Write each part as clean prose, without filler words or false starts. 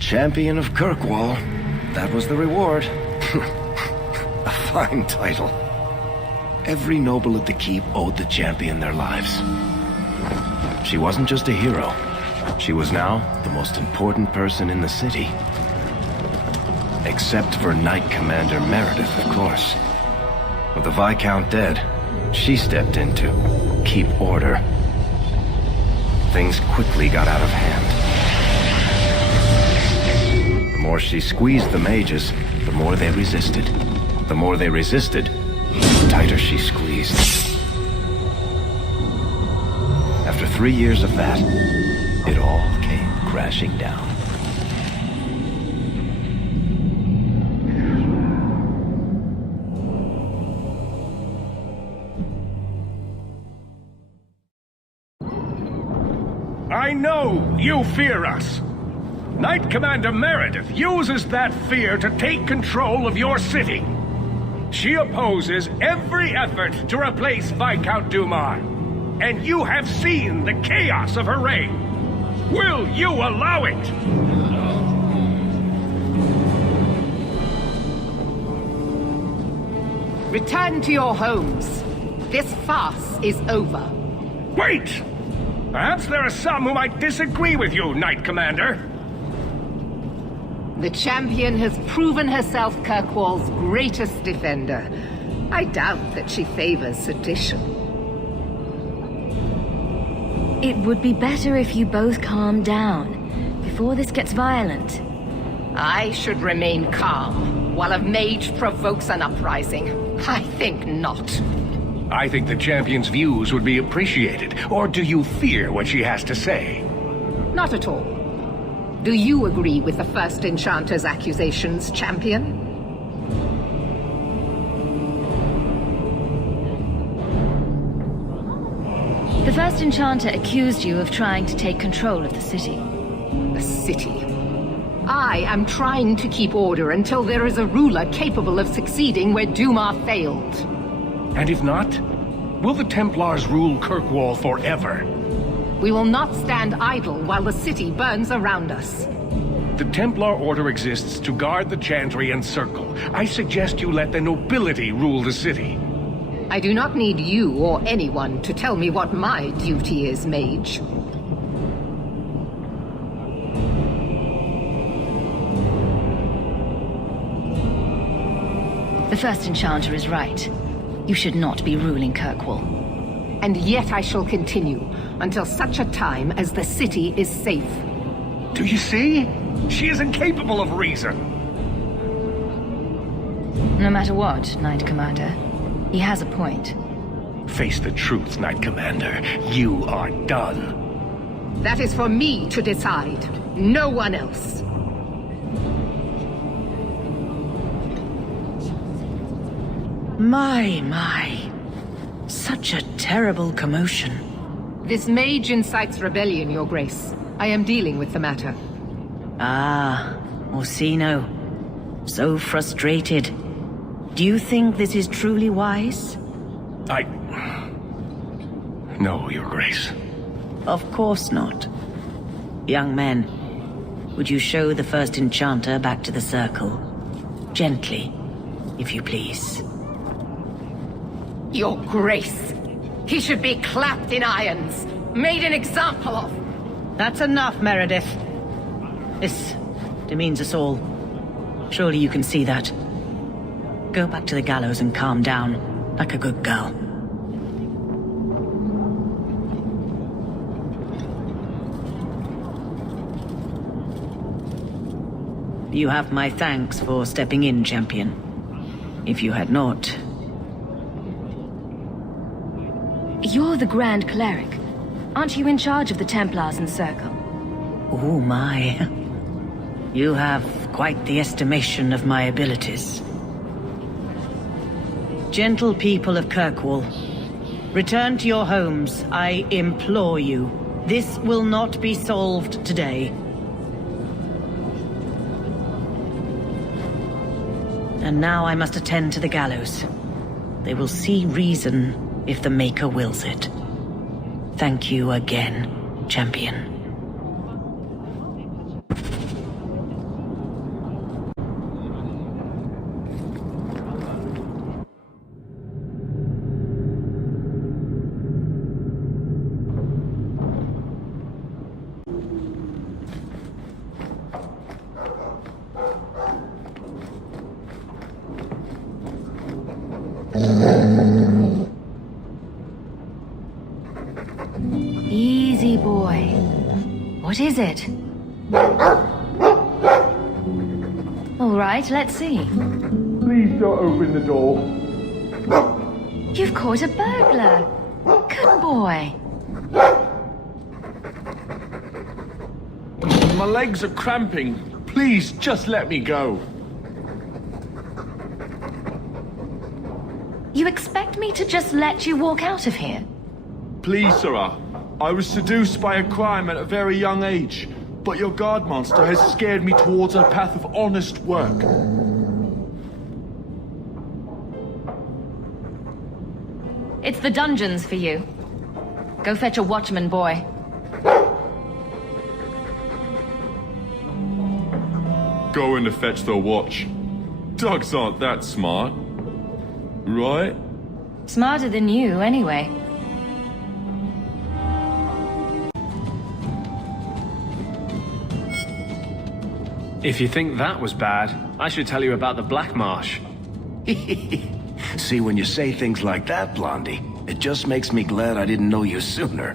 Champion of Kirkwall. That was the reward. A fine title. Every noble at the keep owed the champion their lives. She wasn't just a hero. She was now the most important person in the city. Except for Knight Commander Meredith, of course. With the Viscount dead, she stepped in to keep order. Things quickly got out of hand. The more she squeezed the mages, the more they resisted. The more they resisted, the tighter she squeezed. After 3 years of that, it all came crashing down. I know you fear us. Knight Commander Meredith uses that fear to take control of your city. She opposes every effort to replace Viscount Dumas. And you have seen the chaos of her reign. Will you allow it? Return to your homes. This farce is over. Wait! Perhaps there are some who might disagree with you, Knight Commander. The champion has proven herself Kirkwall's greatest defender. I doubt that she favors sedition. It would be better if you both calm down before this gets violent. I should remain calm while a mage provokes an uprising. I think not. I think the champion's views would be appreciated. Or do you fear what she has to say? Not at all. Do you agree with the First Enchanter's accusations, champion? The First Enchanter accused you of trying to take control of the city. The city. I am trying to keep order until there is a ruler capable of succeeding where Dumas failed. And if not, will the Templars rule Kirkwall forever? We will not stand idle while the city burns around us. The Templar Order exists to guard the Chantry and Circle. I suggest you let the nobility rule the city. I do not need you or anyone to tell me what my duty is, mage. The First Enchanter is right. You should not be ruling Kirkwall. And yet I shall continue until such a time as the city is safe. Do you see? She is incapable of reason. No matter what, Knight Commander, he has a point. Face the truth, Knight Commander. You are done. That is for me to decide, no one else. My. Such a terrible commotion. This mage incites rebellion, Your Grace. I am dealing with the matter. Ah, Orsino. So frustrated. Do you think this is truly wise? No, Your Grace. Of course not. Young men, would you show the First Enchanter back to the Circle? Gently, if you please. Your Grace! He should be clapped in irons, made an example of. That's enough, Meredith. This demeans us all. Surely you can see that. Go back to the gallows and calm down, like a good girl. You have my thanks for stepping in, champion. If you had not... You're the Grand Cleric. Aren't you in charge of the Templars and Circle? Oh my. You have quite the estimation of my abilities. Gentle people of Kirkwall, return to your homes, I implore you. This will not be solved today. And now I must attend to the gallows. They will see reason if the Maker wills it. Thank you again, champion. Easy, boy. What is it? All right, let's see. Please don't open the door. You've caught a burglar. Good boy. My legs are cramping. Please, just let me go. You expect me to just let you walk out of here? Please, sirrah. I was seduced by a crime at a very young age, but your guard monster has scared me towards a path of honest work. It's the dungeons for you. Go fetch a watchman, boy. Going to fetch the watch. Dogs aren't that smart. Right? Smarter than you, anyway. If you think that was bad, I should tell you about the Black Marsh. See, when you say things like that, Blondie, it just makes me glad I didn't know you sooner.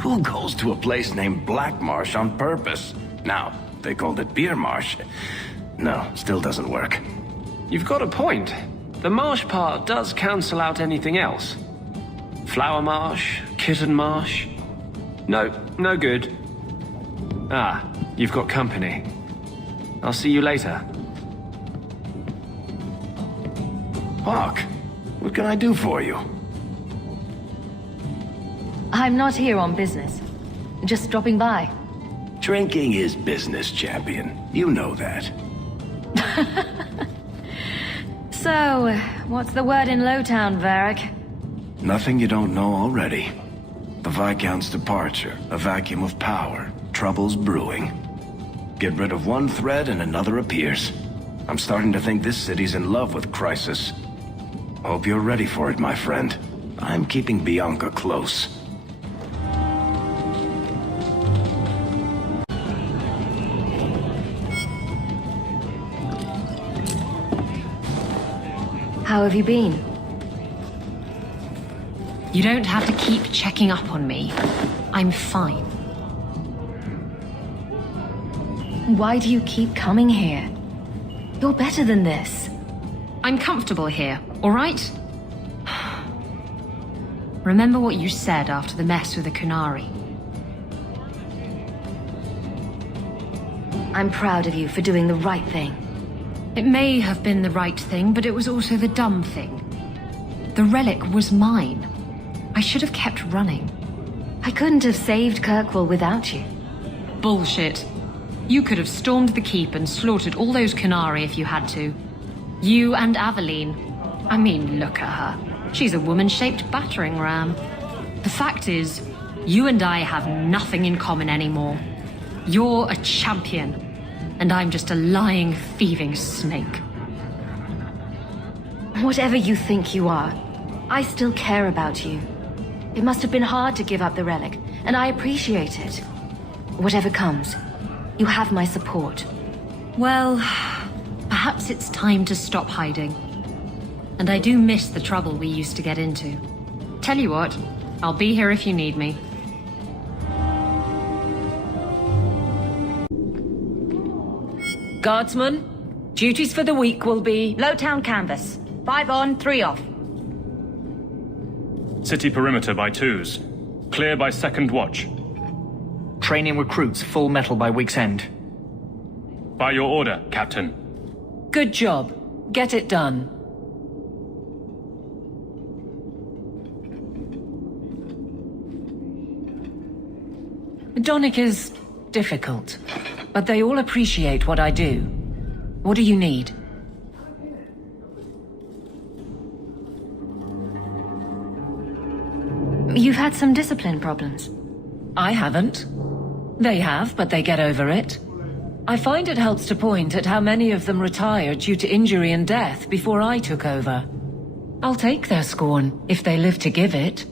Who goes to a place named Black Marsh on purpose? Now, they called it Beer Marsh. No, still doesn't work. You've got a point. The marsh part does cancel out anything else. Flower Marsh, Kitten Marsh. No, no good. Ah, you've got company. I'll see you later. Hawk, what can I do for you? I'm not here on business. Just dropping by. Drinking is business, champion. You know that. So, what's the word in Lowtown, Varric? Nothing you don't know already. The Viscount's departure, a vacuum of power, troubles brewing. Get rid of one thread and another appears. I'm starting to think this city's in love with Crisis. Hope you're ready for it, my friend. I'm keeping Bianca close. How have you been? You don't have to keep checking up on me. I'm fine. Why do you keep coming here? You're better than this. I'm comfortable here, all right? Remember what you said after the mess with the Kunari. I'm proud of you for doing the right thing. It may have been the right thing, but it was also the dumb thing. The relic was mine. I should have kept running. I couldn't have saved Kirkwall without you. Bullshit. You could have stormed the keep and slaughtered all those Kunari if you had to. You and Aveline. I mean, look at her. She's a woman-shaped battering ram. The fact is, you and I have nothing in common anymore. You're a champion, and I'm just a lying, thieving snake. Whatever you think you are, I still care about you. It must have been hard to give up the relic, and I appreciate it. Whatever comes, you have my support. Well, perhaps it's time to stop hiding. And I do miss the trouble we used to get into. Tell you what, I'll be here if you need me. Guardsman, duties for the week will be... Lowtown canvas. 5 on, 3 off. City perimeter by 2s. Clear by 2nd watch. Training recruits full metal by week's end. By your order, Captain. Good job. Get it done. Donic is difficult, but they all appreciate what I do. What do you need? You've had some discipline problems. I haven't. They have, but they get over it. I find it helps to point at how many of them retired due to injury and death before I took over. I'll take their scorn, if they live to give it.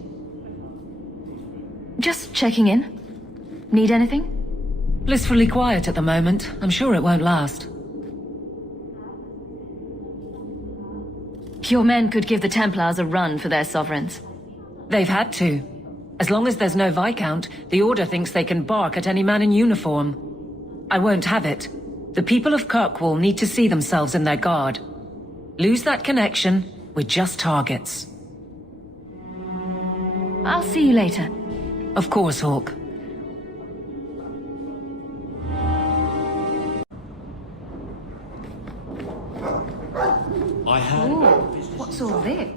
Just checking in. Need anything? Blissfully quiet at the moment. I'm sure it won't last. Your men could give the Templars a run for their sovereigns. They've had to. As long as there's no Viscount, the Order thinks they can bark at any man in uniform. I won't have it. The people of Kirkwall need to see themselves in their guard. Lose that connection, we're just targets. I'll see you later. Of course, Hawk. What's all this?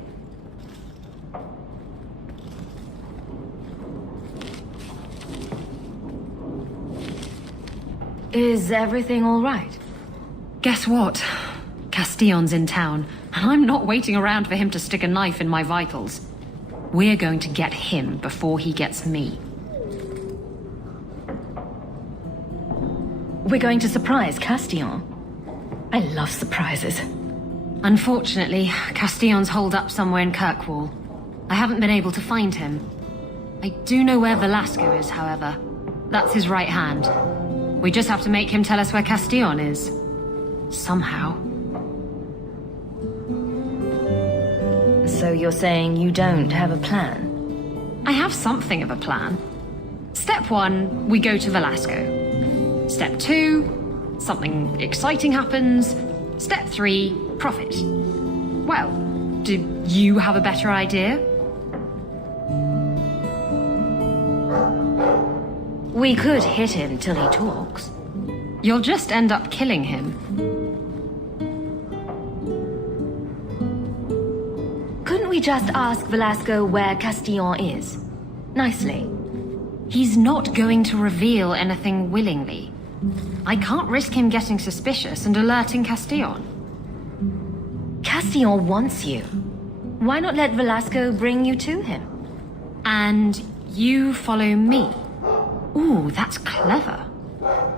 Is everything all right? Guess what? Castillon's in town, and I'm not waiting around for him to stick a knife in my vitals. We're going to get him before he gets me. We're going to surprise Castillon. I love surprises. Unfortunately, Castillon's holed up somewhere in Kirkwall. I haven't been able to find him. I do know where Velasco is, however. That's his right hand. We just have to make him tell us where Castillon is. Somehow. So you're saying you don't have a plan? I have something of a plan. Step 1, we go to Velasco. Step 2, something exciting happens. Step 3, profit. Well, do you have a better idea? We could hit him till he talks. You'll just end up killing him. Couldn't we just ask Velasco where Castillon is? Nicely. He's not going to reveal anything willingly. I can't risk him getting suspicious and alerting Castillon. Castillon wants you. Why not let Velasco bring you to him? And you follow me. Ooh, that's clever.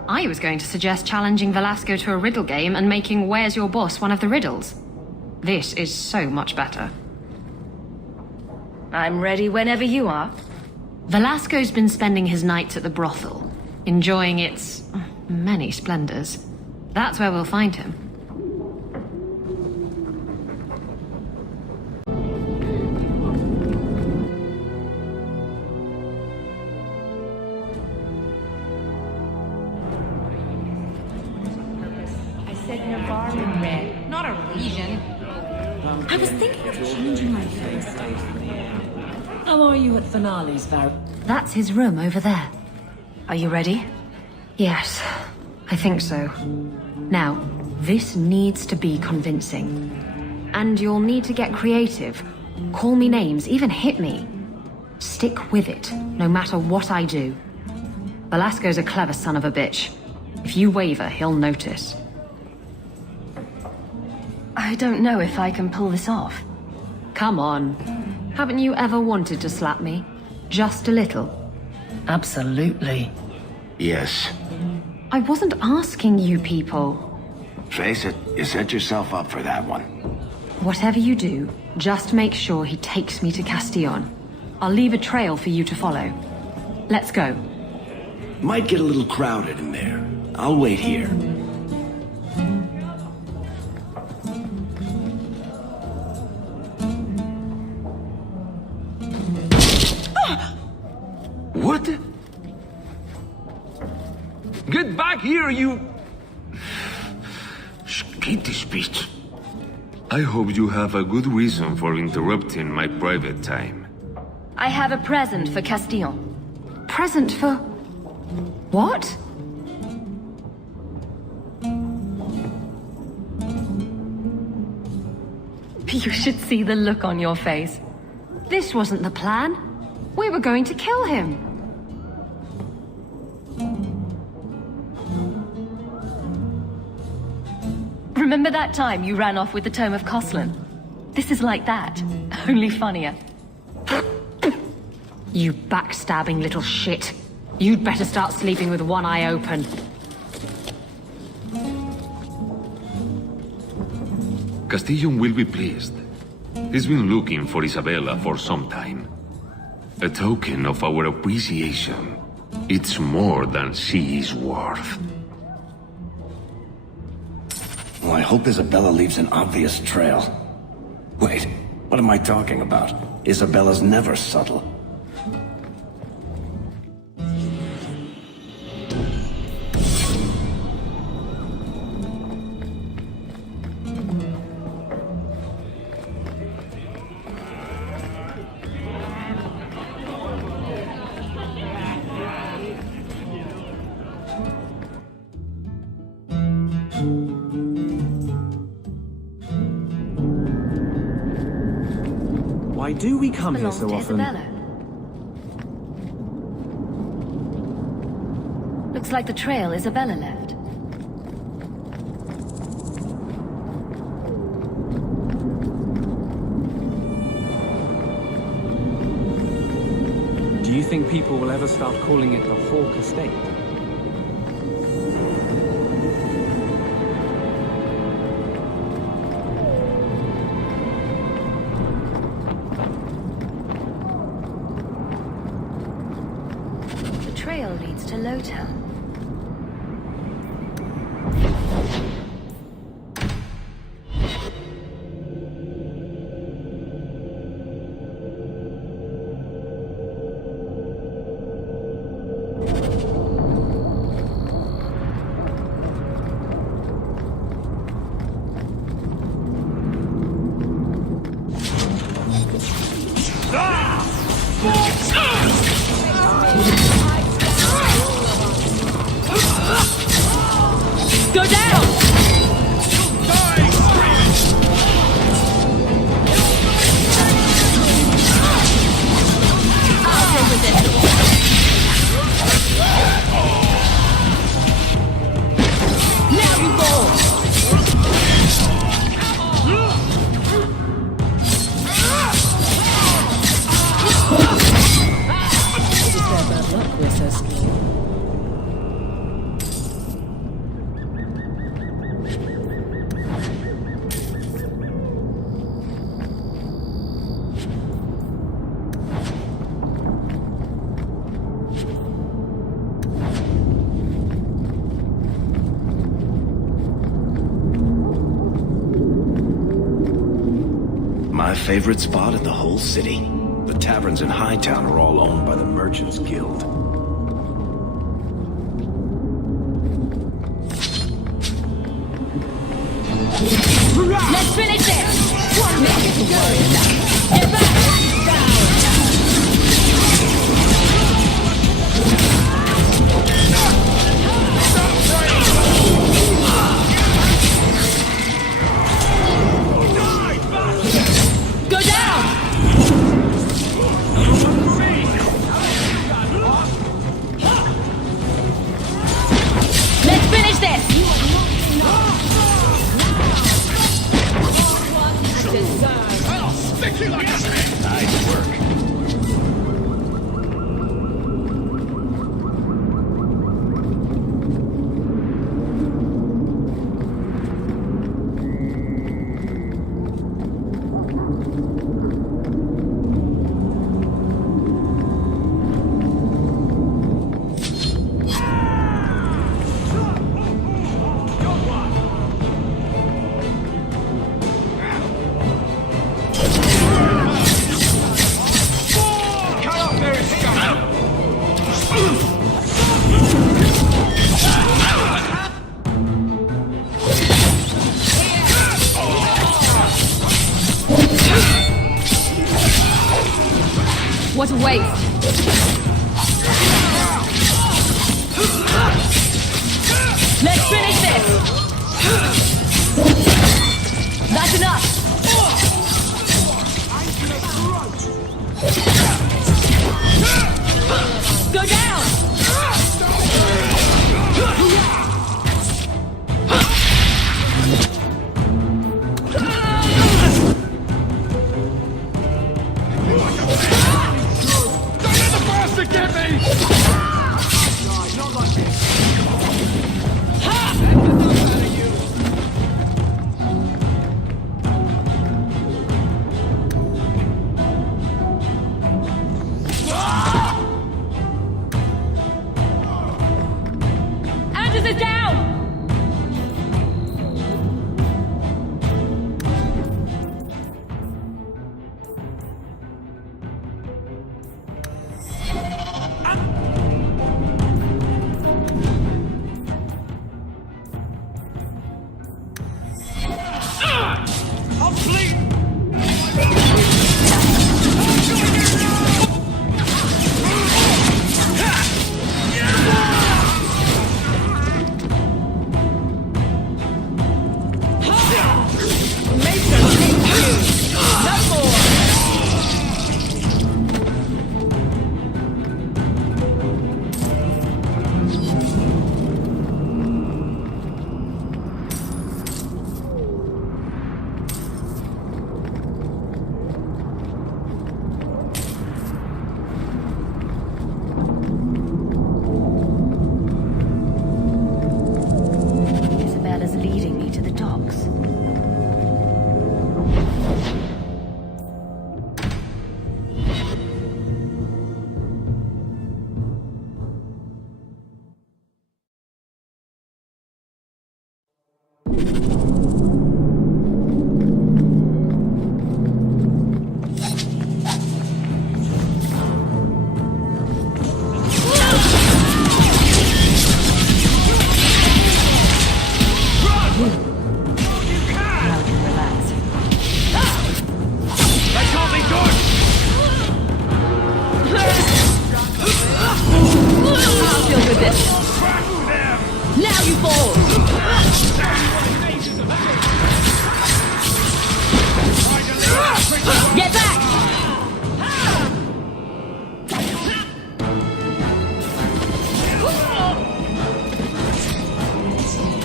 I was going to suggest challenging Velasco to a riddle game and making Where's Your Boss one of the riddles. This is so much better. I'm ready whenever you are. Velasco's been spending his nights at the brothel, enjoying its many splendors. That's where we'll find him. Not a region. I was thinking of changing my face. How are you at finales, Var? That's his room over there. Are you ready? Yes, I think so. Now, this needs to be convincing. And you'll need to get creative. Call me names, even hit me. Stick with it, no matter what I do. Velasco's a clever son of a bitch. If you waver, he'll notice. I don't know if I can pull this off. Come on. Haven't you ever wanted to slap me? Just a little. Absolutely. Yes. I wasn't asking you people. Face it, you set yourself up for that one. Whatever you do, just make sure he takes me to Castillon. I'll leave a trail for you to follow. Let's go. Might get a little crowded in there. I'll wait here. What? Get back here, you... Skitty speech. I hope you have a good reason for interrupting my private time. I have a present for Castillon. Present for... what? You should see the look on your face. This wasn't the plan. We were going to kill him. Remember that time you ran off with the Tome of Coslin? This is like that, only funnier. You backstabbing little shit. You'd better start sleeping with one eye open. Castillon will be pleased. He's been looking for Isabella for some time. A token of our appreciation. It's more than she is worth. Well, I hope Isabella leaves an obvious trail. Wait, what am I talking about? Isabella's never subtle. Why do we come here so often? Isabella. Looks like the trail Isabella left. Do you think people will ever start calling it the Hawke Estate? The trail leads to Lowtown. Go down! I'll deal with it. Now you go! Bad luck, we're so small. My favorite spot in the whole city. The taverns in Hightown are all owned by the Merchants Guild. Let's finish this! One minute to worry about. Get back! Go down! Let's finish this! I'll stick you like a snake! Nice work. What a waste! Let's finish this! That's enough! Go down! Get me! Andrews is down!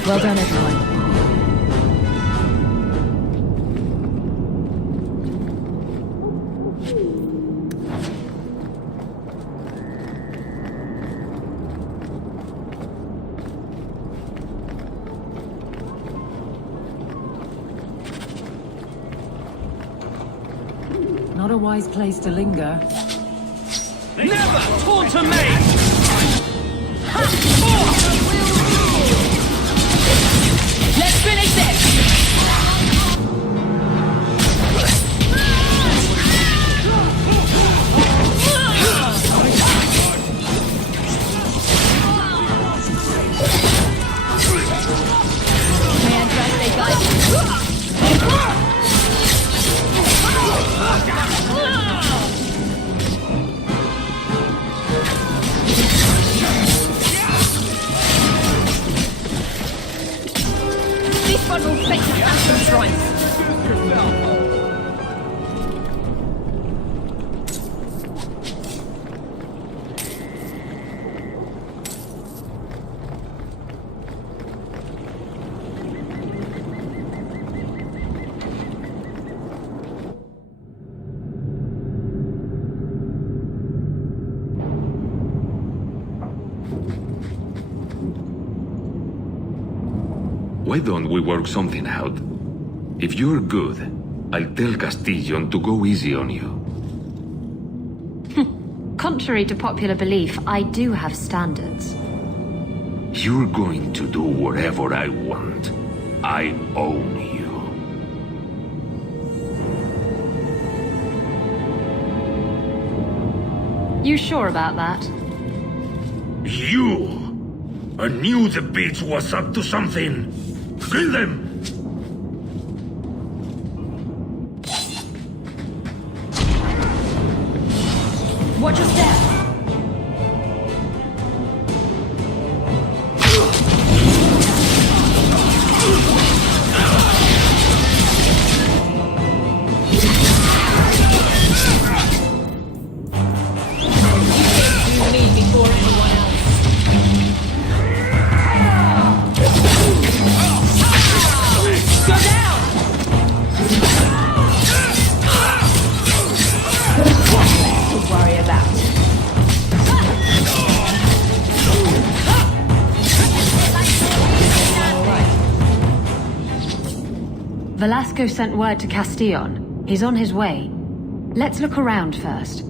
Well done, everyone. Not a wise place to linger. Never taunt a maid! Let's finish this! Man, try to stay guided. This one will fake the phantom shrines. Why don't we work something out? If you're good, I'll tell Castillon to go easy on you. Contrary to popular belief, I do have standards. You're going to do whatever I want. I own you. You sure about that? You! I knew the bitch was up to something. Kill them! Watch your step. Velasco sent word to Castillon. He's on his way. Let's look around first.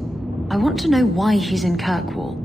I want to know why he's in Kirkwall.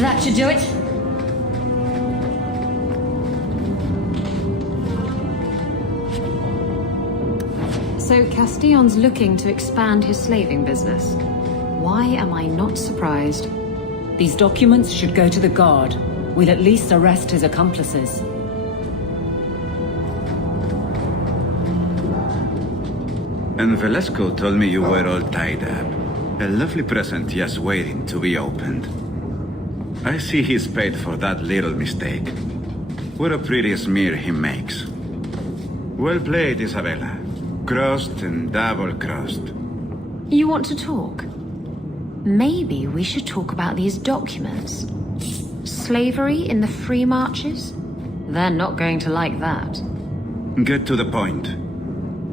That should do it. So Castillon's looking to expand his slaving business. Why am I not surprised? These documents should go to the guard. We'll at least arrest his accomplices. And Velasco told me you were all tied up. A lovely present just waiting to be opened. I see he's paid for that little mistake. What a pretty smear he makes. Well played, Isabella. Crossed and double-crossed. You want to talk? Maybe we should talk about these documents. Slavery in the free marches? They're not going to like that. Get to the point.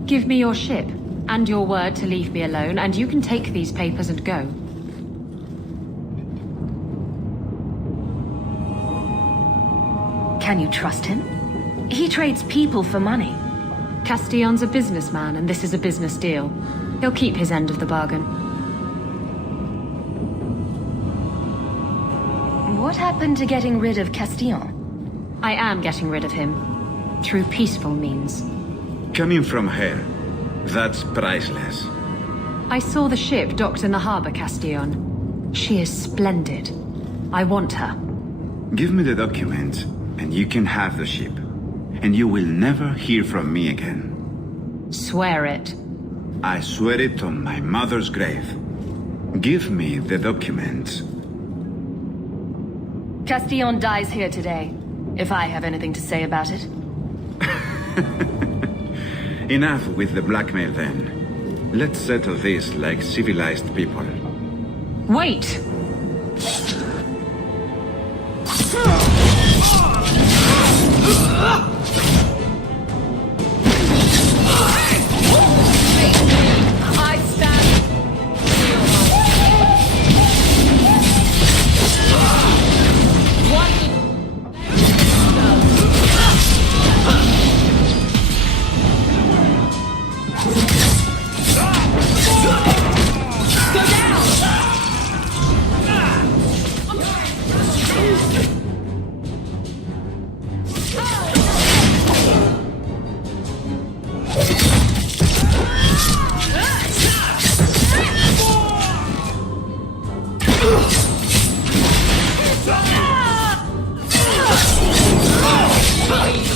Give me your ship, and your word to leave me alone, and you can take these papers and go. Can you trust him? He trades people for money. Castillon's a businessman, and this is a business deal. He'll keep his end of the bargain. What happened to getting rid of Castillon? I am getting rid of him. Through peaceful means. Coming from her, that's priceless. I saw the ship docked in the harbor, Castillon. She is splendid. I want her. Give me the documents, and you can have the ship. And you will never hear from me again. Swear it. I swear it on my mother's grave. Give me the documents. Castillon dies here today, if I have anything to say about it. Enough with the blackmail then. Let's settle this like civilized people. Wait! I stand. Go down!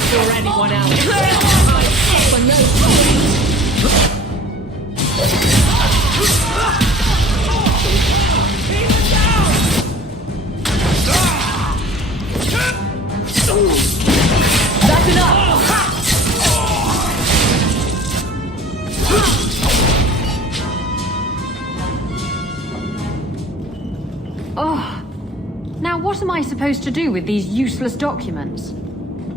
For anyone else. For no That's enough! Oh. Now what am I supposed to do with these useless documents?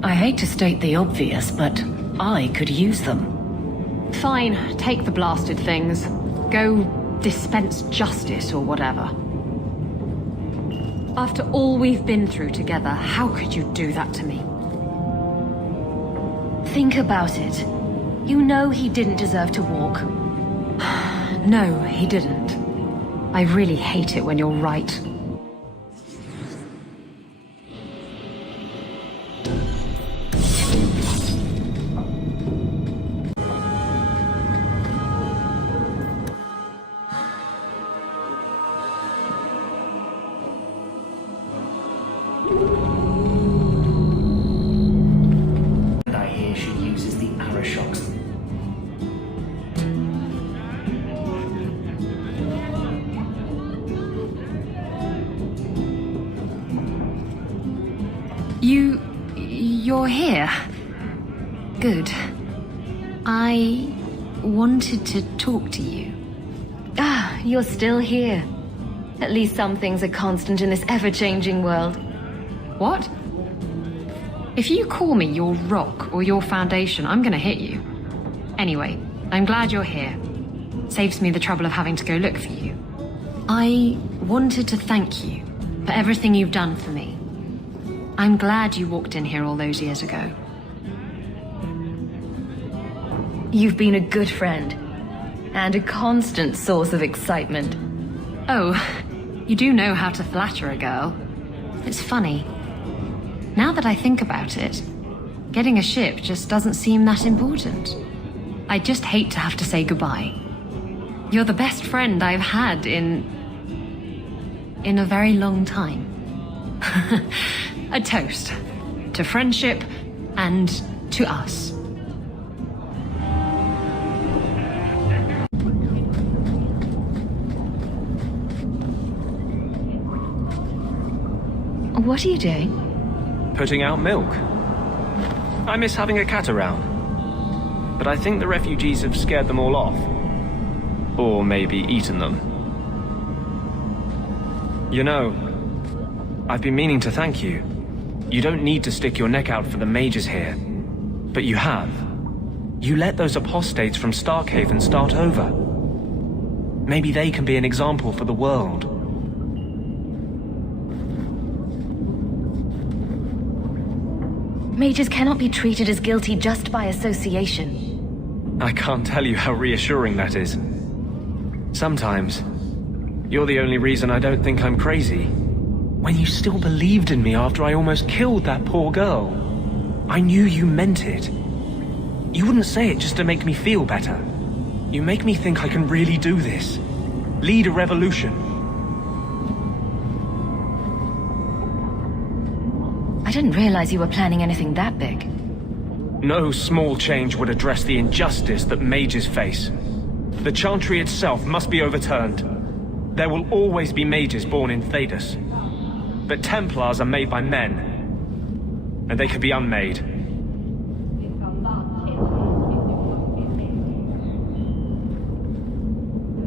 I hate to state the obvious, but I could use them. Fine, take the blasted things. Go dispense justice or whatever. After all we've been through together, how could you do that to me? Think about it. You know he didn't deserve to walk. No, he didn't. I really hate it when you're right. I hear she uses the Arashocks. You're here? Good. I wanted to talk to you. Ah, you're still here. At least some things are constant in this ever-changing world. What? If you call me your rock or your foundation, I'm gonna hit you. Anyway, I'm glad you're here. Saves me the trouble of having to go look for you. I wanted to thank you for everything you've done for me. I'm glad you walked in here all those years ago. You've been a good friend, and a constant source of excitement. Oh, you do know how to flatter a girl. It's funny. Now that I think about it, getting a ship just doesn't seem that important. I just hate to have to say goodbye. You're the best friend I've had in a very long time. A toast to friendship and to us. What are you doing? Putting out milk. I miss having a cat around. But I think the refugees have scared them all off. Or maybe eaten them. You know, I've been meaning to thank you. You don't need to stick your neck out for the mages here. But you have. You let those apostates from Starkhaven start over. Maybe they can be an example for the world. Mages cannot be treated as guilty just by association. I can't tell you how reassuring that is. Sometimes, you're the only reason I don't think I'm crazy. When you still believed in me after I almost killed that poor girl, I knew you meant it. You wouldn't say it just to make me feel better. You make me think I can really do this. Lead a revolution. I didn't realize you were planning anything that big. No small change would address the injustice that mages face. The Chantry itself must be overturned. There will always be mages born in Thedas. But Templars are made by men. And they can be unmade.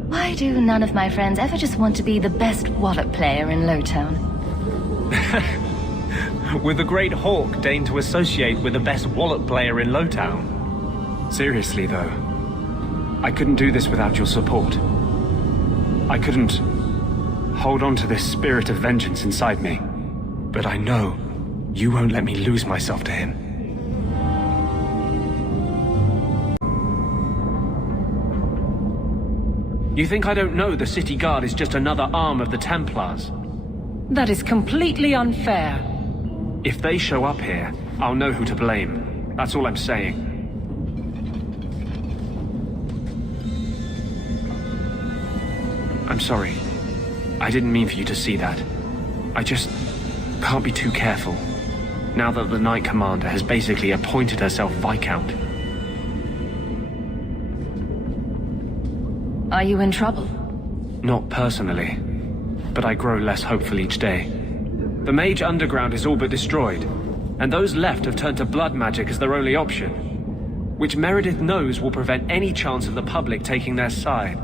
Why do none of my friends ever just want to be the best wallet player in Lowtown? With the Great Hawk deigned to associate with the best wallet player in Lowtown. Seriously, though. I couldn't do this without your support. I couldn't hold on to this spirit of vengeance inside me. But I know you won't let me lose myself to him. You think I don't know the City Guard is just another arm of the Templars? That is completely unfair. If they show up here, I'll know who to blame. That's all I'm saying. I'm sorry. I didn't mean for you to see that. I just can't be too careful, now that the Knight Commander has basically appointed herself Viscount. Are you in trouble? Not personally, but I grow less hopeful each day. The Mage Underground is all but destroyed, and those left have turned to blood magic as their only option, which Meredith knows will prevent any chance of the public taking their side.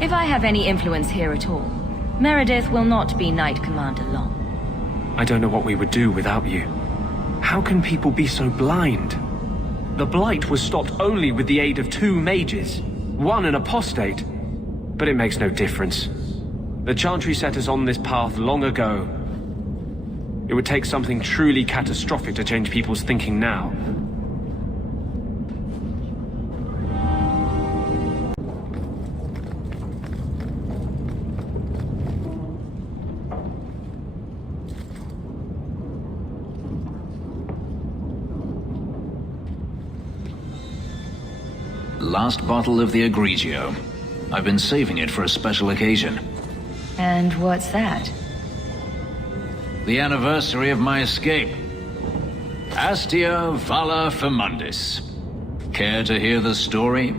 If I have any influence here at all, Meredith will not be Knight Commander long. I don't know what we would do without you. How can people be so blind? The Blight was stopped only with the aid of 2 mages, one an apostate. But it makes no difference. The Chantry set us on this path long ago. It would take something truly catastrophic to change people's thinking now. Last bottle of the Egregio. I've been saving it for a special occasion. And what's that? The anniversary of my escape. Astia Vala Firmundis. Care to hear the story?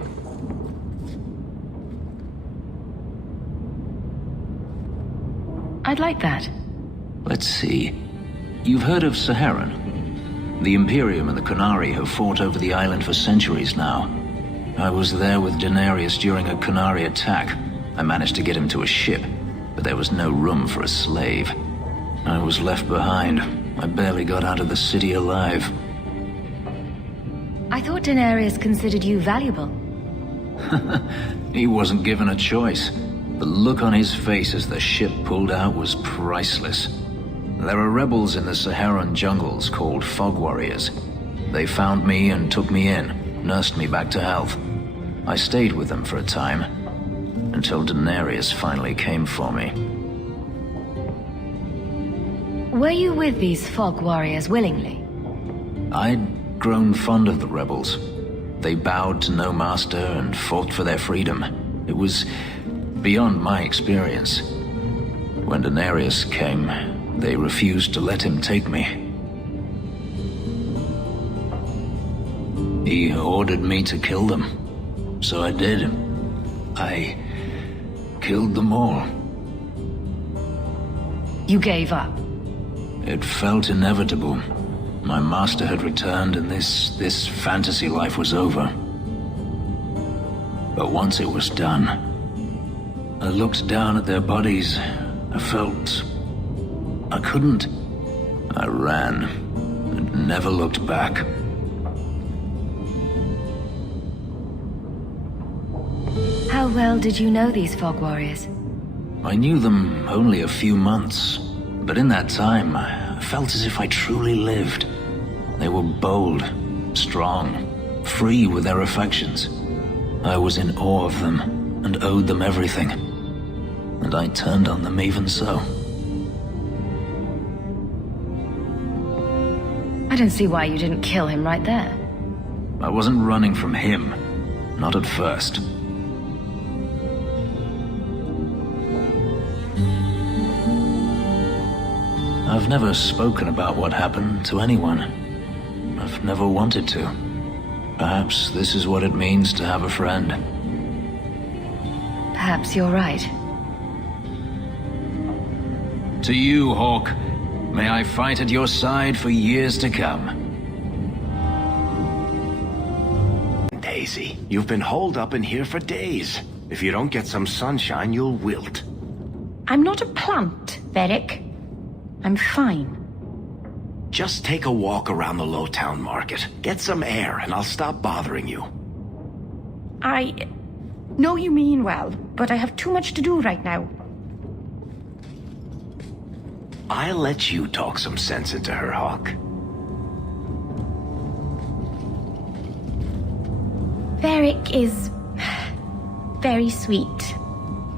I'd like that. Let's see. You've heard of Saharan? The Imperium and the Qunari have fought over the island for centuries now. I was there with Daenerys during a Qunari attack. I managed to get him to a ship, but there was no room for a slave. I was left behind. I barely got out of the city alive. I thought Daenerys considered you valuable. He wasn't given a choice. The look on his face as the ship pulled out was priceless. There are rebels in the Saharan jungles called Fog Warriors. They found me and took me in, nursed me back to health. I stayed with them for a time, until Daenerys finally came for me. Were you with these Fog Warriors willingly? I'd grown fond of the rebels. They bowed to no master and fought for their freedom. It was beyond my experience. When Daenerys came, they refused to let him take me. He ordered me to kill them. So I did. I killed them all. You gave up? It felt inevitable. My master had returned and this fantasy life was over. But once it was done, I looked down at their bodies. I felt I couldn't. I ran and never looked back. How well did you know these Fog Warriors? I knew them only a few months, but in that time, I felt as if I truly lived. They were bold, strong, free with their affections. I was in awe of them and owed them everything. And I turned on them even so. I don't see why you didn't kill him right there. I wasn't running from him. Not at first. I've never spoken about what happened to anyone. I've never wanted to. Perhaps this is what it means to have a friend. Perhaps you're right. To you, Hawk. May I fight at your side for years to come. Daisy, you've been holed up in here for days. If you don't get some sunshine, you'll wilt. I'm not a plant, Varric. I'm fine. Just take a walk around the Lowtown Market. Get some air, and I'll stop bothering you. I know you mean well, but I have too much to do right now. I'll let you talk some sense into her, Hawk. Varric is very sweet.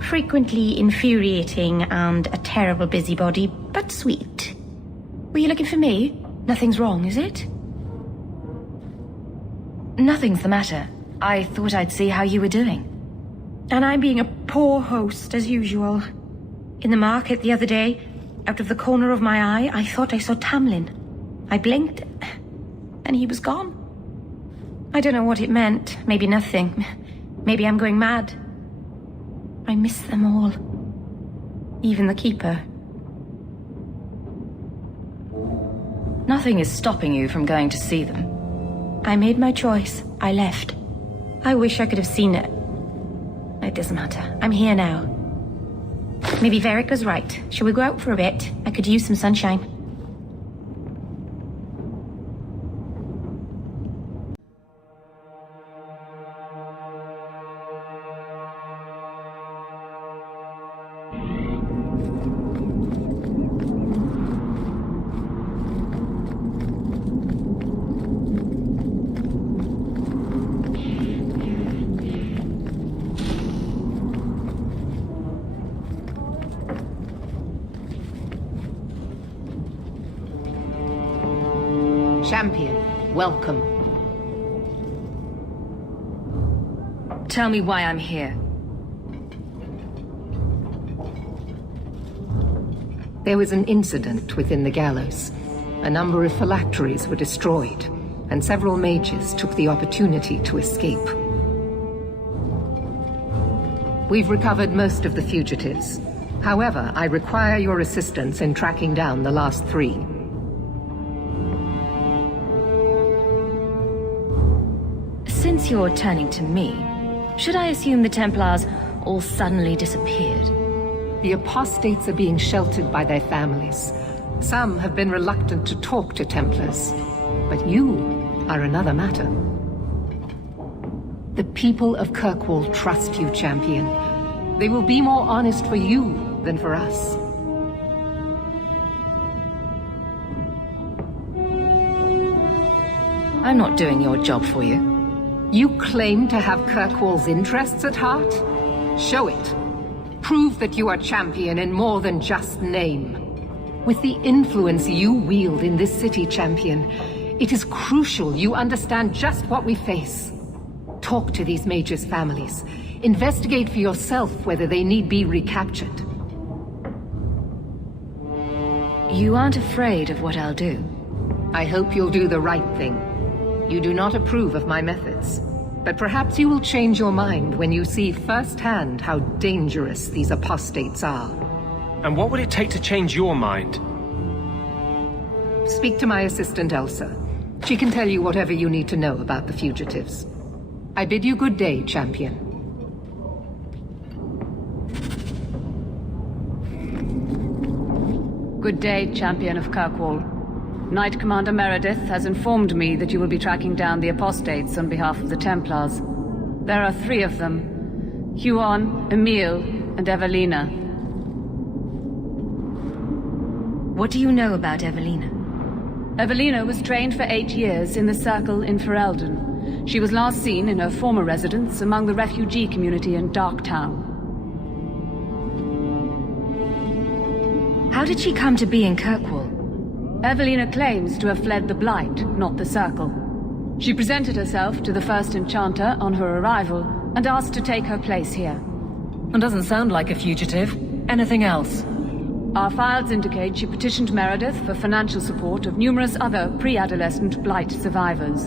Frequently infuriating and a terrible busybody, but sweet. Were you looking for me? Nothing's wrong, is it? Nothing's the matter. I thought I'd see how you were doing. And I'm being a poor host, as usual. In the market the other day, out of the corner of my eye, I thought I saw Tamlin. I blinked, and he was gone. I don't know what it meant. Maybe nothing. Maybe I'm going mad. I miss them all. Even the Keeper. Nothing is stopping you from going to see them. I made my choice. I left. I wish I could have seen it. It doesn't matter. I'm here now. Maybe Varric was right. Shall we go out for a bit? I could use some sunshine. Champion, welcome. Tell me why I'm here. There was an incident within the gallows. A number of phylacteries were destroyed, and several mages took the opportunity to escape. We've recovered most of the fugitives. However, I require your assistance in tracking down the last 3. Since you're turning to me, should I assume the Templars all suddenly disappeared? The apostates are being sheltered by their families. Some have been reluctant to talk to Templars, but you are another matter. The people of Kirkwall trust you, Champion. They will be more honest for you than for us. I'm not doing your job for you. You claim to have Kirkwall's interests at heart? Show it. Prove that you are Champion in more than just name. With the influence you wield in this city, Champion, it is crucial you understand just what we face. Talk to these mages' families. Investigate for yourself whether they need be recaptured. You aren't afraid of what I'll do? I hope you'll do the right thing. You do not approve of my methods. But perhaps you will change your mind when you see firsthand how dangerous these apostates are. And what would it take to change your mind? Speak to my assistant, Elsa. She can tell you whatever you need to know about the fugitives. I bid you good day, champion. Good day, champion of Kirkwall. Knight Commander Meredith has informed me that you will be tracking down the apostates on behalf of the Templars. There are 3 of them: Huon, Emil, and Evelina. What do you know about Evelina? Evelina was trained for 8 years in the Circle in Ferelden. She was last seen in her former residence among the refugee community in Darktown. How did she come to be in Kirkwall? Evelina claims to have fled the Blight, not the Circle. She presented herself to the First Enchanter on her arrival and asked to take her place here. And doesn't sound like a fugitive. Anything else? Our files indicate she petitioned Meredith for financial support of numerous other pre-adolescent Blight survivors.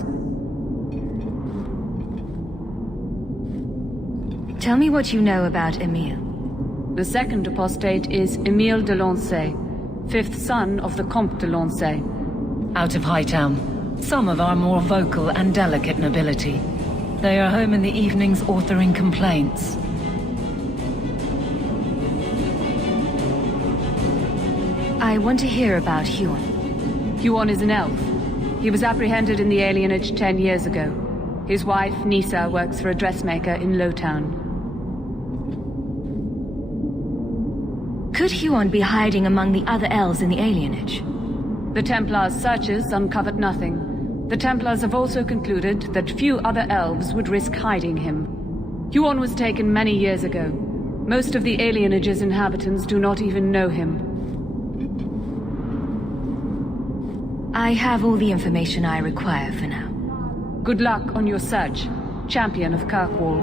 Tell me what you know about Emile. The second apostate is Emile de Lancey, 5th son of the Comte de Lancey. Out of Hightown. Some of our more vocal and delicate nobility. They are home in the evenings authoring complaints. I want to hear about Huon. Huon is an elf. He was apprehended in the alienage 10 years ago. His wife, Nisa, works for a dressmaker in Lowtown. Could Huon be hiding among the other elves in the alienage? The Templars' searches uncovered nothing. The Templars have also concluded that few other elves would risk hiding him. Huon was taken many years ago. Most of the alienage's inhabitants do not even know him. I have all the information I require for now. Good luck on your search, champion of Kirkwall.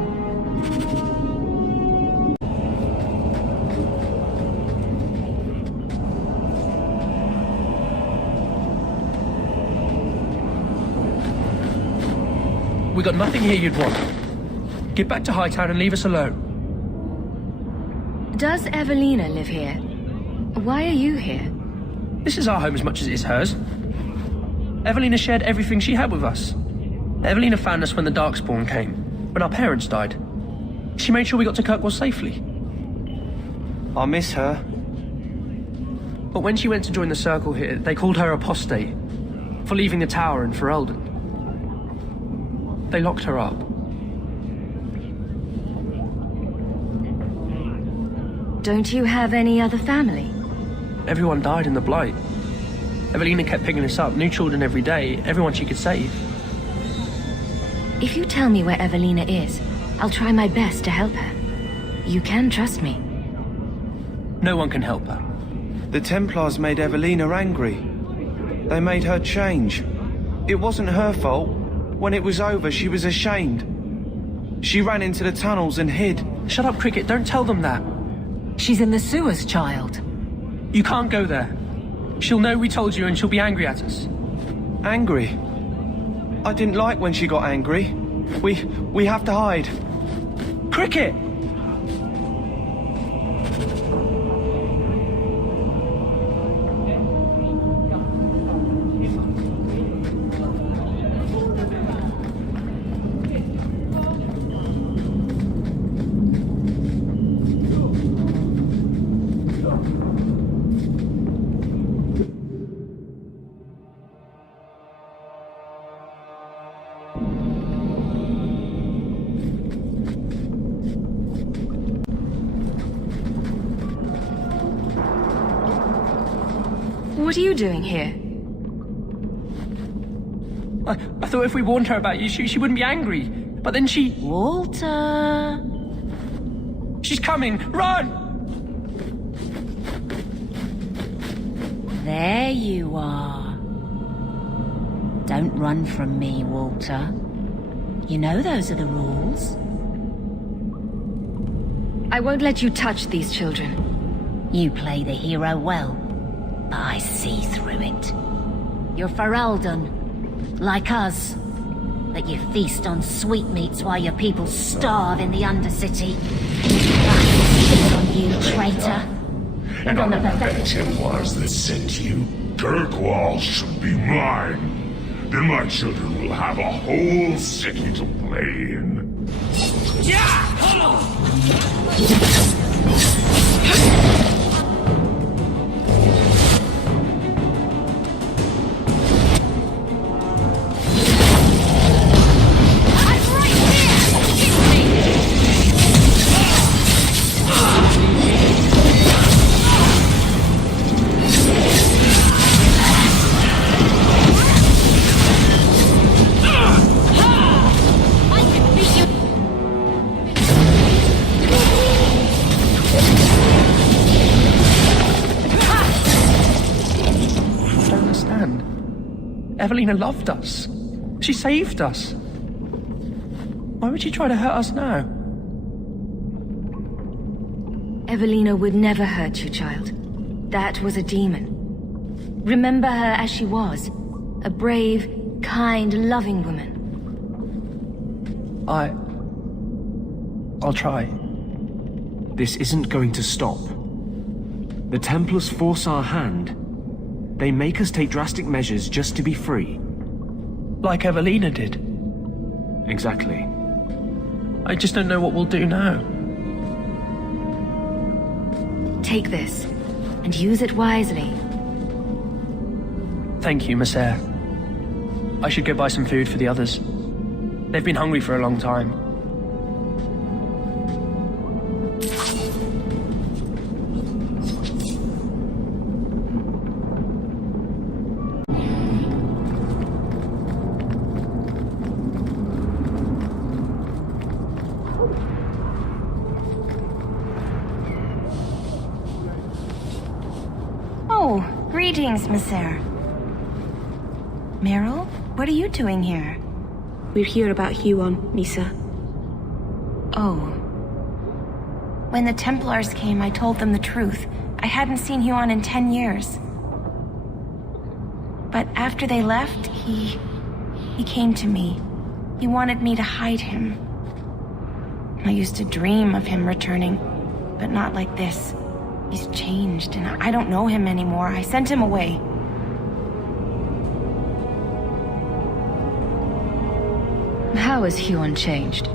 We got nothing here you'd want. Get back to Hightown and leave us alone. Does Evelina live here? Why are you here? This is our home as much as it is hers. Evelina shared everything she had with us. Evelina found us when the Darkspawn came, when our parents died. She made sure we got to Kirkwall safely. I miss her. But when she went to join the Circle here, they called her apostate for leaving the tower in Ferelden. They locked her up. Don't you have any other family? Everyone died in the Blight. Evelina kept picking us up, new children every day, everyone she could save. If you tell me where Evelina is, I'll try my best to help her. You can trust me. No one can help her. The Templars made Evelina angry. They made her change. It wasn't her fault. When it was over, she was ashamed. She ran into the tunnels and hid. Shut up, Cricket, don't tell them that. She's in the sewers, child. You can't go there. She'll know we told you and she'll be angry at us. Angry? I didn't like when she got angry. We have to hide. Cricket! What are you doing here? I thought if we warned her about you, she wouldn't be angry. But then she... Walter! She's coming! Run! There you are. Don't run from me, Walter. You know those are the rules. I won't let you touch these children. You play the hero well, but I see through it. You're Ferelden, like us. that you feast on sweetmeats while your people starve in the Undercity. Shame on you, traitor. And on the Templars that sent you, Kirkwall should be mine. Then my children will have a whole city to play in. Evelina loved us. She saved us. Why would she try to hurt us now? Evelina would never hurt you, child. That was a demon. Remember her as she was. A brave, kind, loving woman. I'll try. This isn't going to stop. The Templars force our hand. They make us take drastic measures just to be free. Like Evelina did. Exactly. I just don't know what we'll do now. Take this, and use it wisely. Thank you, Maser. I should go buy some food for the others. They've been hungry for a long time. Greetings, Maser. Meryl, what are you doing here? We're here about Huon, Misa. Oh. When the Templars came, I told them the truth. I hadn't seen Huon in 10 years. But after they left, he came to me. He wanted me to hide him. I used to dream of him returning, but not like this. He's changed, and I don't know him anymore. I sent him away. How has Huon changed?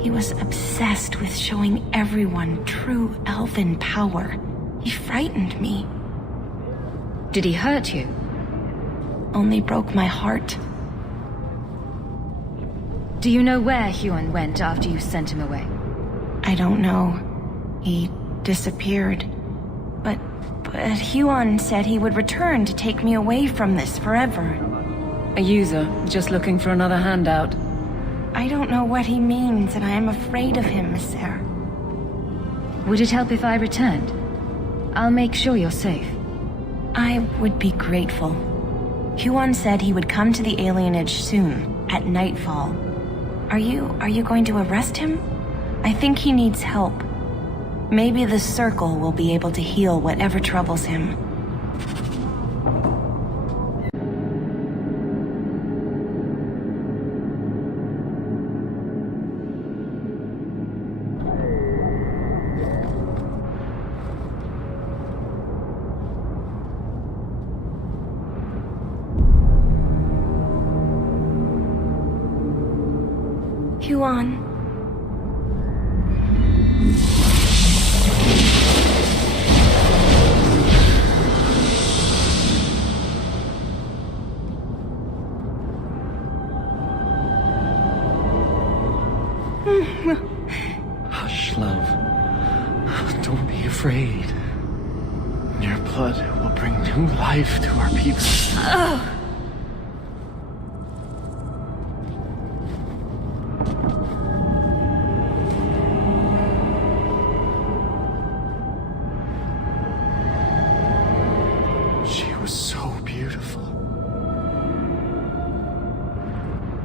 He was obsessed with showing everyone true elven power. He frightened me. Did he hurt you? Only broke my heart. Do you know where Huon went after you sent him away? I don't know. He disappeared. But Huon said he would return to take me away from this forever. A user, just looking for another handout. I don't know what he means, and I am afraid of him, Maser. Would it help if I returned? I'll make sure you're safe. I would be grateful. Huon said he would come to the alienage soon, at nightfall. Are you going to arrest him? I think he needs help. Maybe the Circle will be able to heal whatever troubles him. Huon. Hush, love. Don't be afraid. Your blood will bring new life to our people. She was so beautiful.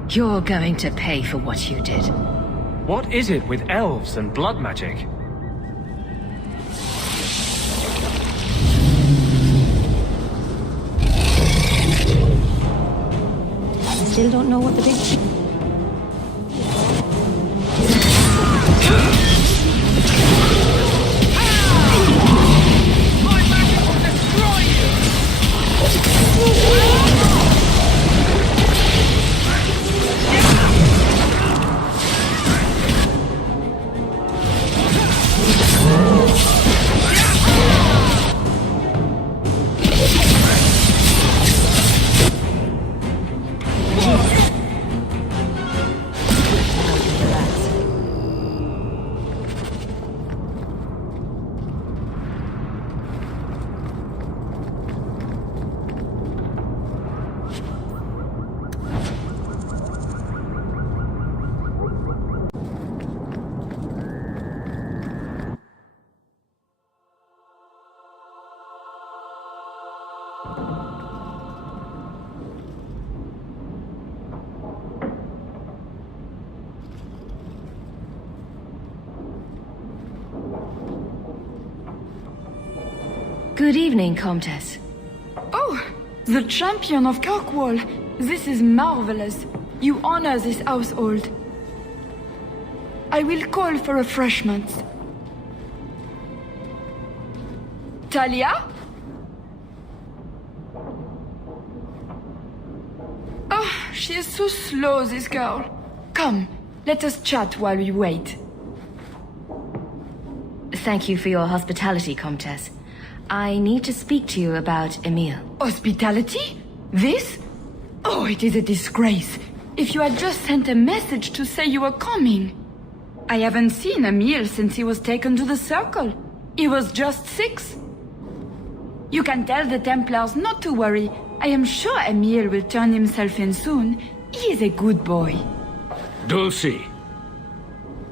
You're going to pay for what you did. What is it with elves and blood magic? I still don't know what the big... Good evening, Comtesse. Oh, the champion of Kirkwall. This is marvelous. You honor this household. I will call for refreshments. Talia? Oh, she is so slow, this girl. Come, let us chat while we wait. Thank you for your hospitality, Comtesse. I need to speak to you about Emile. Hospitality? This? Oh, it is a disgrace. If you had just sent a message to say you were coming. I haven't seen Emile since he was taken to the Circle. He was just 6. You can tell the Templars not to worry. I am sure Emile will turn himself in soon. He is a good boy. Dulcie,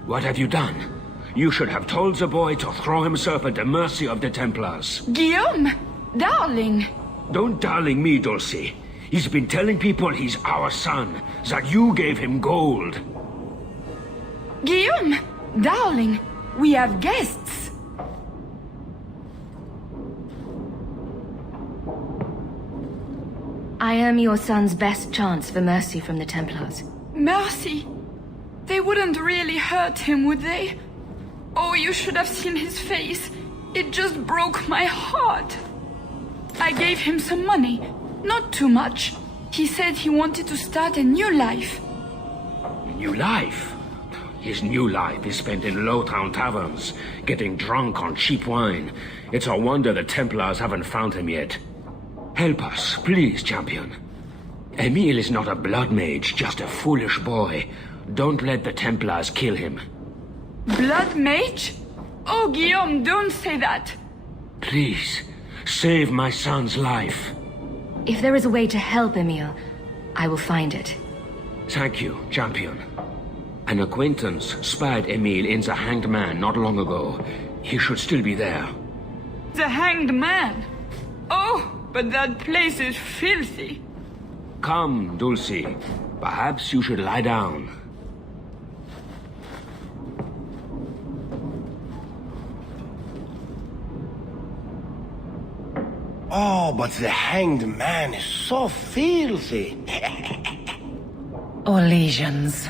what have you done? You should have told the boy to throw himself at the mercy of the Templars. Guillaume! Darling! Don't darling me, Dulcie. He's been telling people he's our son, that you gave him gold. Guillaume! Darling! We have guests! I am your son's best chance for mercy from the Templars. Mercy? They wouldn't really hurt him, would they? Oh, you should have seen his face. It just broke my heart. I gave him some money. Not too much. He said he wanted to start a new life. New life? His new life is spent in low-town taverns, getting drunk on cheap wine. It's a wonder the Templars haven't found him yet. Help us, please, champion. Emile is not a blood mage, just a foolish boy. Don't let the Templars kill him. Blood mage? Oh, Guillaume, don't say that. Please, save my son's life. If there is a way to help Emile, I will find it. Thank you, champion. An acquaintance spied Emile in the Hanged Man not long ago. He should still be there. The Hanged Man? Oh, but that place is filthy. Come, Dulcie. Perhaps you should lie down. Oh, but the Hanged Man is so filthy. Or lesions.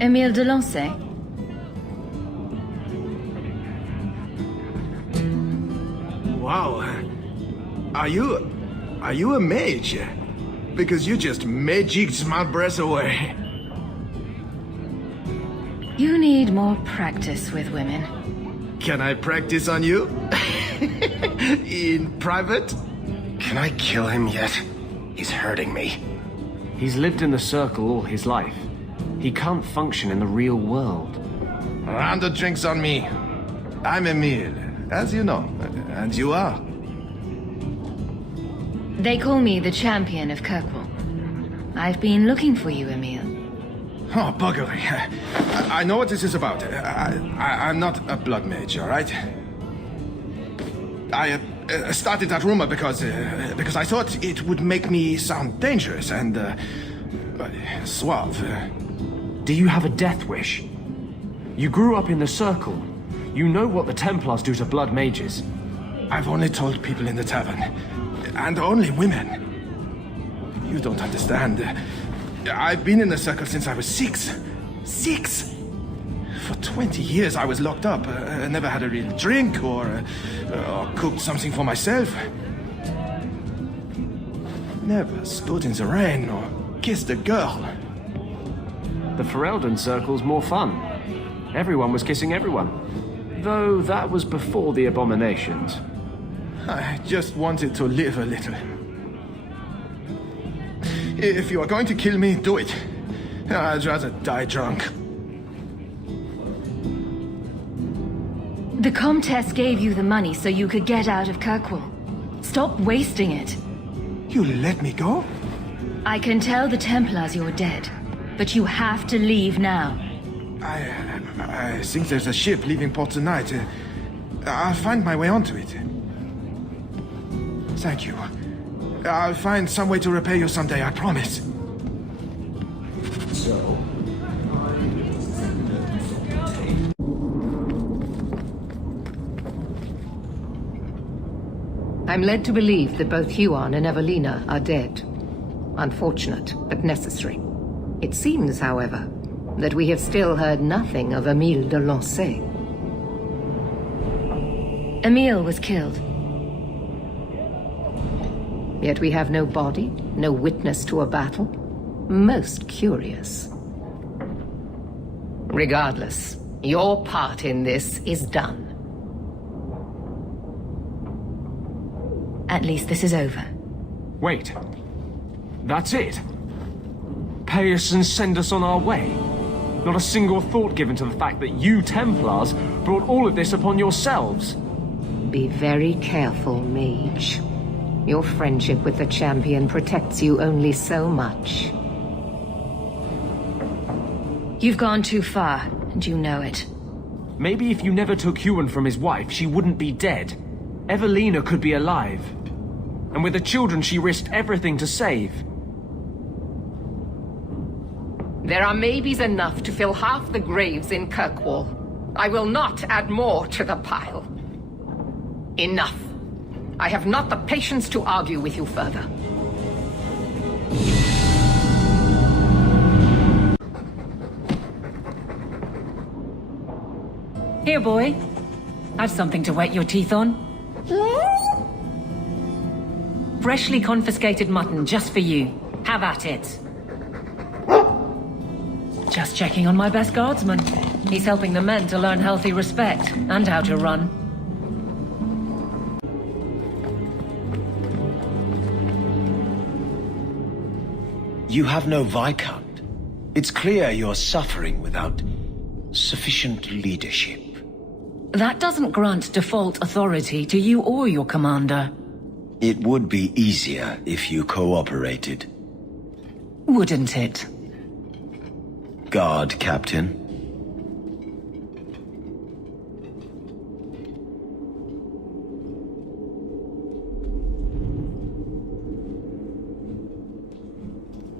Emile Delancey? Wow. Are you a mage? Because you just magicked my breath away. You need more practice with women. Can I practice on you? In private? Can I kill him yet? He's hurting me. He's lived in the Circle all his life. He can't function in the real world. Round of drinks on me. I'm Emile, as you know. And you are? They call me the champion of Kirkwall. I've been looking for you, Emile. Oh, buggery. I know what this is about. I'm not a blood mage, all right? I started that rumor because I thought it would make me sound dangerous and suave. Do you have a death wish? You grew up in the Circle. You know what the Templars do to blood mages. I've only told people in the tavern. And only women. You don't understand. I've been in the Circle since I was 6. 6! For 20 years I was locked up. Never had a real drink or cooked something for myself. Never stood in the rain or kissed a girl. The Ferelden Circle's more fun. Everyone was kissing everyone. Though that was before the abominations. I just wanted to live a little. If you are going to kill me, do it. I'd rather die drunk. The Comtesse gave you the money so you could get out of Kirkwall. Stop wasting it. You let me go? I can tell the Templars you're dead, but you have to leave now. I think there's a ship leaving port tonight. I'll find my way onto it. Thank you. I'll find some way to repay you someday, I promise. So... I'm led to believe that both Huon and Evelina are dead. Unfortunate, but necessary. It seems, however, that we have still heard nothing of Emile de Lancey. Emile was killed. Yet we have no body, no witness to a battle. Most curious. Regardless, your part in this is done. At least this is over. Wait. That's it? Pay us and send us on our way? Not a single thought given to the fact that you Templars brought all of this upon yourselves? Be very careful, Mage. Your friendship with the Champion protects you only so much. You've gone too far, and you know it. Maybe if you never took Huon from his wife, she wouldn't be dead. Evelina could be alive. And with the children she risked everything to save. There are maybes enough to fill half the graves in Kirkwall. I will not add more to the pile. Enough. I have not the patience to argue with you further. Here, boy. I've something to wet your teeth on. Freshly confiscated mutton just for you. Have at it. Just checking on my best guardsman. He's helping the men to learn healthy respect and how to run. You have no Viscount. It's clear you're suffering without sufficient leadership. That doesn't grant default authority to you or your commander. It would be easier if you cooperated. Wouldn't it? Guard, Captain.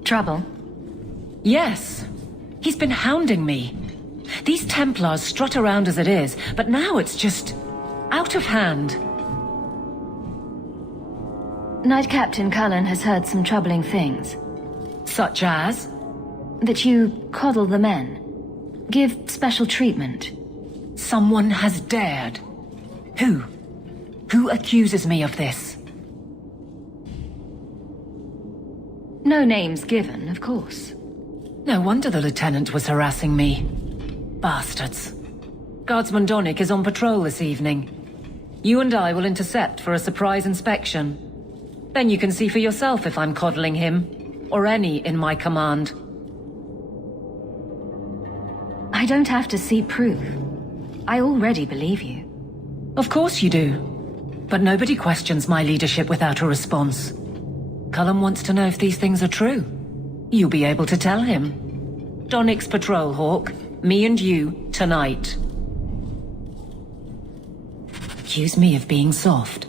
Trouble? Yes. He's been hounding me. These Templars strut around as it is, but now it's just... out of hand. Knight Captain Cullen has heard some troubling things. Such as? That you coddle the men. Give special treatment. Someone has dared. Who? Who accuses me of this? No names given, of course. No wonder the Lieutenant was harassing me. Bastards. Guardsman Donnick is on patrol this evening. You and I will intercept for a surprise inspection. Then you can see for yourself if I'm coddling him, or any in my command. I don't have to see proof. I already believe you. Of course you do. But nobody questions my leadership without a response. Cullen wants to know if these things are true. You'll be able to tell him. Donnick's patrol, Hawk. Me and you, tonight. Accuse me of being soft.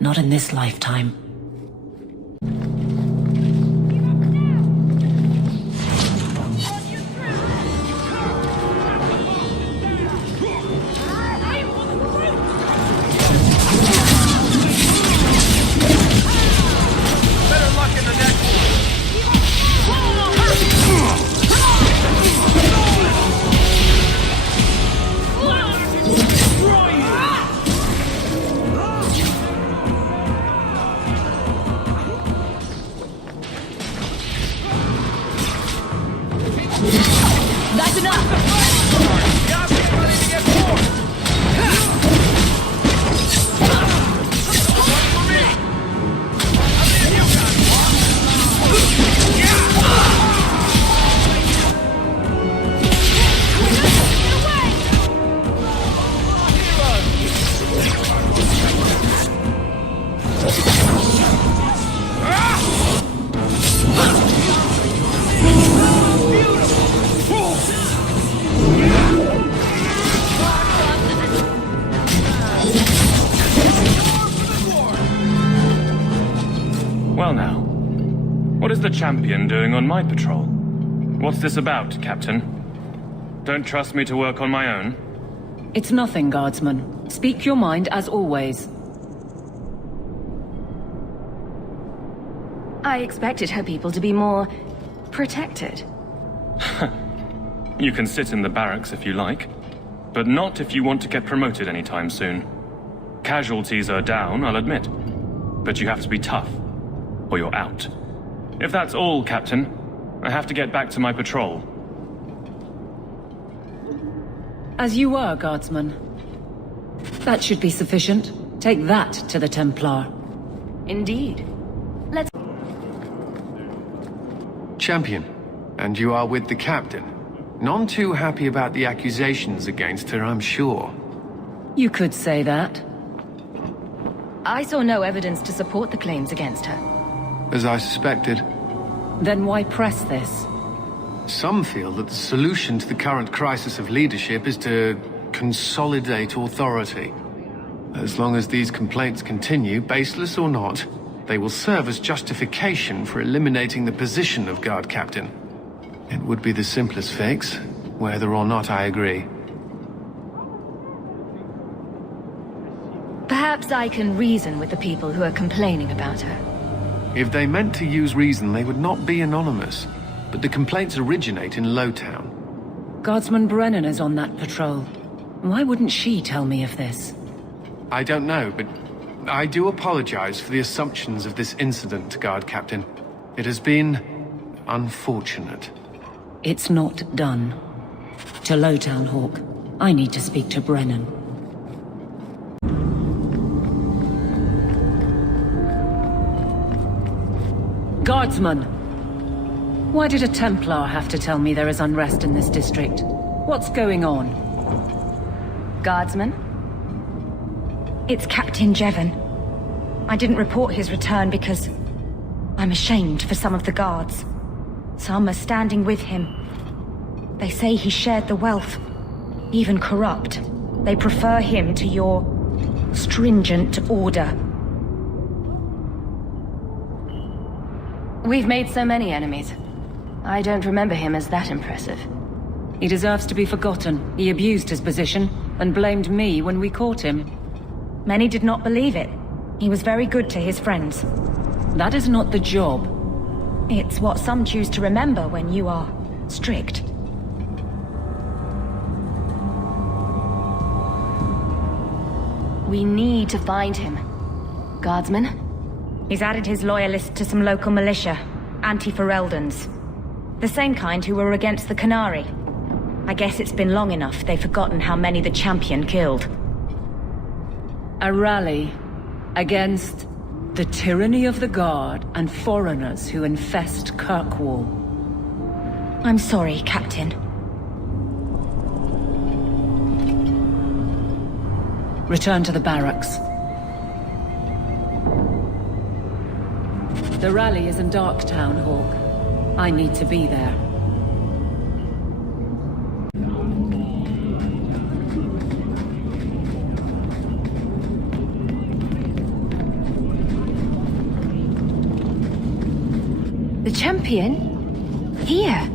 Not in this lifetime. Well now, what is the champion doing on my patrol? What's this about, Captain? Don't trust me to work on my own? It's nothing, Guardsman. Speak your mind as always. I expected her people to be more protected. You can sit in the barracks if you like, but not if you want to get promoted anytime soon. Casualties are down, I'll admit, but you have to be tough, or you're out. If that's all, Captain, I have to get back to my patrol. As you were, Guardsman. That should be sufficient. Take that to the Templar. Indeed. Let's... Champion, and you are with the captain. None too happy about the accusations against her, I'm sure. You could say that. I saw no evidence to support the claims against her. As I suspected. Then why press this? Some feel that the solution to the current crisis of leadership is to consolidate authority. As long as these complaints continue, baseless or not, they will serve as justification for eliminating the position of Guard Captain. It would be the simplest fix, whether or not I agree. Perhaps I can reason with the people who are complaining about her. If they meant to use reason, they would not be anonymous. But the complaints originate in Lowtown. Guardsman Brennan is on that patrol. Why wouldn't she tell me of this? I don't know, but I do apologize for the assumptions of this incident, Guard Captain. It has been unfortunate. It's not done. To Lowtown, Hawk. I need to speak to Brennan. Guardsman! Why did a Templar have to tell me there is unrest in this district? What's going on? Guardsman? It's Captain Jevon. I didn't report his return because I'm ashamed for some of the guards. Some are standing with him. They say he shared the wealth, even corrupt. They prefer him to your stringent order. We've made so many enemies. I don't remember him as that impressive. He deserves to be forgotten. He abused his position and blamed me when we caught him. Many did not believe it. He was very good to his friends. That is not the job. It's what some choose to remember when you are strict. We need to find him. Guardsman? He's added his loyalists to some local militia, anti-Fereldans. The same kind who were against the Qunari. I guess it's been long enough they've forgotten how many the champion killed. A rally against the tyranny of the Guard and foreigners who infest Kirkwall. I'm sorry, Captain. Return to the barracks. The rally is in Darktown, Hawk. I need to be there. The champion? Here?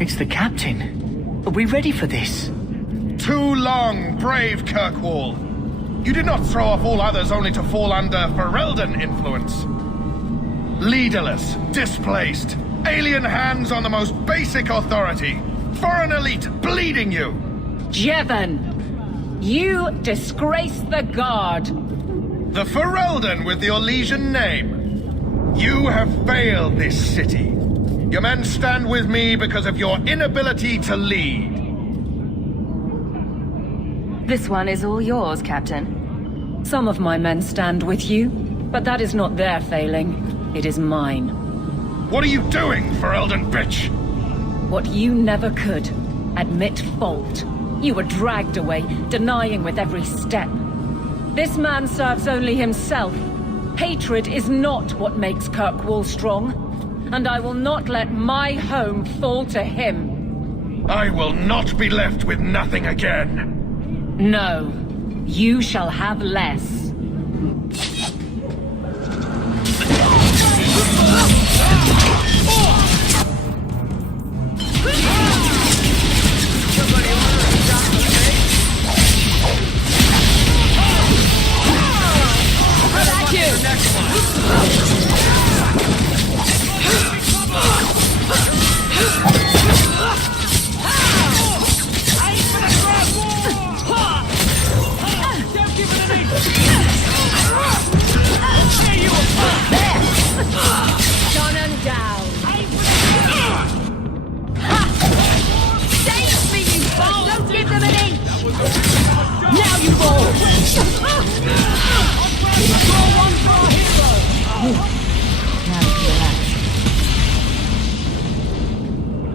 It's the captain. Are we ready for this? Too long, brave Kirkwall. You did not throw off all others only to fall under Ferelden influence. Leaderless, displaced, alien hands on the most basic authority, foreign elite bleeding you. Jevon! You disgrace the Guard! The Ferelden with the Orlesian name. You have failed this city. Your men stand with me because of your inability to lead. This one is all yours, Captain. Some of my men stand with you, but that is not their failing. It is mine. What are you doing, Ferelden bitch? What you never could. Admit fault. You were dragged away, denying with every step. This man serves only himself. Hatred is not what makes Kirkwall strong. And I will not let my home fall to him. I will not be left with nothing again. No. You shall have less.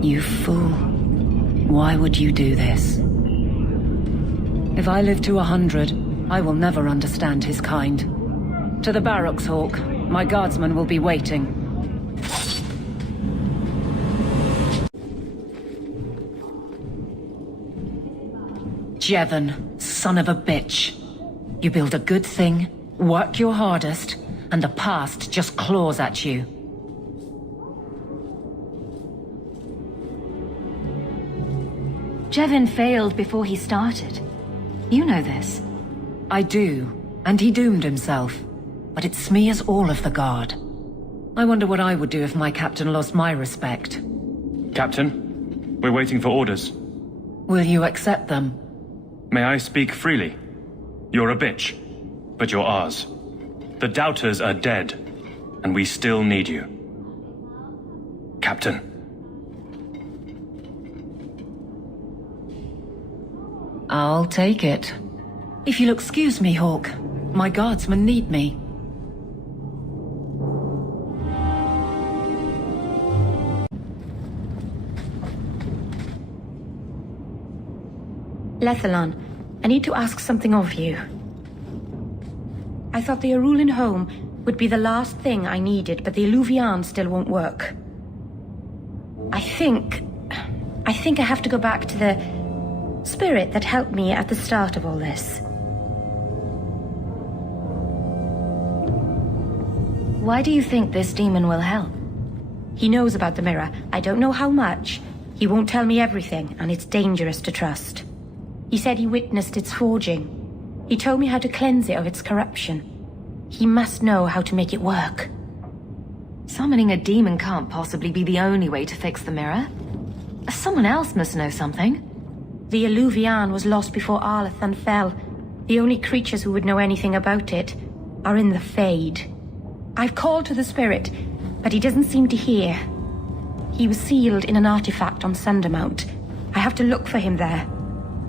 You fool. Why would you do this? If I live to 100, I will never understand his kind. To the barracks, Hawk. My guardsmen will be waiting. Jevon, son of a bitch. You build a good thing, work your hardest, and the past just claws at you. Jevon failed before he started. You know this. I do, and he doomed himself. But it smears all of the Guard. I wonder what I would do if my captain lost my respect. Captain, we're waiting for orders. Will you accept them? May I speak freely? You're a bitch, but you're ours. The Doubters are dead, and we still need you. Captain. I'll take it. If you'll excuse me, Hawk. My guardsmen need me. Lethalon, I need to ask something of you. I thought the Arulin home would be the last thing I needed, but the Eluvian still won't work. I think I have to go back to the spirit that helped me at the start of all this. Why do you think this demon will help? He knows about the mirror. I don't know how much. He won't tell me everything, and it's dangerous to trust. He said he witnessed its forging. He told me how to cleanse it of its corruption. He must know how to make it work. Summoning a demon can't possibly be the only way to fix the mirror. Someone else must know something. The Eluvian was lost before Arlathan fell. The only creatures who would know anything about it are in the Fade. I've called to the spirit, but he doesn't seem to hear. He was sealed in an artifact on Sundermount. I have to look for him there.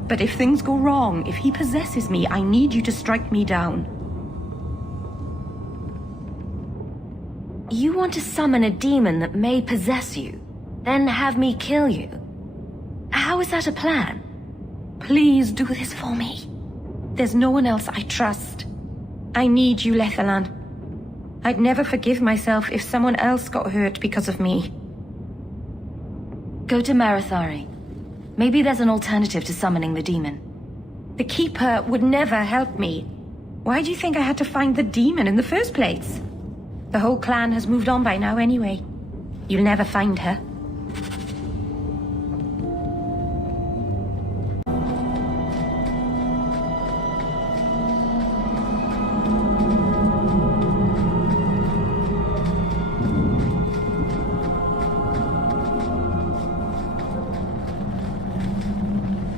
But if things go wrong, if he possesses me, I need you to strike me down. You want to summon a demon that may possess you, then have me kill you? How is that a plan? Please do this for me. There's no one else I trust. I need you, Lethalon. I'd never forgive myself if someone else got hurt because of me. Go to Marathari. Maybe there's an alternative to summoning the demon. The Keeper would never help me. Why do you think I had to find the demon in the first place? The whole clan has moved on by now anyway. You'll never find her.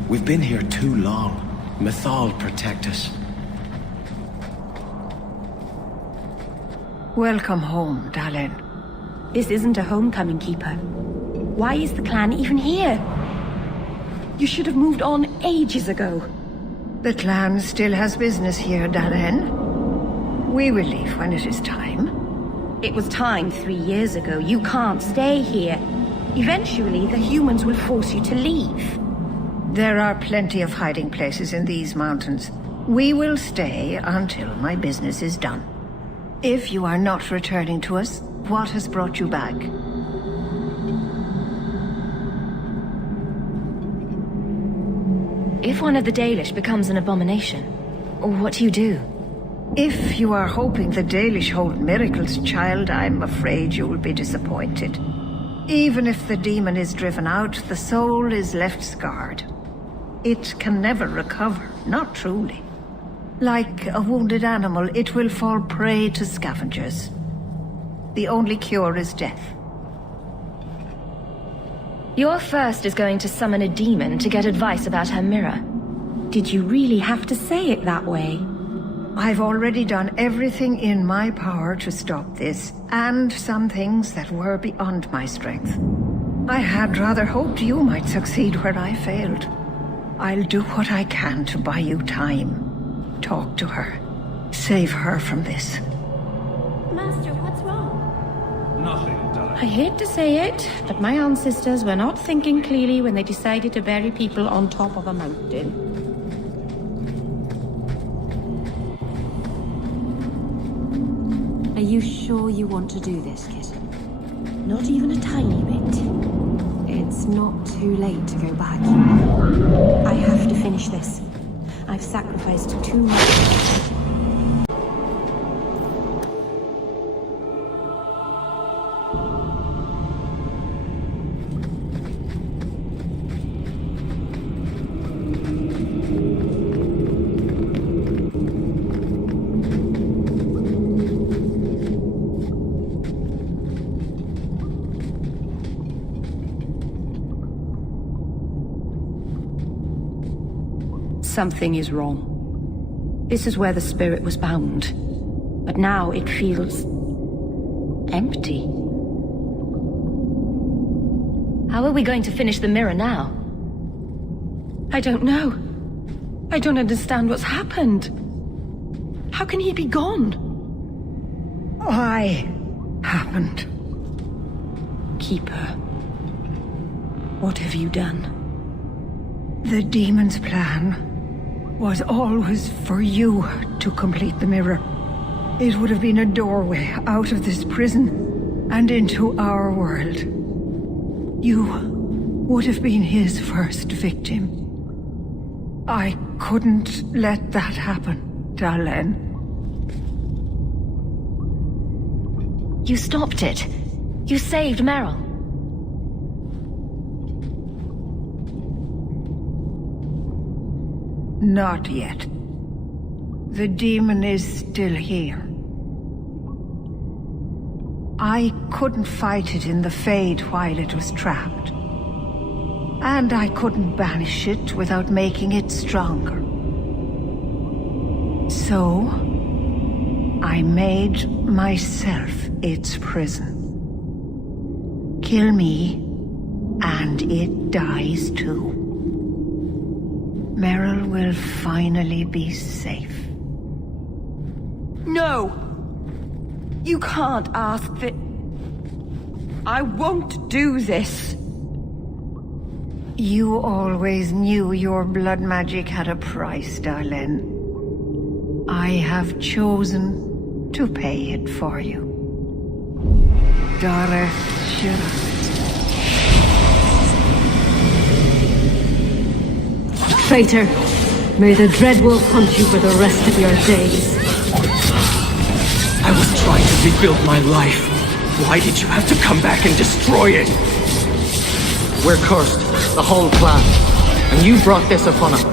We've been here too long. Mythal, protect us. Welcome home, Dallin. This isn't a homecoming, Keeper. Why is the clan even here? You should have moved on ages ago. The clan still has business here, Dallin. We will leave when it is time. It was time 3 years ago. You can't stay here. Eventually, the humans will force you to leave. There are plenty of hiding places in these mountains. We will stay until my business is done. If you are not returning to us, what has brought you back? If one of the Dalish becomes an abomination, what do you do? If you are hoping the Dalish hold miracles, child, I'm afraid you will be disappointed. Even if the demon is driven out, the soul is left scarred. It can never recover, not truly. Like a wounded animal, it will fall prey to scavengers. The only cure is death. Your first is going to summon a demon to get advice about her mirror. Did you really have to say it that way? I've already done everything in my power to stop this, and some things that were beyond my strength. I had rather hoped you might succeed where I failed. I'll do what I can to buy you time. Talk to her. Save her from this. Master, what's wrong? Nothing, darling. I hate to say it, but my ancestors were not thinking clearly when they decided to bury people on top of a mountain. Are you sure you want to do this, kitten? Not even a tiny bit. It's not too late to go back. I have to finish this. I've sacrificed too much. Something is wrong. This is where the spirit was bound. But now it feels empty. How are we going to finish the mirror now? I don't know. I don't understand what's happened. How can he be gone? Why happened? Keeper, what have you done? The demon's plan was always for you to complete the mirror. It would have been a doorway out of this prison and into our world. You would have been his first victim. I couldn't let that happen, Dalen. You stopped it. You saved Meryl. Not yet. The demon is still here. I couldn't fight it in the Fade while it was trapped. And I couldn't banish it without making it stronger. So, I made myself its prison. Kill me, and it dies too. Meryl will finally be safe. No! You can't ask that. I won't do this. You always knew your blood magic had a price, Darlene. I have chosen to pay it for you. Dareth Shira. Traitor, may the Dreadwolf hunt you for the rest of your days. I was trying to rebuild my life. Why did you have to come back and destroy it? We're cursed, the whole clan. And you brought this upon us.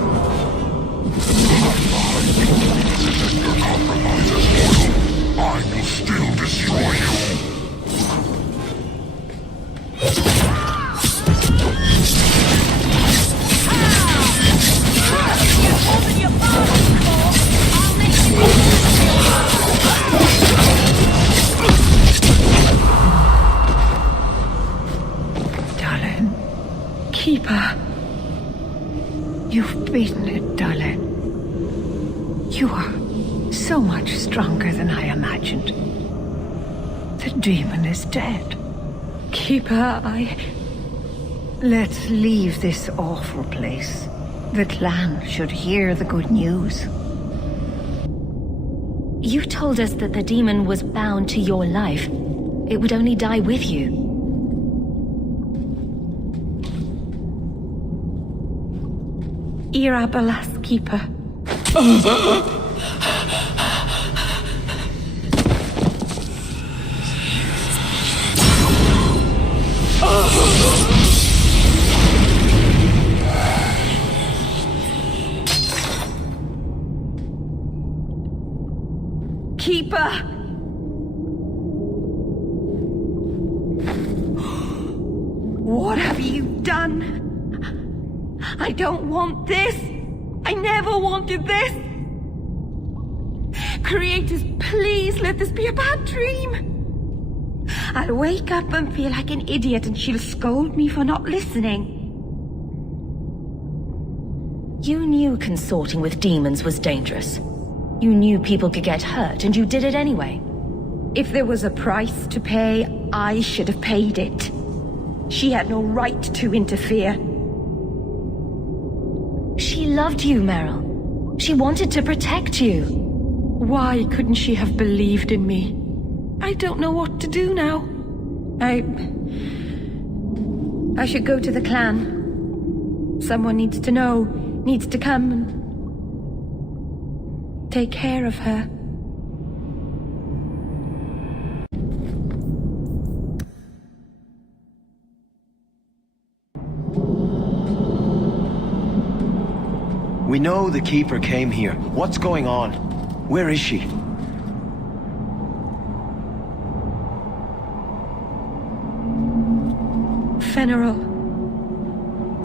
I will still destroy you. Darling. Keeper. You've beaten it, darling. You are so much stronger than I imagined. The demon is dead. Keeper, Let's leave this awful place. The clan should hear the good news. You told us that the demon was bound to your life. It would only die with you. Irabalas Keeper. Keeper! What have you done? I don't want this! I never wanted this! Creators, please let this be a bad dream! I'll wake up and feel like an idiot and she'll scold me for not listening. You knew consorting with demons was dangerous. You knew people could get hurt, and you did it anyway. If there was a price to pay, I should have paid it. She had no right to interfere. She loved you, Meryl. She wanted to protect you. Why couldn't she have believed in me? I don't know what to do now. I should go to the clan. Someone needs to know, needs to come and take care of her. We know the Keeper came here. What's going on? Where is she? Fenrirol.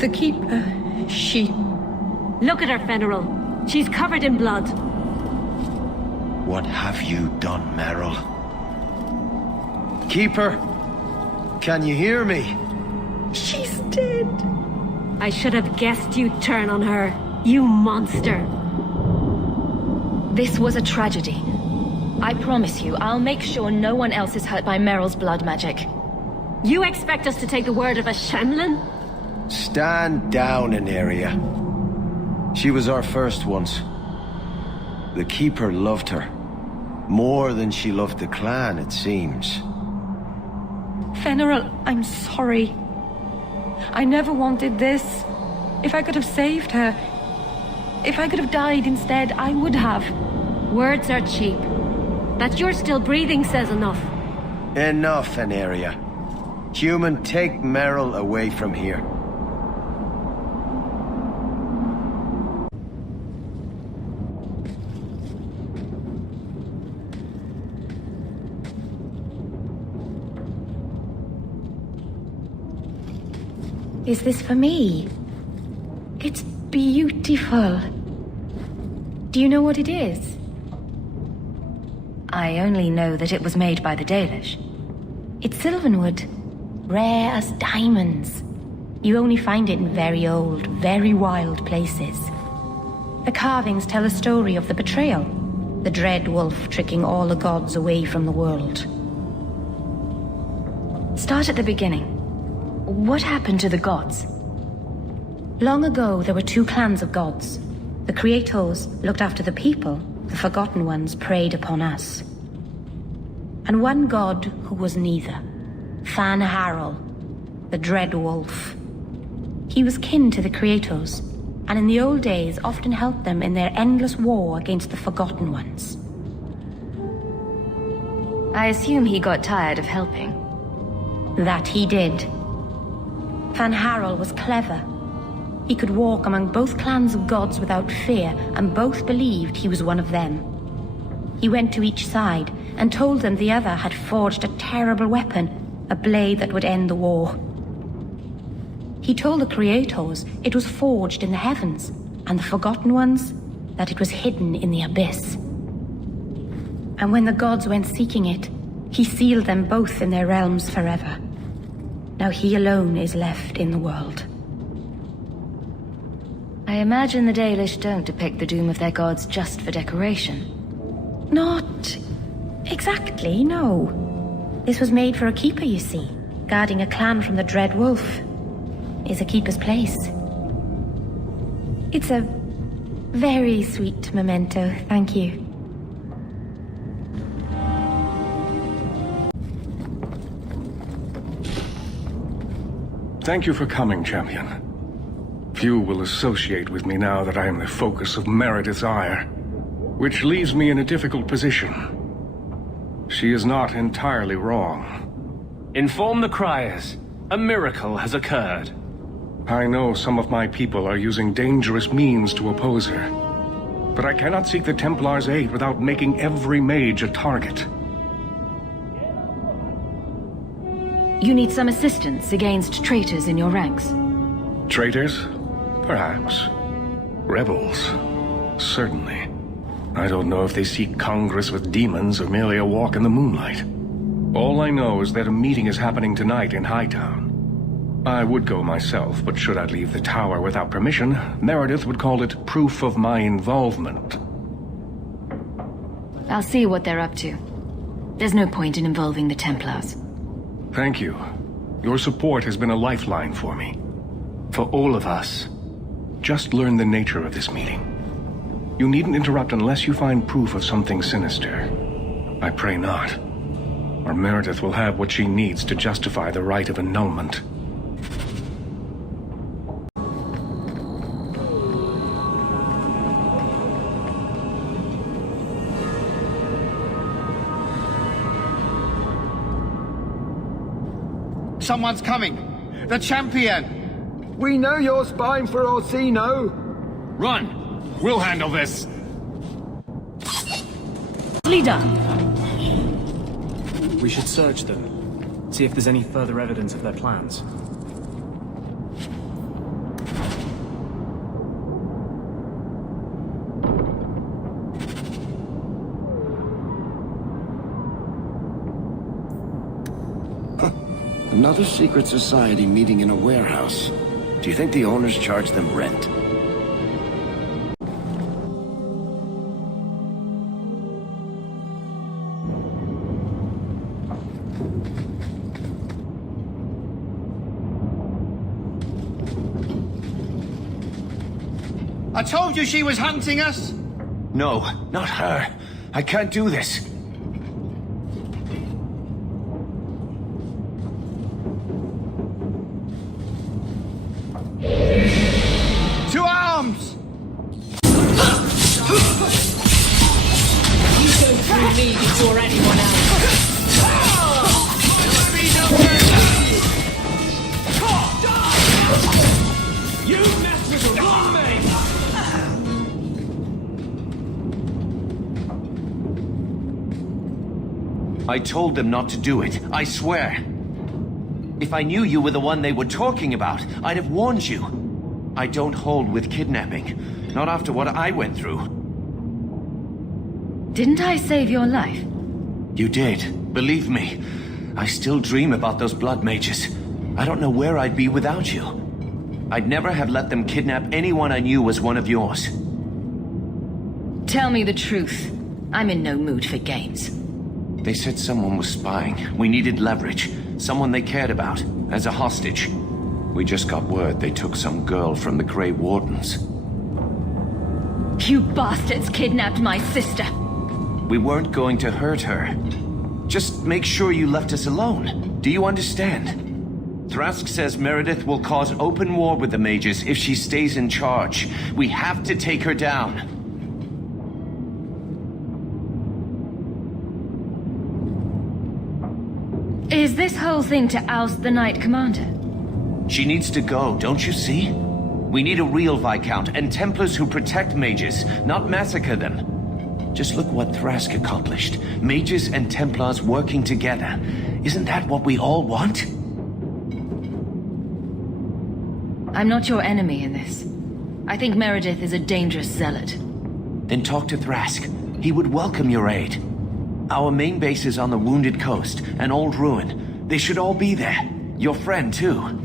The Keeper, she... Look at her, Fenrirol. She's covered in blood. What have you done, Meryl? Keeper! Can you hear me? She's dead. I should have guessed you'd turn on her, you monster. This was a tragedy. I promise you, I'll make sure no one else is hurt by Meryl's blood magic. You expect us to take the word of a Shemlin? Stand down, Aneria. She was our first once. The Keeper loved her. More than she loved the clan, it seems. Fenrirol, I'm sorry. I never wanted this. If I could have saved her, if I could have died instead, I would have. Words are cheap. That you're still breathing says enough. Enough, Aneria. Human, take Meryl away from here. Is this for me? It's beautiful. Do you know what it is? I only know that it was made by the Dalish. It's Sylvanwood. Rare as diamonds. You only find it in very old, very wild places. The carvings tell a story of the betrayal. The Dread Wolf tricking all the gods away from the world. Start at the beginning. What happened to the gods? Long ago, there were two clans of gods. The Creators looked after the people, the Forgotten Ones preyed upon us. And one god who was neither. Fan Harel, the Dread Wolf. He was kin to the Creators, and in the old days often helped them in their endless war against the Forgotten Ones. I assume he got tired of helping. That he did. Fan Harel was clever. He could walk among both clans of gods without fear, and both believed he was one of them. He went to each side and told them the other had forged a terrible weapon, a blade that would end the war. He told the Creators it was forged in the heavens, and the Forgotten Ones that it was hidden in the abyss. And when the gods went seeking it, he sealed them both in their realms forever. Now he alone is left in the world. I imagine the Dalish don't depict the doom of their gods just for decoration. Not exactly, no. This was made for a keeper, you see. Guarding a clan from the Dread Wolf is a keeper's place. It's a very sweet memento, thank you. Thank you for coming, champion. Few will associate with me now that I am the focus of Meredith's ire, which leaves me in a difficult position. She is not entirely wrong. Inform the Criers. A miracle has occurred. I know some of my people are using dangerous means to oppose her, but I cannot seek the Templars' aid without making every mage a target. You need some assistance against traitors in your ranks. Traitors? Perhaps. Rebels? Certainly. I don't know if they seek congress with demons or merely a walk in the moonlight. All I know is that a meeting is happening tonight in Hightown. I would go myself, but should I leave the tower without permission, Meredith would call it proof of my involvement. I'll see what they're up to. There's no point in involving the Templars. Thank you. Your support has been a lifeline for me. For all of us. Just learn the nature of this meeting. You needn't interrupt unless you find proof of something sinister. I pray not. Or Meredith will have what she needs to justify the right of annulment. Someone's coming! The champion! We know you're spying for Orsino! Run! We'll handle this! Leader! We should search them. See if there's any further evidence of their plans. Another secret society meeting in a warehouse. Do you think the owners charge them rent? I told you she was hunting us! No, not her. I can't do this. To arms! You go through me before anyone else. You messed with the wrong mate! I told them not to do it, I swear. If I knew you were the one they were talking about, I'd have warned you. I don't hold with kidnapping. Not after what I went through. Didn't I save your life? You did. Believe me. I still dream about those blood mages. I don't know where I'd be without you. I'd never have let them kidnap anyone I knew was one of yours. Tell me the truth. I'm in no mood for games. They said someone was spying. We needed leverage. Someone they cared about. As a hostage. We just got word they took some girl from the Grey Wardens. You bastards kidnapped my sister. We weren't going to hurt her. Just make sure you left us alone. Do you understand? Thrask says Meredith will cause open war with the mages if she stays in charge. We have to take her down. Is this whole thing to oust the Knight Commander? She needs to go, don't you see? We need a real Viscount and Templars who protect mages, not massacre them. Just look what Thrask accomplished. Mages and Templars working together. Isn't that what we all want? I'm not your enemy in this. I think Meredith is a dangerous zealot. Then talk to Thrask. He would welcome your aid. Our main base is on the Wounded Coast, an old ruin. They should all be there. Your friend, too.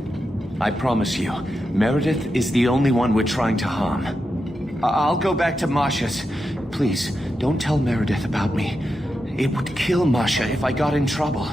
I promise you, Meredith is the only one we're trying to harm. I'll go back to Masha's. Please, don't tell Meredith about me. It would kill Masha if I got in trouble.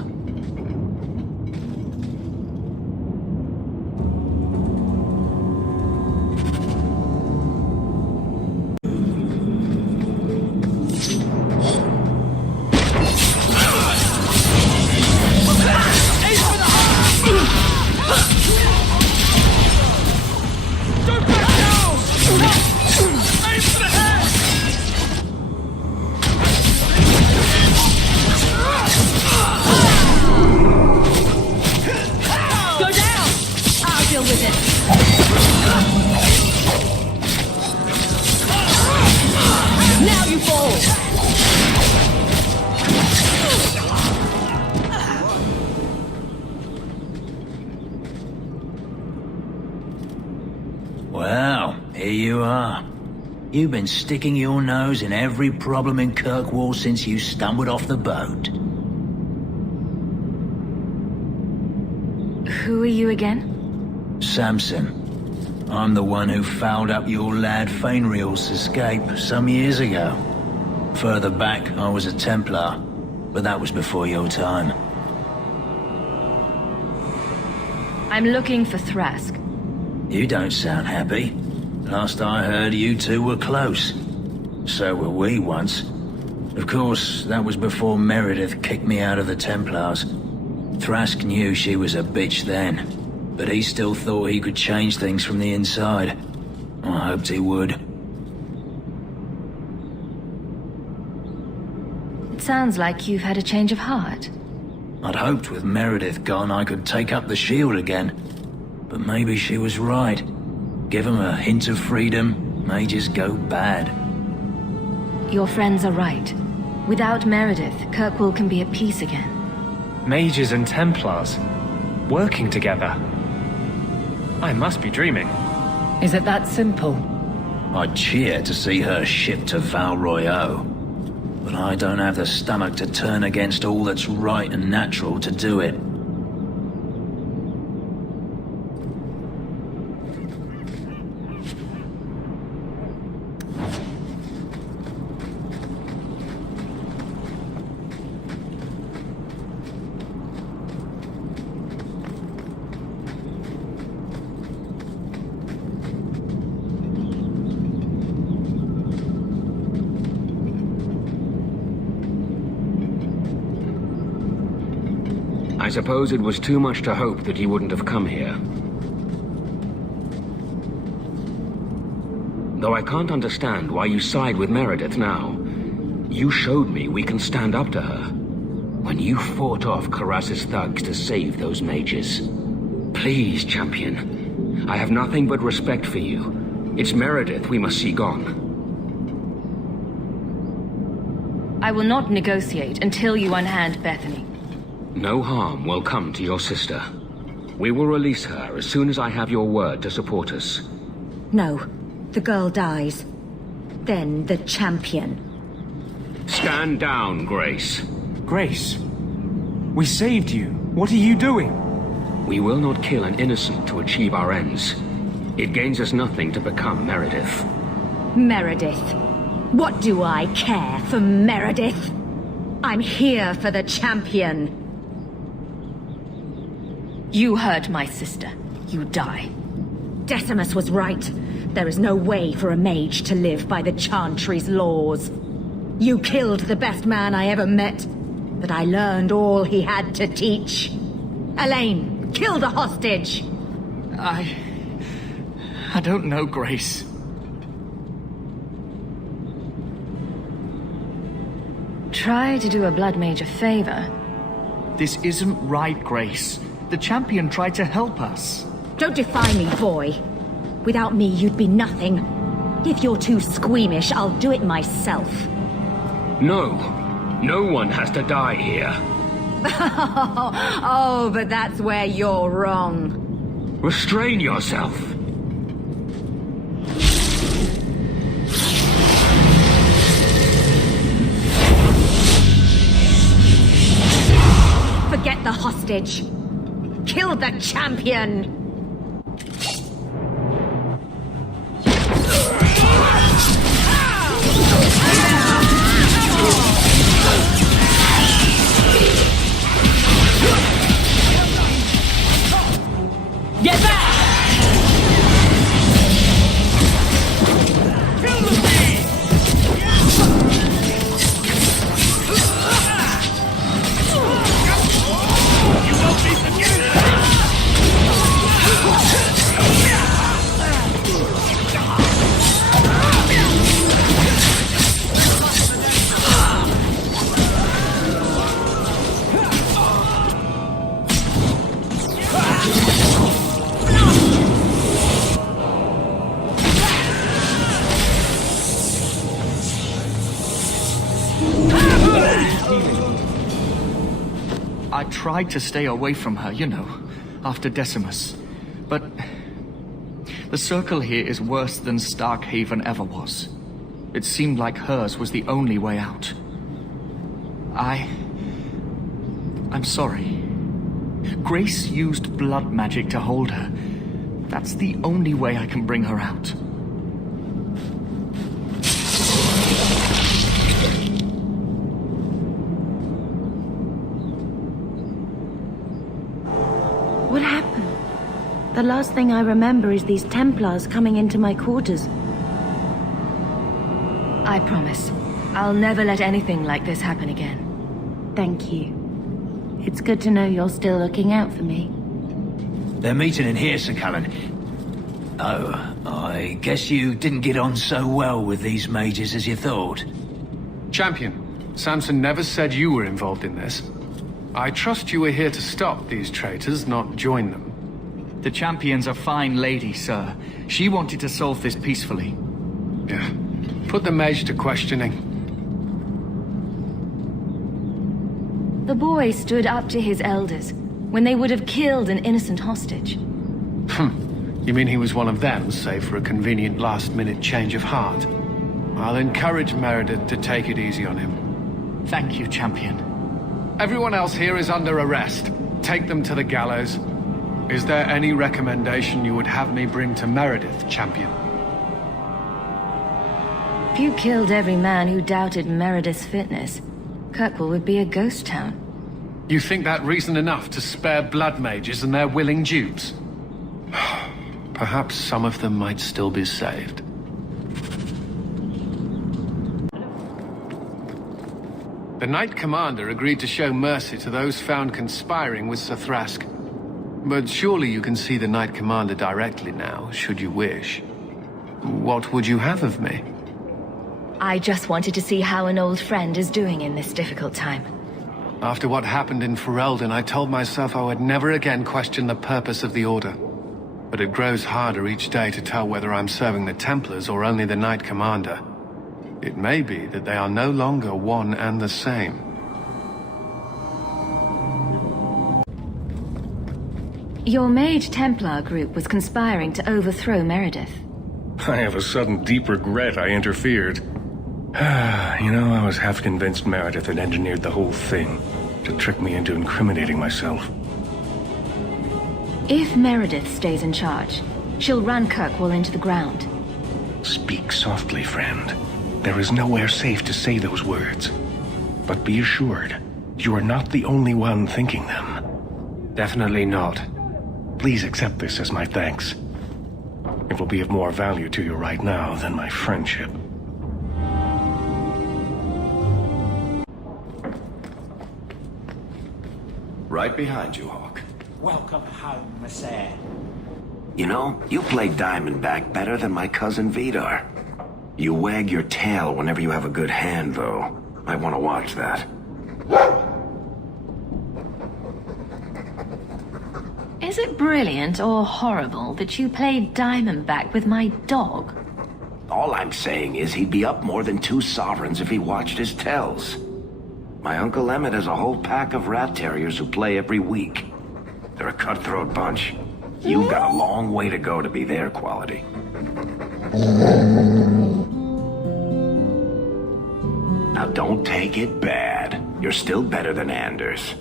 are. You've been sticking your nose in every problem in Kirkwall since you stumbled off the boat. Who are you again? Samson. I'm the one who fouled up your lad Fainriel's escape some years ago. Further back, I was a Templar, but that was before your time. I'm looking for Thrask. You don't sound happy. Last I heard, you two were close. So were we once. Of course, that was before Meredith kicked me out of the Templars. Thrask knew she was a bitch then, but he still thought he could change things from the inside. I hoped he would. It sounds like you've had a change of heart. I'd hoped with Meredith gone I could take up the shield again. But maybe she was right. Give him a hint of freedom, mages go bad. Your friends are right. Without Meredith, Kirkwall can be at peace again. Mages and Templars working together. I must be dreaming. Is it that simple? I'd cheer to see her shipped to Val Royeaux. But I don't have the stomach to turn against all that's right and natural to do it. I suppose it was too much to hope that he wouldn't have come here. Though I can't understand why you side with Meredith now. You showed me we can stand up to her. When you fought off Karas's thugs to save those mages. Please, champion. I have nothing but respect for you. It's Meredith we must see gone. I will not negotiate until you unhand Bethany. No harm will come to your sister. We will release her as soon as I have your word to support us. No. The girl dies. Then the champion. Stand down, Grace. Grace? We saved you. What are you doing? We will not kill an innocent to achieve our ends. It gains us nothing to become Meredith. Meredith. What do I care for Meredith? I'm here for the champion. You hurt my sister. You die. Decimus was right. There is no way for a mage to live by the Chantry's laws. You killed the best man I ever met, but I learned all he had to teach. Elaine, kill the hostage! I don't know, Grace. Try to do a blood mage a favor. This isn't right, Grace. The champion tried to help us. Don't defy me, boy. Without me, you'd be nothing. If you're too squeamish, I'll do it myself. No. No one has to die here. Oh, but that's where you're wrong. Restrain yourself. Forget the hostage. Kill the champion! Get back! I tried to stay away from her, you know, after Decimus. But The Circle here is worse than Starkhaven ever was. It seemed like hers was the only way out. I'm sorry. Grace used blood magic to hold her. That's the only way I can bring her out. What happened? The last thing I remember is these Templars coming into my quarters. I promise. I'll never let anything like this happen again. Thank you. It's good to know you're still looking out for me. They're meeting in here, Sir Cullen. Oh, I guess you didn't get on so well with these mages as you thought. Champion, Samson never said you were involved in this. I trust you were here to stop these traitors, not join them. The Champion's a fine lady, sir. She wanted to solve this peacefully. Yeah. Put the mage to questioning. The boy stood up to his elders when they would have killed an innocent hostage. You mean he was one of them, save for a convenient last-minute change of heart? I'll encourage Meredith to take it easy on him. Thank you, Champion. Everyone else here is under arrest. Take them to the gallows. Is there any recommendation you would have me bring to Meredith, Champion? If you killed every man who doubted Meredith's fitness, Kirkwall would be a ghost town. You think that reason enough to spare blood mages and their willing dupes? Perhaps some of them might still be saved. The Knight Commander agreed to show mercy to those found conspiring with Sir Thrask. But surely you can see the Knight Commander directly now, should you wish. What would you have of me? I just wanted to see how an old friend is doing in this difficult time. After what happened in Ferelden, I told myself I would never again question the purpose of the Order. But it grows harder each day to tell whether I'm serving the Templars or only the Knight Commander. It may be that they are no longer one and the same. Your Mage Templar group was conspiring to overthrow Meredith. I have a sudden deep regret I interfered. You know, I was half convinced Meredith had engineered the whole thing to trick me into incriminating myself. If Meredith stays in charge, she'll run Kirkwall into the ground. Speak softly, friend. There is nowhere safe to say those words. But be assured, you are not the only one thinking them. Definitely not. Please accept this as my thanks. It will be of more value to you right now than my friendship. Right behind you, Hawk. Welcome home, Monsieur. You know, you play Diamondback better than my cousin Vidar. You wag your tail whenever you have a good hand, though. I want to watch that. Is it brilliant or horrible that you played Diamondback with my dog? All I'm saying is he'd be up more than 2 sovereigns if he watched his tells. My Uncle Emmett has a whole pack of rat terriers who play every week. They're a cutthroat bunch. You've got a long way to go to be their quality. Now don't take it bad. You're still better than Anders.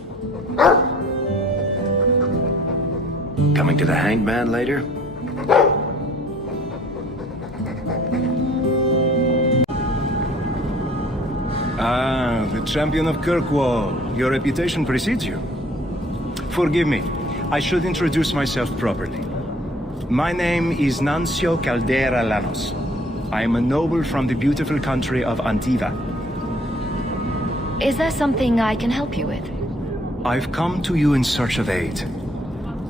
Coming to the Hanged Man later? Ah, the champion of Kirkwall. Your reputation precedes you. Forgive me. I should introduce myself properly. My name is Nancio Caldera Lanos. I am a noble from the beautiful country of Antiva. Is there something I can help you with? I've come to you in search of aid.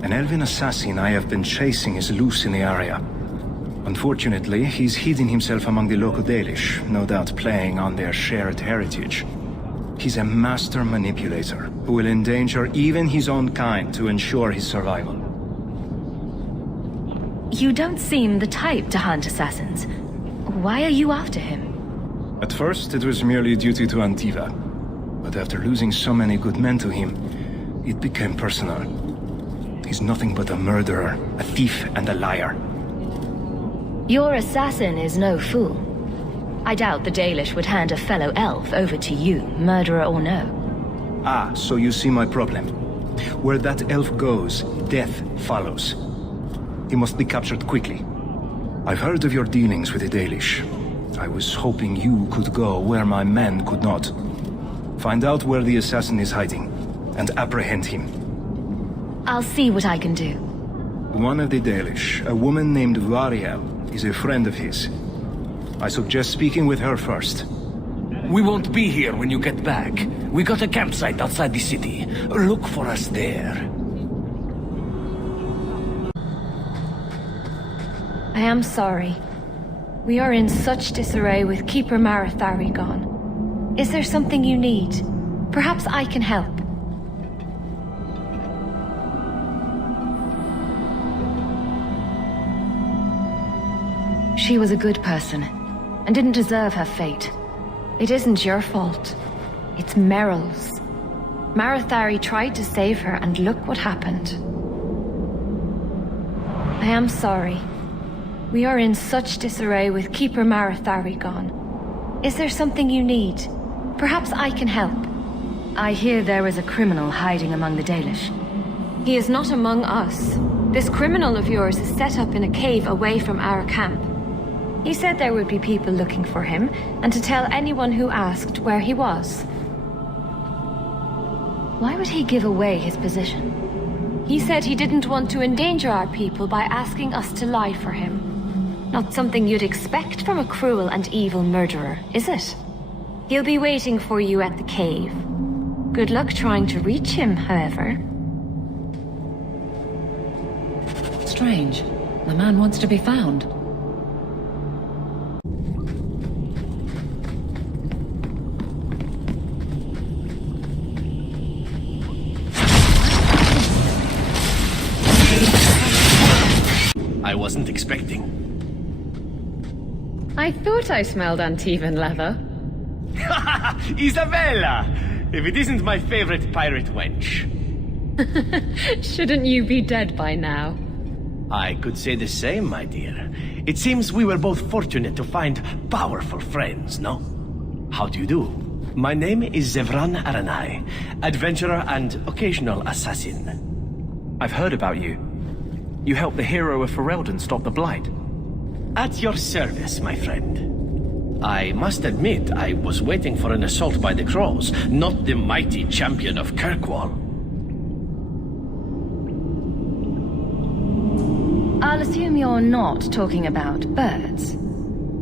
An elven assassin I have been chasing is loose in the area. Unfortunately, he's hidden himself among the local Dalish, no doubt playing on their shared heritage. He's a master manipulator who will endanger even his own kind to ensure his survival. You don't seem the type to hunt assassins. Why are you after him? At first, it was merely duty to Antiva. But after losing so many good men to him, it became personal. He's nothing but a murderer, a thief, and a liar. Your assassin is no fool. I doubt the Dalish would hand a fellow elf over to you, murderer or no. Ah, so you see my problem. Where that elf goes, death follows. He must be captured quickly. I've heard of your dealings with the Dalish. I was hoping you could go where my men could not. Find out where the assassin is hiding, and apprehend him. I'll see what I can do. One of the Dalish, a woman named Variel, is a friend of his. I suggest speaking with her first. We won't be here when you get back. We got a campsite outside the city. Look for us there. I am sorry. We are in such disarray with Keeper Marathari gone. Is there something you need? Perhaps I can help. She was a good person, and didn't deserve her fate. It isn't your fault. It's Meryl's. Marathari tried to save her, and look what happened. I am sorry. We are in such disarray with Keeper Marathari gone. Is there something you need? Perhaps I can help. I hear there is a criminal hiding among the Dalish. He is not among us. This criminal of yours is set up in a cave away from our camp. He said there would be people looking for him, and to tell anyone who asked where he was. Why would he give away his position? He said he didn't want to endanger our people by asking us to lie for him. Not something you'd expect from a cruel and evil murderer, is it? He'll be waiting for you at the cave. Good luck trying to reach him, however. Strange. The man wants to be found. I wasn't expecting. I thought I smelled Antivan leather. Isabella! If it isn't my favorite pirate wench. Shouldn't you be dead by now? I could say the same, my dear. It seems we were both fortunate to find powerful friends, no? How do you do? My name is Zevran Aranai, adventurer and occasional assassin. I've heard about you. You helped the hero of Ferelden stop the Blight. At your service, my friend. I must admit, I was waiting for an assault by the Crows, not the mighty champion of Kirkwall. I'll assume you're not talking about birds.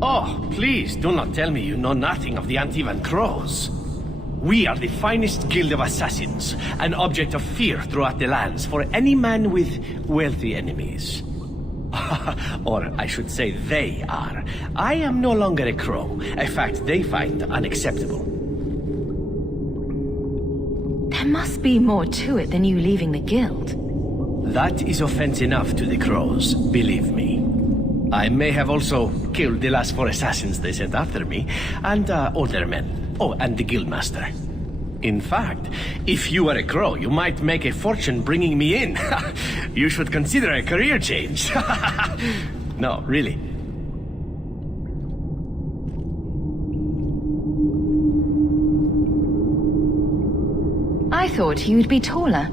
Oh, please do not tell me you know nothing of the Antivan Crows. We are the finest guild of assassins, an object of fear throughout the lands for any man with wealthy enemies. Or I should say they are. I am no longer a crow, a fact they find unacceptable. There must be more to it than you leaving the guild. That is offense enough to the Crows, believe me. I may have also killed the last 4 assassins they sent after me, and older men. Oh, and the guildmaster. In fact, if you were a crow, you might make a fortune bringing me in. You should consider a career change. No, really. I thought you'd be taller.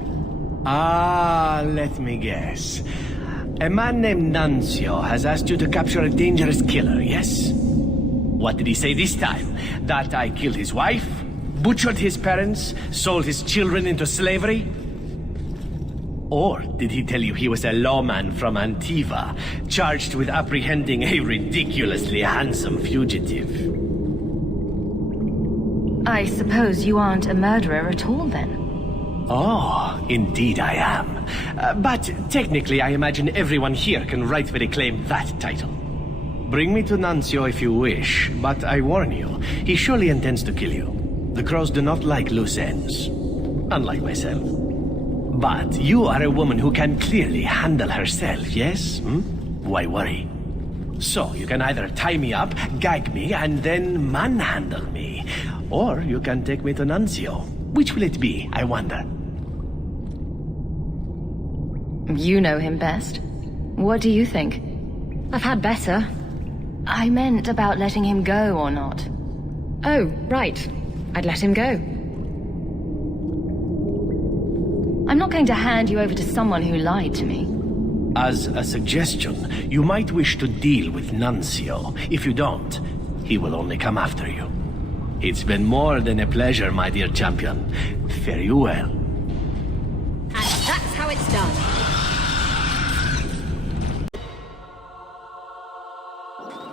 Ah, let me guess. A man named Nuncio has asked you to capture a dangerous killer, yes? What did he say this time? That I killed his wife? Butchered his parents? Sold his children into slavery? Or did he tell you he was a lawman from Antiva, charged with apprehending a ridiculously handsome fugitive? I suppose you aren't a murderer at all, then? Oh, indeed I am. But technically, I imagine everyone here can rightfully claim that title. Bring me to Nuncio if you wish, but I warn you, he surely intends to kill you. The Crows do not like loose ends, unlike myself. But you are a woman who can clearly handle herself, yes? Why worry? So, you can either tie me up, gag me, and then manhandle me. Or you can take me to Nuncio. Which will it be, I wonder? You know him best. What do you think? I've had better, I meant about letting him go or not. Oh, right. I'd let him go. I'm not going to hand you over to someone who lied to me. As a suggestion, you might wish to deal with Nuncio. If you don't, he will only come after you. It's been more than a pleasure, my dear champion. Fare you well. And that's how it's done.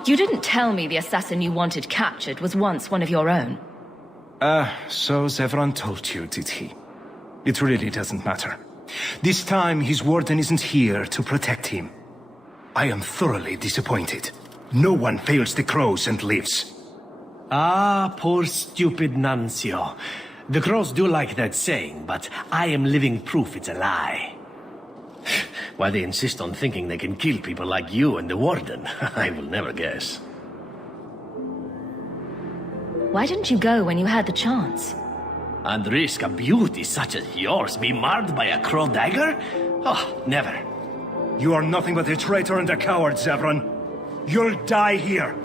You didn't tell me the assassin you wanted captured was once one of your own. So Zevran told you, did he? It really doesn't matter. This time, his warden isn't here to protect him. I am thoroughly disappointed. No one fails the crows and lives. Ah, poor stupid Nuncio. The crows do like that saying, but I am living proof it's a lie. Why they insist on thinking they can kill people like you and the warden, I will never guess. Why didn't you go when you had the chance? And risk a beauty such as yours be marred by a crow dagger? Oh, never. You are nothing but a traitor and a coward, Zevran. You'll die here.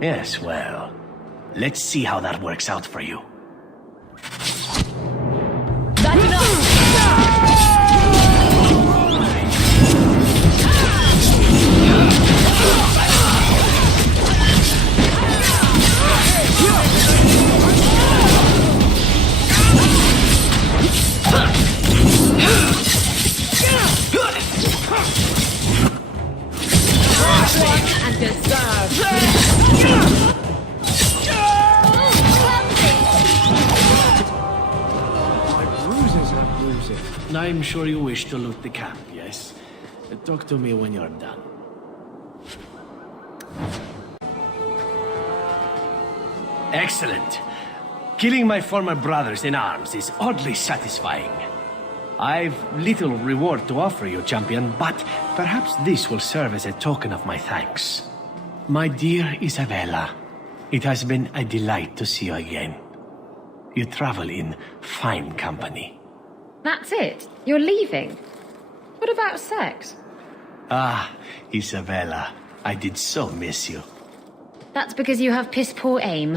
Yes, well, let's see how that works out for you. That's enough! And deserve. I'm sure you wish to loot the camp, yes? Talk to me when you're done. Excellent. Killing my former brothers in arms is oddly satisfying. I've little reward to offer you, champion, but perhaps this will serve as a token of my thanks. My dear Isabella, it has been a delight to see you again. You travel in fine company. That's it? You're leaving? What about sex? Ah, Isabella, I did so miss you. That's because you have piss-poor aim.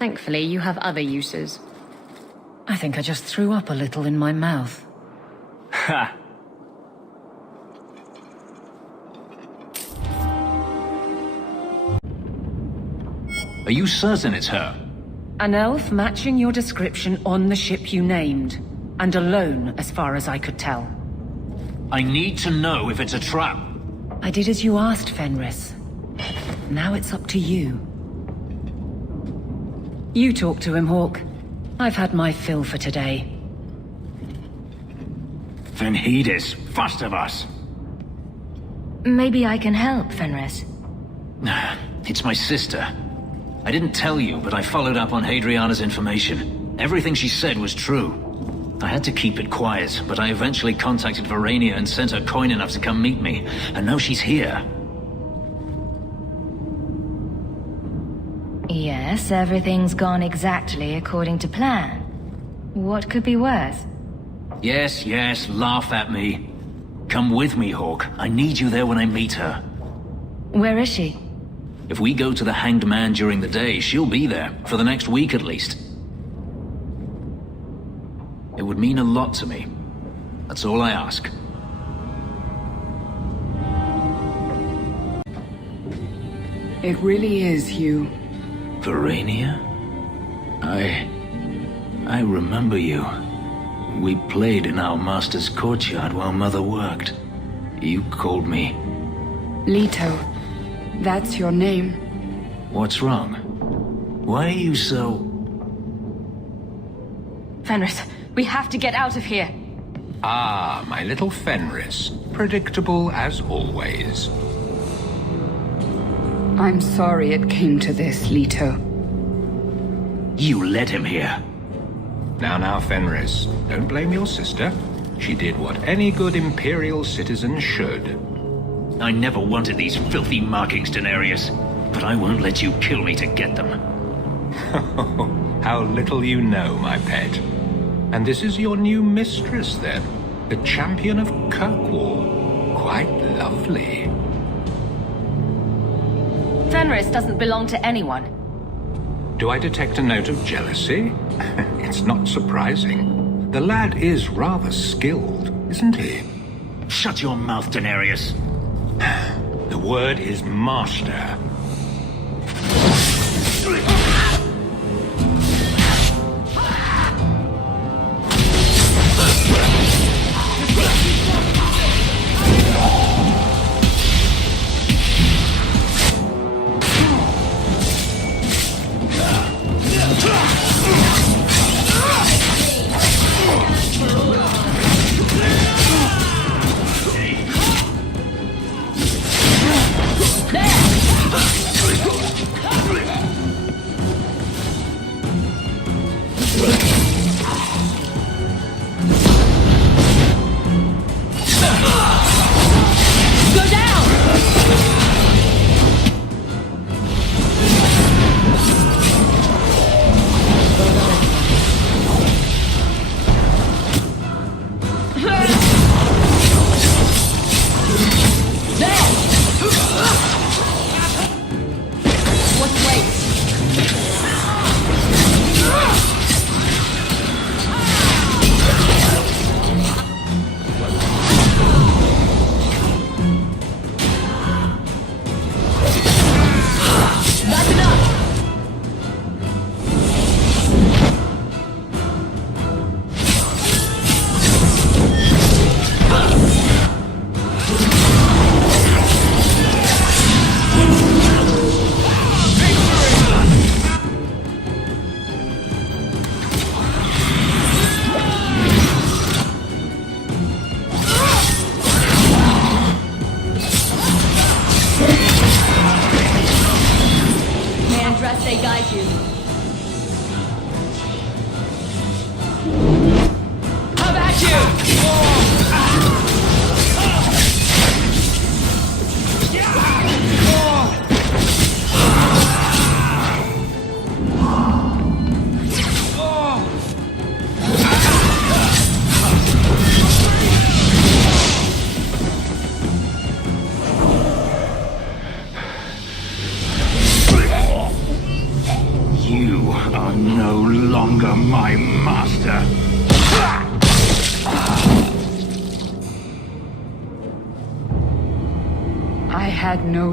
Thankfully, you have other uses. I think I just threw up a little in my mouth. Ha! Are you certain it's her? An elf matching your description on the ship you named. And alone, as far as I could tell. I need to know if it's a trap. I did as you asked, Fenris. Now it's up to you. You talk to him, Hawk. I've had my fill for today. Venhedis, first of us. Maybe I can help, Fenris. It's my sister. I didn't tell you, but I followed up on Hadriana's information. Everything she said was true. I had to keep it quiet, but I eventually contacted Verania and sent her coin enough to come meet me. And now she's here. Yes, everything's gone exactly according to plan. What could be worse? Yes, yes, laugh at me. Come with me, Hawk. I need you there when I meet her. Where is she? If we go to the Hanged Man during the day, she'll be there, for the next week at least. It would mean a lot to me. That's all I ask. It really is, Hugh. Verania? I remember you. We played in our master's courtyard while Mother worked. You called me... Leto. That's your name. What's wrong? Why are you so... Fenris, we have to get out of here. Ah, my little Fenris. Predictable as always. I'm sorry it came to this, Leto. You led him here. Now, Fenris, don't blame your sister. She did what any good Imperial citizen should. I never wanted these filthy markings, Daenerys. But I won't let you kill me to get them. How little you know, my pet. And this is your new mistress, then? The champion of Kirkwall. Quite lovely. Fenris doesn't belong to anyone. Do I detect a note of jealousy? It's not surprising. The lad is rather skilled, isn't he? Shut your mouth, Daenerys. The word is master.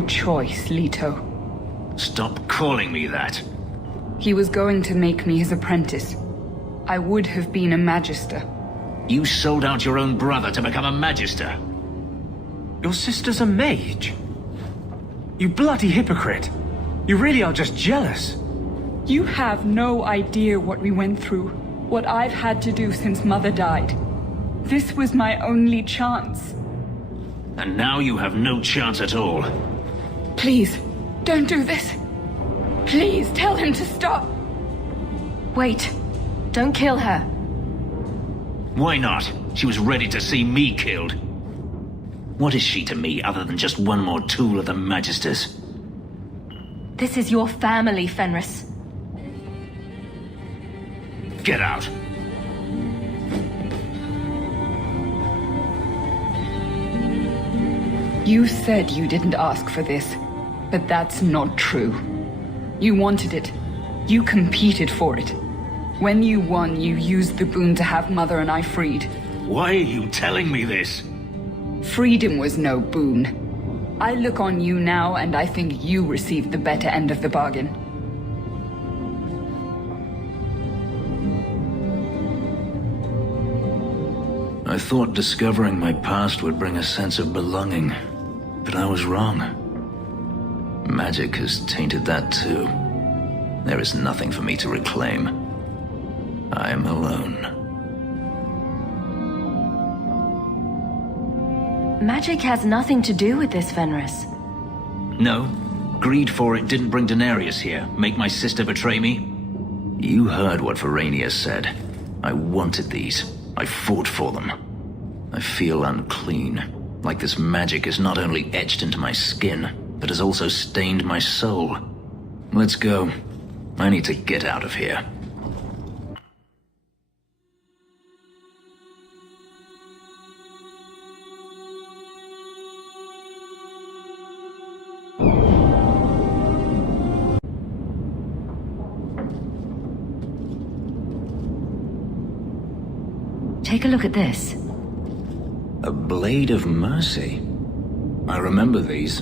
Choice, Leto. Stop calling me that. He was going to make me his apprentice. I would have been a magister. You sold out your own brother to become a magister. Your sister's a mage? You bloody hypocrite. You really are just jealous. You have no idea what we went through, what I've had to do since Mother died. This was my only chance. And now you have no chance at all. Please, don't do this. Please, tell him to stop. Wait. Don't kill her. Why not? She was ready to see me killed. What is she to me other than just one more tool of the Magisters? This is your family, Fenris. Get out. You said you didn't ask for this, but that's not true. You wanted it. You competed for it. When you won, you used the boon to have Mother and I freed. Why are you telling me this? Freedom was no boon. I look on you now, and I think you received the better end of the bargain. I thought discovering my past would bring a sense of belonging, but I was wrong. Magic has tainted that too. There is nothing for me to reclaim. I am alone. Magic has nothing to do with this, Fenris. No, greed for it didn't bring Daenerys here, make my sister betray me. You heard what Varania said. I wanted these. I fought for them. I feel unclean, like this magic is not only etched into my skin, but has also stained my soul. Let's go. I need to get out of here. Take a look at this. A Blade of Mercy. I remember these.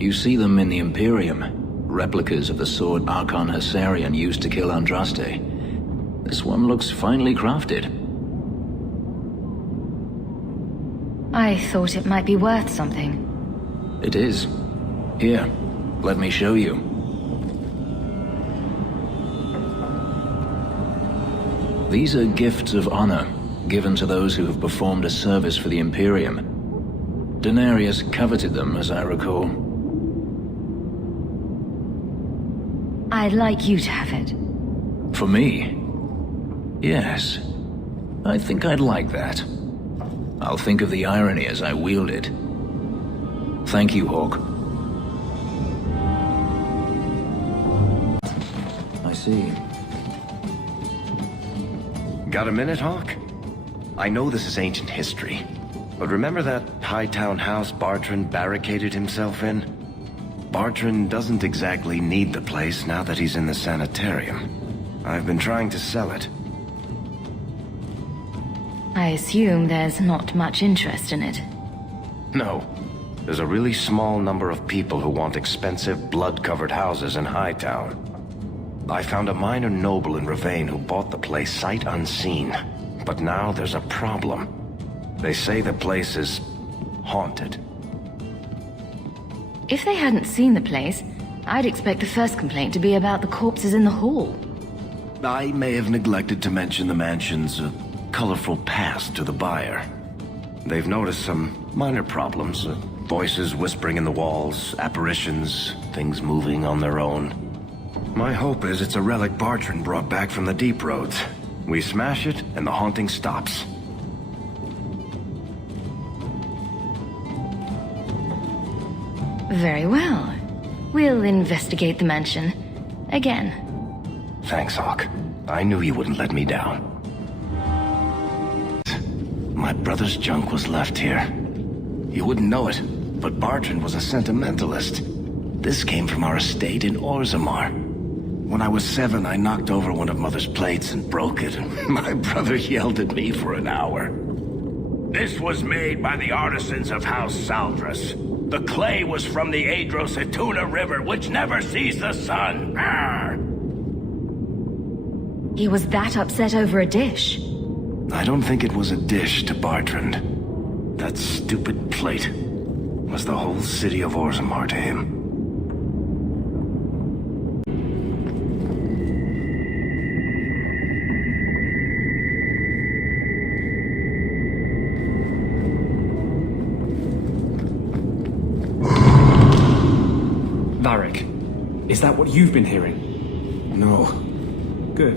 You see them in the Imperium. Replicas of the sword Archon Hessarian used to kill Andraste. This one looks finely crafted. I thought it might be worth something. It is. Here, let me show you. These are gifts of honor, given to those who have performed a service for the Imperium. Denarius coveted them, as I recall. I'd like you to have it. For me? Yes. I think I'd like that. I'll think of the irony as I wield it. Thank you, Hawk. I see. Got a minute, Hawk? I know this is ancient history, but remember that Hightown house Bartrand barricaded himself in? Bartrand doesn't exactly need the place now that he's in the sanitarium. I've been trying to sell it. I assume there's not much interest in it. No. There's a really small number of people who want expensive, blood-covered houses in Hightown. I found a minor noble in Ravane who bought the place sight unseen. But now there's a problem. They say the place is haunted. If they hadn't seen the place, I'd expect the first complaint to be about the corpses in the hall. I may have neglected to mention the mansion's colorful past to the buyer. They've noticed some minor problems. Voices whispering in the walls, apparitions, things moving on their own. My hope is it's a relic Bartrand brought back from the Deep Roads. We smash it, and the haunting stops. Very well. We'll investigate the mansion. Again. Thanks, Hawk. I knew you wouldn't let me down. My brother's junk was left here. You wouldn't know it, but Bartrand was a sentimentalist. This came from our estate in Orzammar. When I was 7, I knocked over one of Mother's plates and broke it, and my brother yelled at me for an hour. This was made by the artisans of House Saldras. The clay was from the Adros Etuna River, which never sees the sun. Arr! He was that upset over a dish. I don't think it was a dish to Bartrand. That stupid plate was the whole city of Orzammar to him. Varric, is that what you've been hearing? No. Good.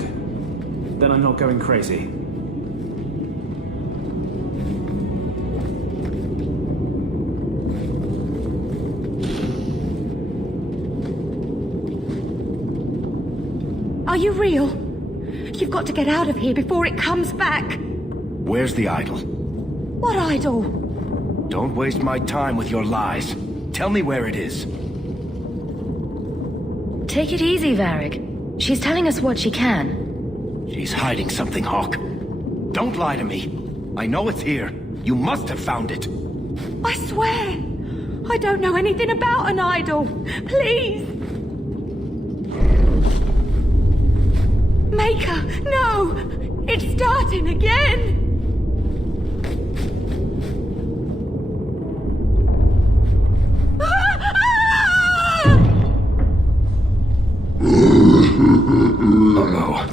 Then I'm not going crazy. Are you real? You've got to get out of here before it comes back. Where's the idol? What idol? Don't waste my time with your lies. Tell me where it is. Take it easy, Varric. She's telling us what she can. She's hiding something, Hawk. Don't lie to me. I know it's here. You must have found it. I swear! I don't know anything about an idol. Please! Maker, no! It's starting again! Uh-oh.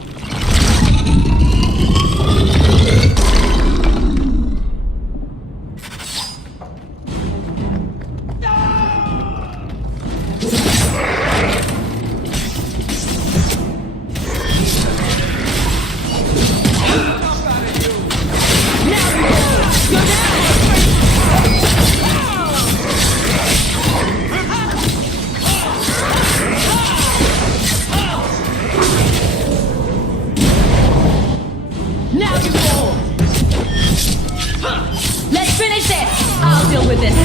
Let's finish this! I'll deal with this.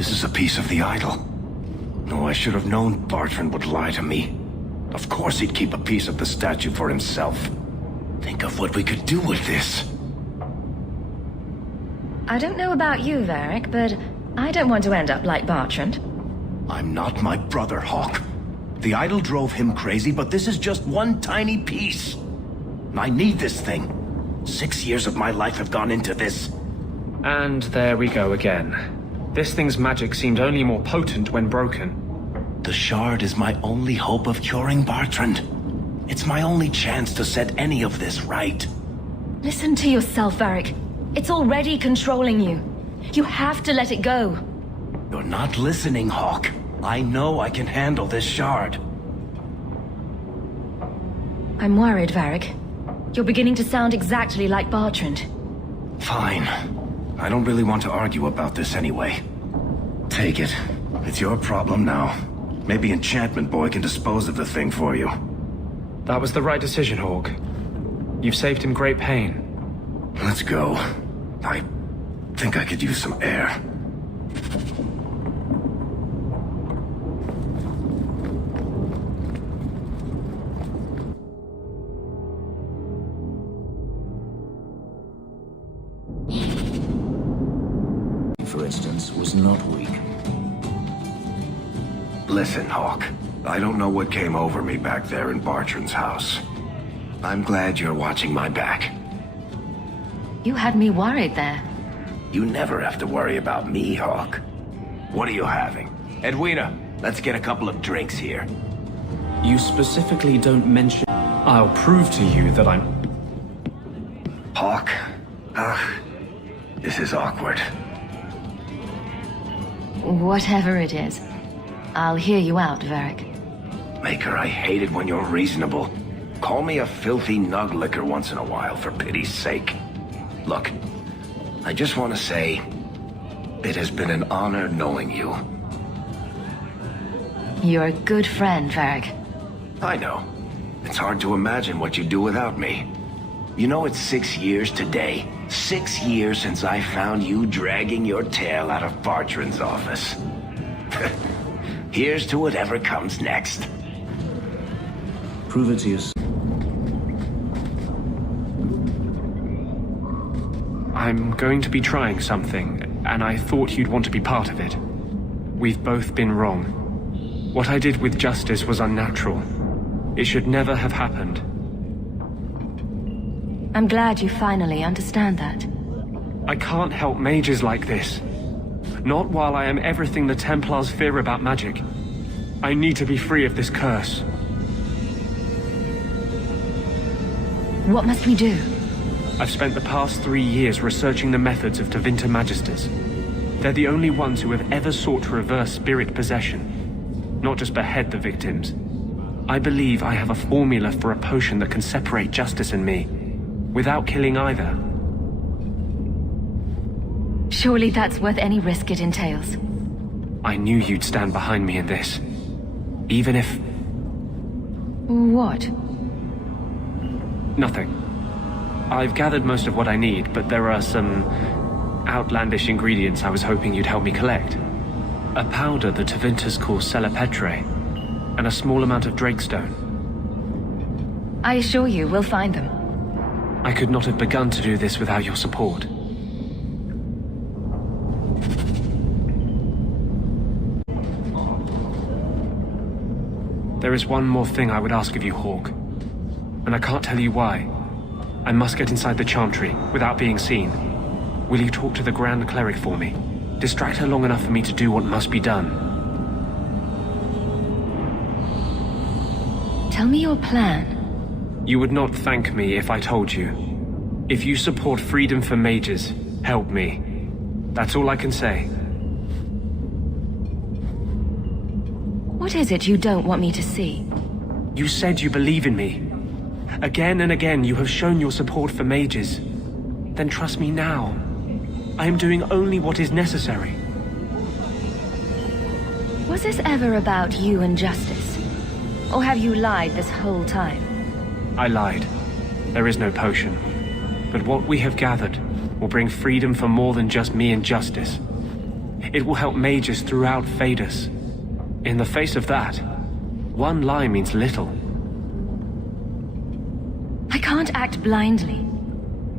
This is a piece of the idol. No, I should have known Bartrand would lie to me. Of course he'd keep a piece of the statue for himself. Think of what we could do with this. I don't know about you, Varric, but I don't want to end up like Bartrand. I'm not my brother, Hawk. The idol drove him crazy, but this is just one tiny piece. I need this thing. 6 years of my life have gone into this. And there we go again. This thing's magic seemed only more potent when broken. The shard is my only hope of curing Bartrand. It's my only chance to set any of this right. Listen to yourself, Varric. It's already controlling you. You have to let it go. You're not listening, Hawk. I know I can handle this shard. I'm worried, Varric. You're beginning to sound exactly like Bartrand. Fine. I don't really want to argue about this anyway. Take it. It's your problem now. Maybe Enchantment Boy can dispose of the thing for you. That was the right decision, Hawk. You've saved him great pain. Let's go. I think I could use some air. For instance, was not weak. Listen, Hawk. I don't know what came over me back there in Bartrand's house. I'm glad you're watching my back. You had me worried there. You never have to worry about me, Hawk. What are you having? Edwina, let's get a couple of drinks here. You specifically don't mention... I'll prove to you that I'm... Hawk? This is awkward. Whatever it is. I'll hear you out, Varric. Maker, I hate it when you're reasonable. Call me a filthy nug licker once in a while, for pity's sake. Look, I just want to say, it has been an honor knowing you. You're a good friend, Varric. I know. It's hard to imagine what you'd do without me. You know, it's 6 years today. 6 years since I found you dragging your tail out of Bartrand's office. Here's to whatever comes next. Prove it to yourself. I'm going to be trying something, and I thought you'd want to be part of it. We've both been wrong. What I did with Justice was unnatural. It should never have happened. I'm glad you finally understand that. I can't help mages like this. Not while I am everything the Templars fear about magic. I need to be free of this curse. What must we do? I've spent the past 3 years researching the methods of Tevinter Magisters. They're the only ones who have ever sought to reverse spirit possession, not just behead the victims. I believe I have a formula for a potion that can separate Justice and me, without killing either. Surely that's worth any risk it entails. I knew you'd stand behind me in this. Even if... What? Nothing. I've gathered most of what I need, but there are some outlandish ingredients I was hoping you'd help me collect. A powder the Tevinters call Celepetre, and a small amount of Drakestone. I assure you, we'll find them. I could not have begun to do this without your support. There is one more thing I would ask of you, Hawk. And I can't tell you why. I must get inside the Chantry, without being seen. Will you talk to the Grand Cleric for me? Distract her long enough for me to do what must be done. Tell me your plan. You would not thank me if I told you. If you support freedom for mages, help me. That's all I can say. What is it you don't want me to see? You said you believe in me. Again and again you have shown your support for mages. Then trust me now. I am doing only what is necessary. Was this ever about you and Justice? Or have you lied this whole time? I lied. There is no potion. But what we have gathered will bring freedom for more than just me and Justice. It will help mages throughout Phaedus. In the face of that, one lie means little. I can't act blindly.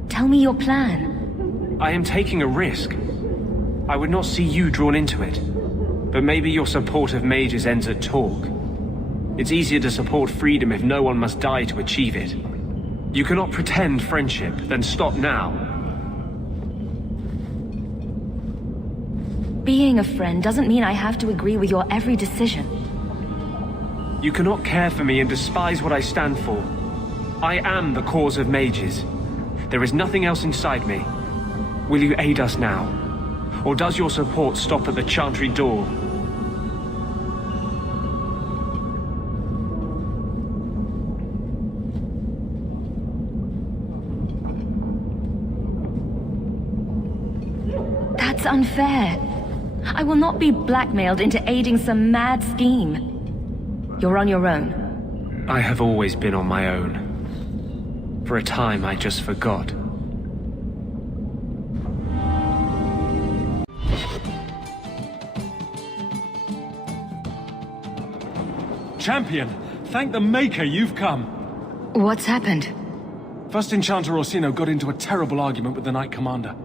Tell me your plan. I am taking a risk. I would not see you drawn into it. But maybe your support of mages ends at talk. It's easier to support freedom if no one must die to achieve it. You cannot pretend friendship, then stop now. Being a friend doesn't mean I have to agree with your every decision. You cannot care for me and despise what I stand for. I am the cause of mages. There is nothing else inside me. Will you aid us now? Or does your support stop at the Chantry door? That's unfair. I will not be blackmailed into aiding some mad scheme. You're on your own. I have always been on my own. For a time, I just forgot. Champion, thank the Maker you've come. What's happened? First Enchanter Orsino got into a terrible argument with the Knight Commander.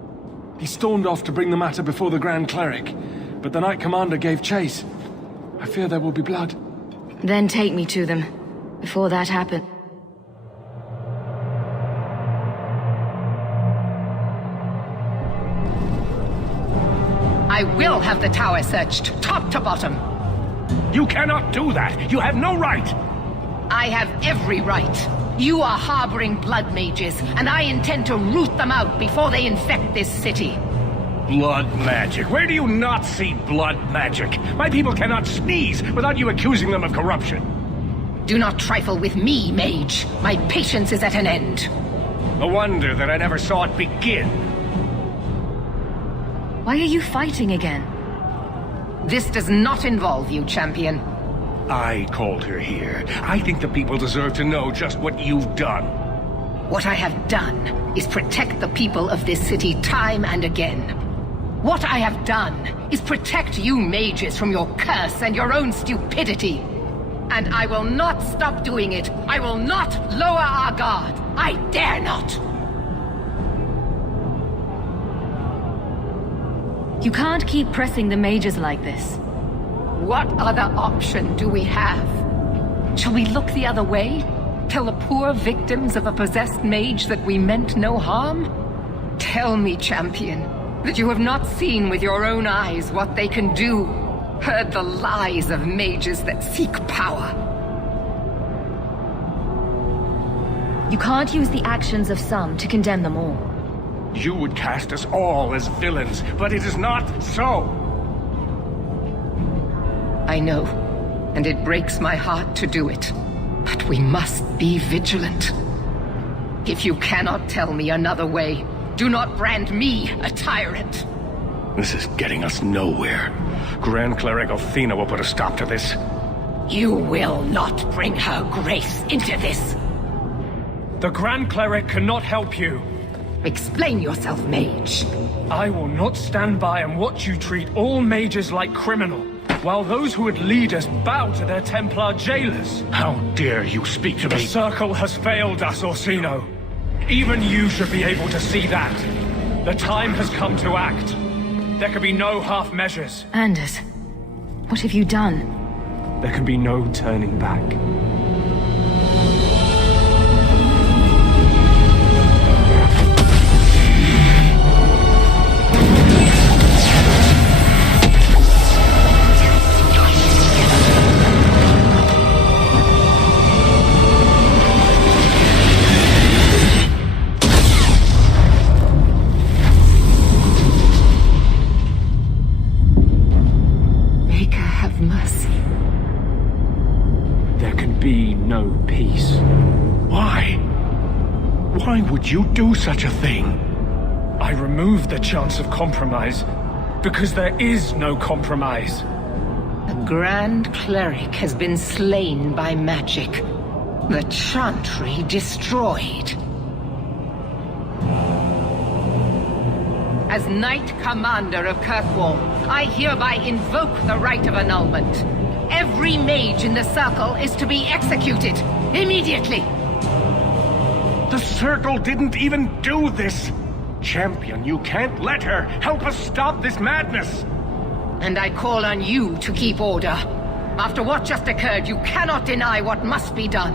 He stormed off to bring the matter before the Grand Cleric, but the Knight Commander gave chase. I fear there will be blood. Then take me to them, before that happens. I will have the tower searched, top to bottom. You cannot do that. You have no right. I have every right. You are harboring blood mages, and I intend to root them out before they infect this city. Blood magic? Where do you not see blood magic? My people cannot sneeze without you accusing them of corruption. Do not trifle with me, mage. My patience is at an end. A wonder that I never saw it begin. Why are you fighting again? This does not involve you, champion. I called her here. I think the people deserve to know just what you've done. What I have done is protect the people of this city time and again. What I have done is protect you mages from your curse and your own stupidity. And I will not stop doing it. I will not lower our guard. I dare not. You can't keep pressing the mages like this. What other option do we have? Shall we look the other way? Tell the poor victims of a possessed mage that we meant no harm? Tell me, champion, that you have not seen with your own eyes what they can do. Heard the lies of mages that seek power. You can't use the actions of some to condemn them all. You would cast us all as villains, but it is not so. I know, and it breaks my heart to do it. But we must be vigilant. If you cannot tell me another way, do not brand me a tyrant. This is getting us nowhere. Grand Cleric Athena will put a stop to this. You will not bring her grace into this. The Grand Cleric cannot help you. Explain yourself, mage. I will not stand by and watch you treat all mages like criminal, while those who would lead us bow to their Templar jailers. How dare you speak to me? The Circle has failed us, Orsino. Even you should be able to see that. The time has come to act. There can be no half measures. Anders, what have you done? There can be no turning back. Why would you do such a thing? I removed the chance of compromise, because there is no compromise. The Grand Cleric has been slain by magic. The Chantry destroyed. As Knight Commander of Kirkwall, I hereby invoke the right of annulment. Every mage in the Circle is to be executed, immediately! The Circle didn't even do this! Champion, you can't let her! Help us stop this madness! And I call on you to keep order. After what just occurred, you cannot deny what must be done.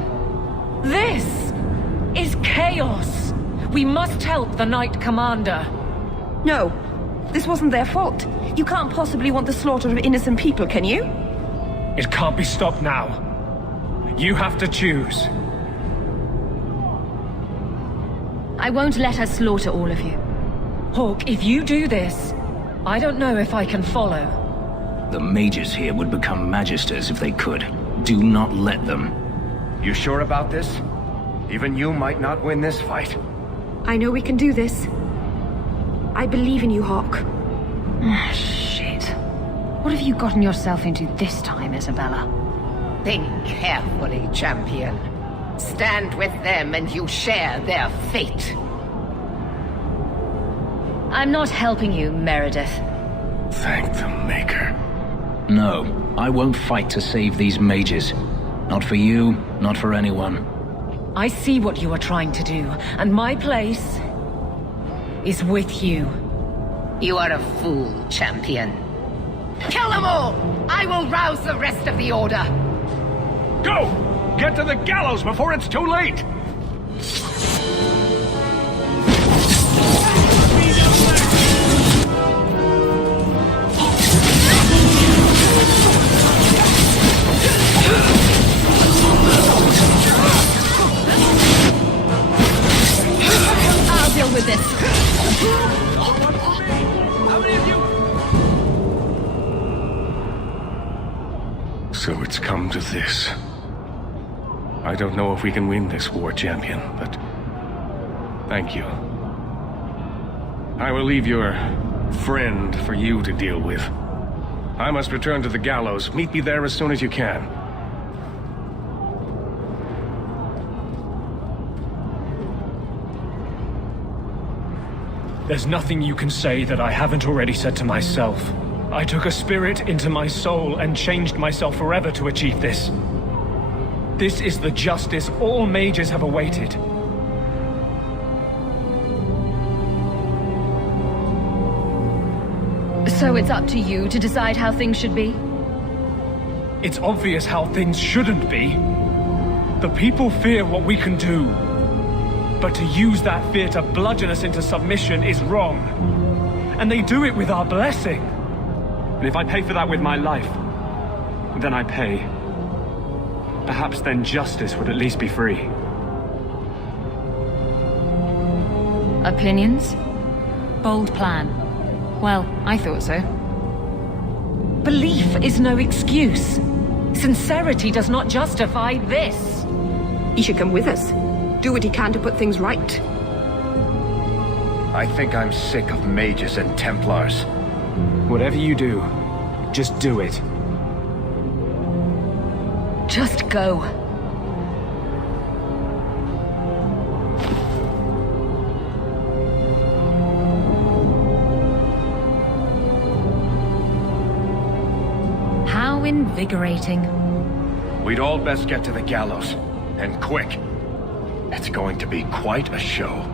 This is chaos. We must help the Knight Commander. No, this wasn't their fault. You can't possibly want the slaughter of innocent people, can you? It can't be stopped now. You have to choose. I won't let her slaughter all of you. Hawk, if you do this, I don't know if I can follow. The mages here would become magisters if they could. Do not let them. You sure about this? Even you might not win this fight. I know we can do this. I believe in you, Hawk. Shit. What have you gotten yourself into this time, Isabella? Think carefully, champion. Stand with them and you share their fate. I'm not helping you, Meredith. Thank the Maker. No, I won't fight to save these mages. Not for you, not for anyone. I see what you are trying to do, and my place is with you. You are a fool, champion. Kill them all! I will rouse the rest of the Order. Go! Get to the gallows before it's too late! I'll deal with this. So it's come to this. I don't know if we can win this war, champion, but thank you. I will leave your friend for you to deal with. I must return to the gallows. Meet me there as soon as you can. There's nothing you can say that I haven't already said to myself. I took a spirit into my soul and changed myself forever to achieve this. This is the justice all mages have awaited. So it's up to you to decide how things should be? It's obvious how things shouldn't be. The people fear what we can do. But to use that fear to bludgeon us into submission is wrong. And they do it with our blessing. And if I pay for that with my life, then I pay. Perhaps then justice would at least be free. Opinions? Bold plan. Well, I thought so. Belief is no excuse. Sincerity does not justify this. He should come with us. Do what he can to put things right. I think I'm sick of mages and Templars. Whatever you do, just do it. Just go. How invigorating. We'd all best get to the gallows. And quick. It's going to be quite a show.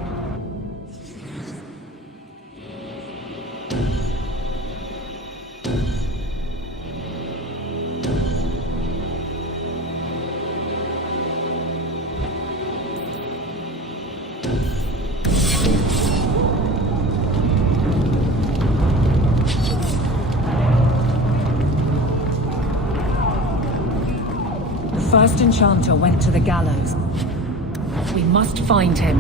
The first enchanter went to the gallows. We must find him.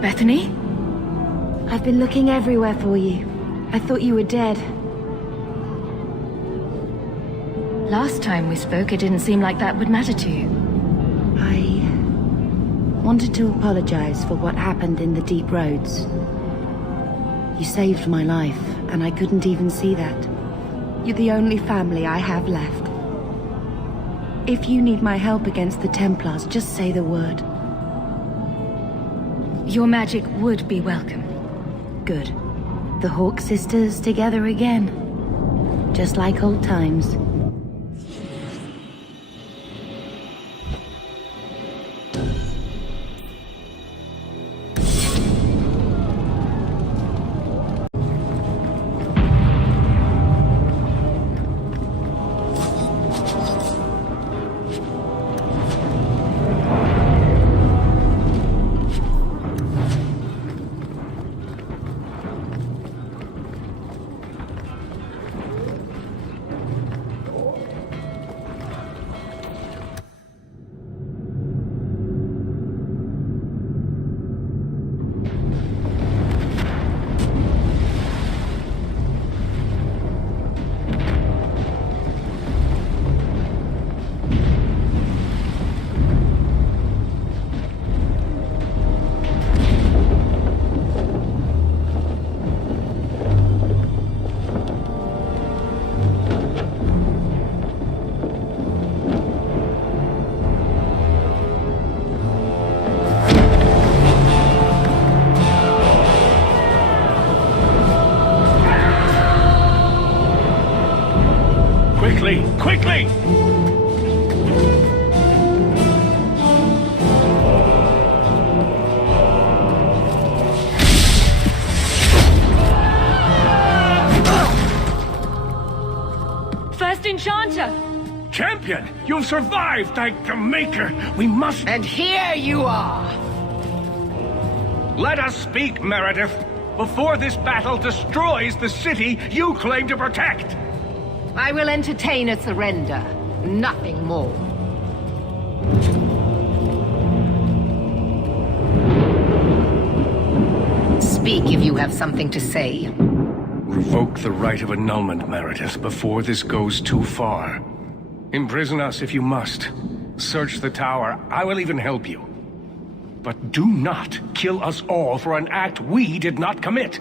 Bethany? I've been looking everywhere for you. I thought you were dead. Last time we spoke, it didn't seem like that would matter to you. I wanted to apologize for what happened in the Deep Roads. You saved my life, and I couldn't even see that. You're the only family I have left. If you need my help against the Templars, just say the word. Your magic would be welcome. Good. The Hawk sisters together again. Just like old times. Quickly! First Enchanter! Champion! You've survived, thank the Maker! We must... And here you are! Let us speak, Meredith, before this battle destroys the city you claim to protect! I will entertain a surrender. Nothing more. Speak if you have something to say. Revoke the right of annulment, Meredith, before this goes too far. Imprison us if you must. Search the tower. I will even help you. But do not kill us all for an act we did not commit.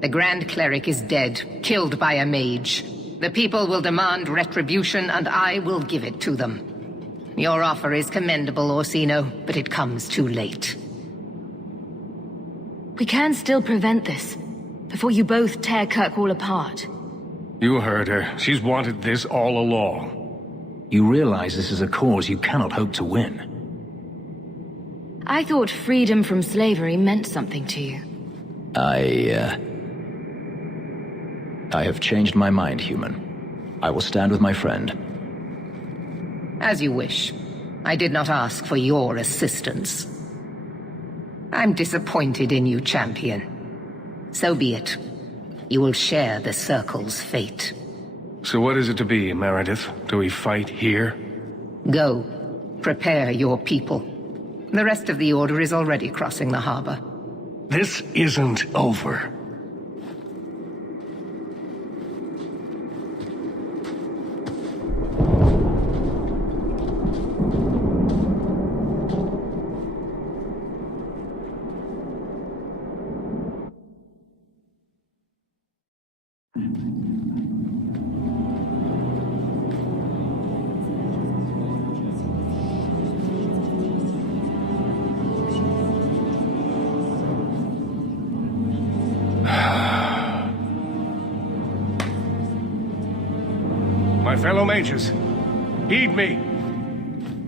The Grand Cleric is dead, killed by a mage. The people will demand retribution, and I will give it to them. Your offer is commendable, Orsino, but it comes too late. We can still prevent this, before you both tear Kirkwall apart. You heard her. She's wanted this all along. You realize this is a cause you cannot hope to win. I thought freedom from slavery meant something to you. I have changed my mind, human. I will stand with my friend. As you wish. I did not ask for your assistance. I'm disappointed in you, champion. So be it. You will share the Circle's fate. So what is it to be, Meredith? Do we fight here? Go. Prepare your people. The rest of the Order is already crossing the harbor. This isn't over. My fellow mages, heed me.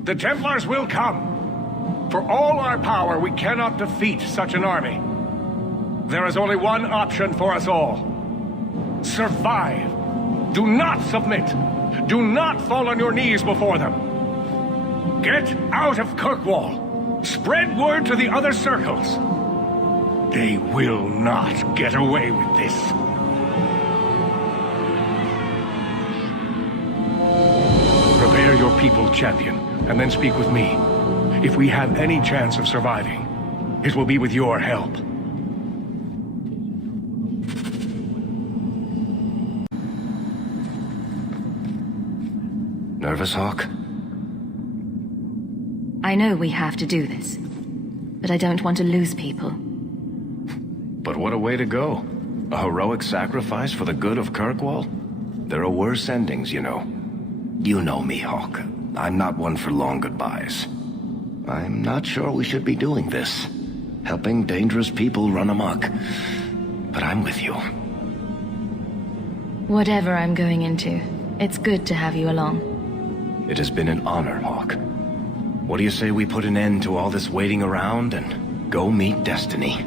The Templars will come. For all our power, we cannot defeat such an army. There is only one option for us all. Survive. Do not submit. Do not fall on your knees before them. Get out of Kirkwall. Spread word to the other circles. They will not get away with this. Prepare your people, champion, and then speak with me. If we have any chance of surviving, it will be with your help. Nervous, Hawk? I know we have to do this, but I don't want to lose people. But what a way to go. A heroic sacrifice for the good of Kirkwall? There are worse endings, you know. You know me, Hawk. I'm not one for long goodbyes. I'm not sure we should be doing this. Helping dangerous people run amok. But I'm with you. Whatever I'm going into, it's good to have you along. It has been an honor, Hawk. What do you say we put an end to all this waiting around and go meet Destiny?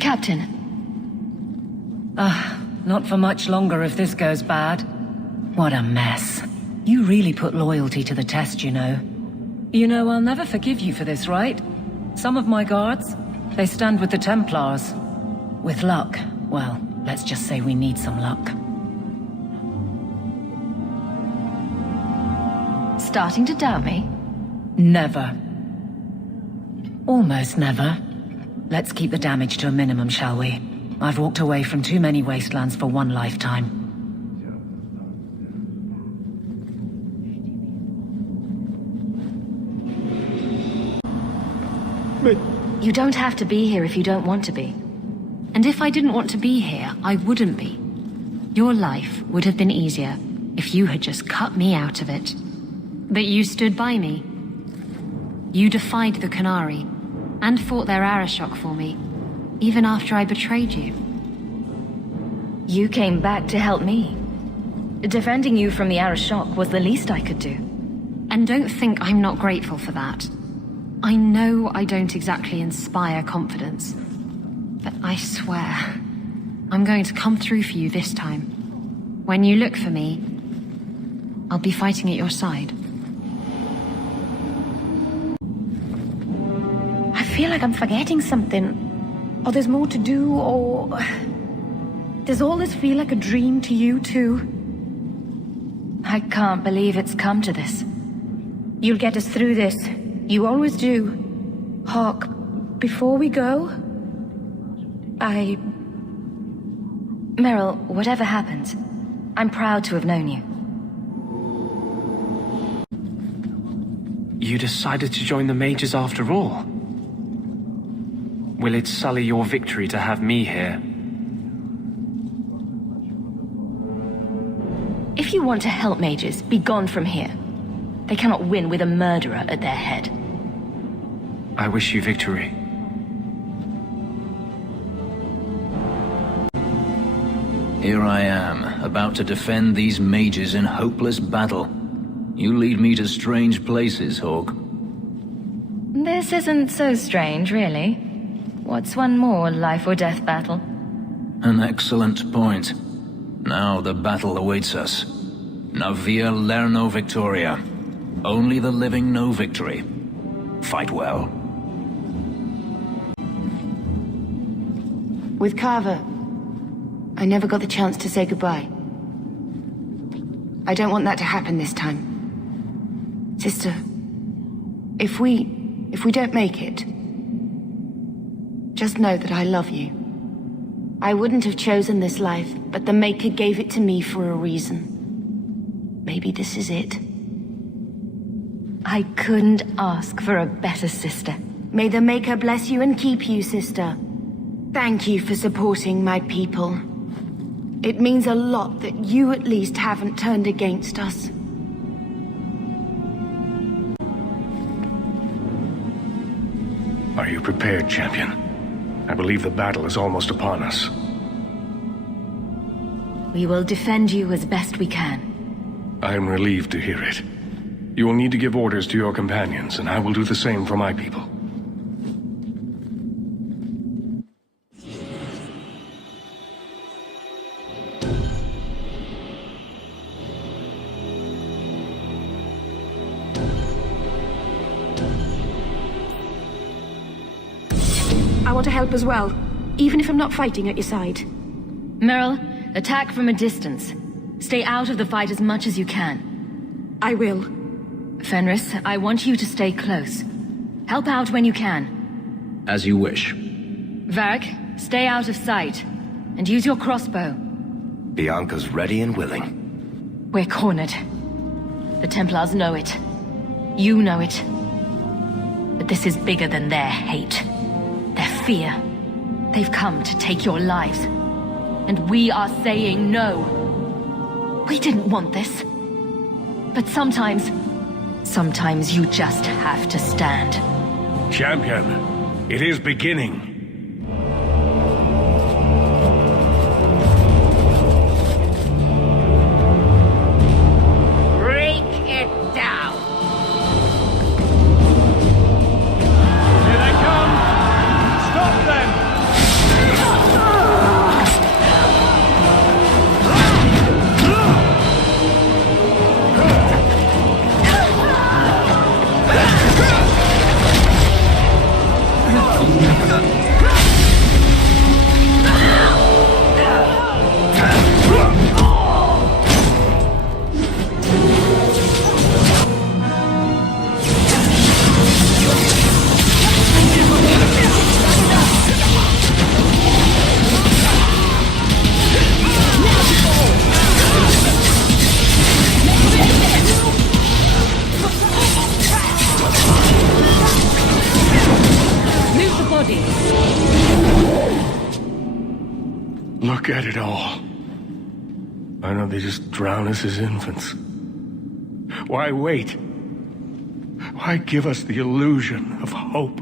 Captain. Not for much longer if this goes bad. What a mess. You really put loyalty to the test, you know. You know, I'll never forgive you for this, right? Some of my guards, they stand with the Templars. With luck, well, let's just say we need some luck. Starting to doubt me? Never. Almost never. Let's keep the damage to a minimum, shall we? I've walked away from too many wastelands for one lifetime. But you don't have to be here if you don't want to be. And if I didn't want to be here, I wouldn't be. Your life would have been easier if you had just cut me out of it. But you stood by me. You defied the Qunari, and fought their Arashok for me, even after I betrayed you. You came back to help me. Defending you from the Arashok was the least I could do. And don't think I'm not grateful for that. I know I don't exactly inspire confidence, but I swear, I'm going to come through for you this time. When you look for me, I'll be fighting at your side. I feel like I'm forgetting something. Or there's more to do, or... Does all this feel like a dream to you, too? I can't believe it's come to this. You'll get us through this. You always do. Hawk, before we go... Meryl, whatever happens, I'm proud to have known you. You decided to join the mages after all? Will it sully your victory to have me here? If you want to help mages, be gone from here. They cannot win with a murderer at their head. I wish you victory. Here I am, about to defend these mages in hopeless battle. You lead me to strange places, Hawk. This isn't so strange, really. What's one more life or death battle? An excellent point. Now the battle awaits us. Navia Lerno Victoria. Only the living know victory. Fight well. With Carver, I never got the chance to say goodbye. I don't want that to happen this time. Sister, if we don't make it, just know that I love you. I wouldn't have chosen this life, but the Maker gave it to me for a reason. Maybe this is it. I couldn't ask for a better sister. May the Maker bless you and keep you, sister. Thank you for supporting my people. It means a lot that you at least haven't turned against us. Are you prepared, champion? I believe the battle is almost upon us. We will defend you as best we can. I am relieved to hear it. You will need to give orders to your companions, and I will do the same for my people. I want to help as well, even if I'm not fighting at your side. Meryl, attack from a distance. Stay out of the fight as much as you can. I will. Fenris, I want you to stay close. Help out when you can. As you wish. Varric, stay out of sight. And use your crossbow. Bianca's ready and willing. We're cornered. The Templars know it. You know it. But this is bigger than their hate. Their fear. They've come to take your lives. And we are saying no. We didn't want this. But sometimes you just have to stand. Champion, it is beginning. Break it down. Here they come! Stop them! Look at it all. I know they just drown us as infants. Why wait? Why give us the illusion of hope?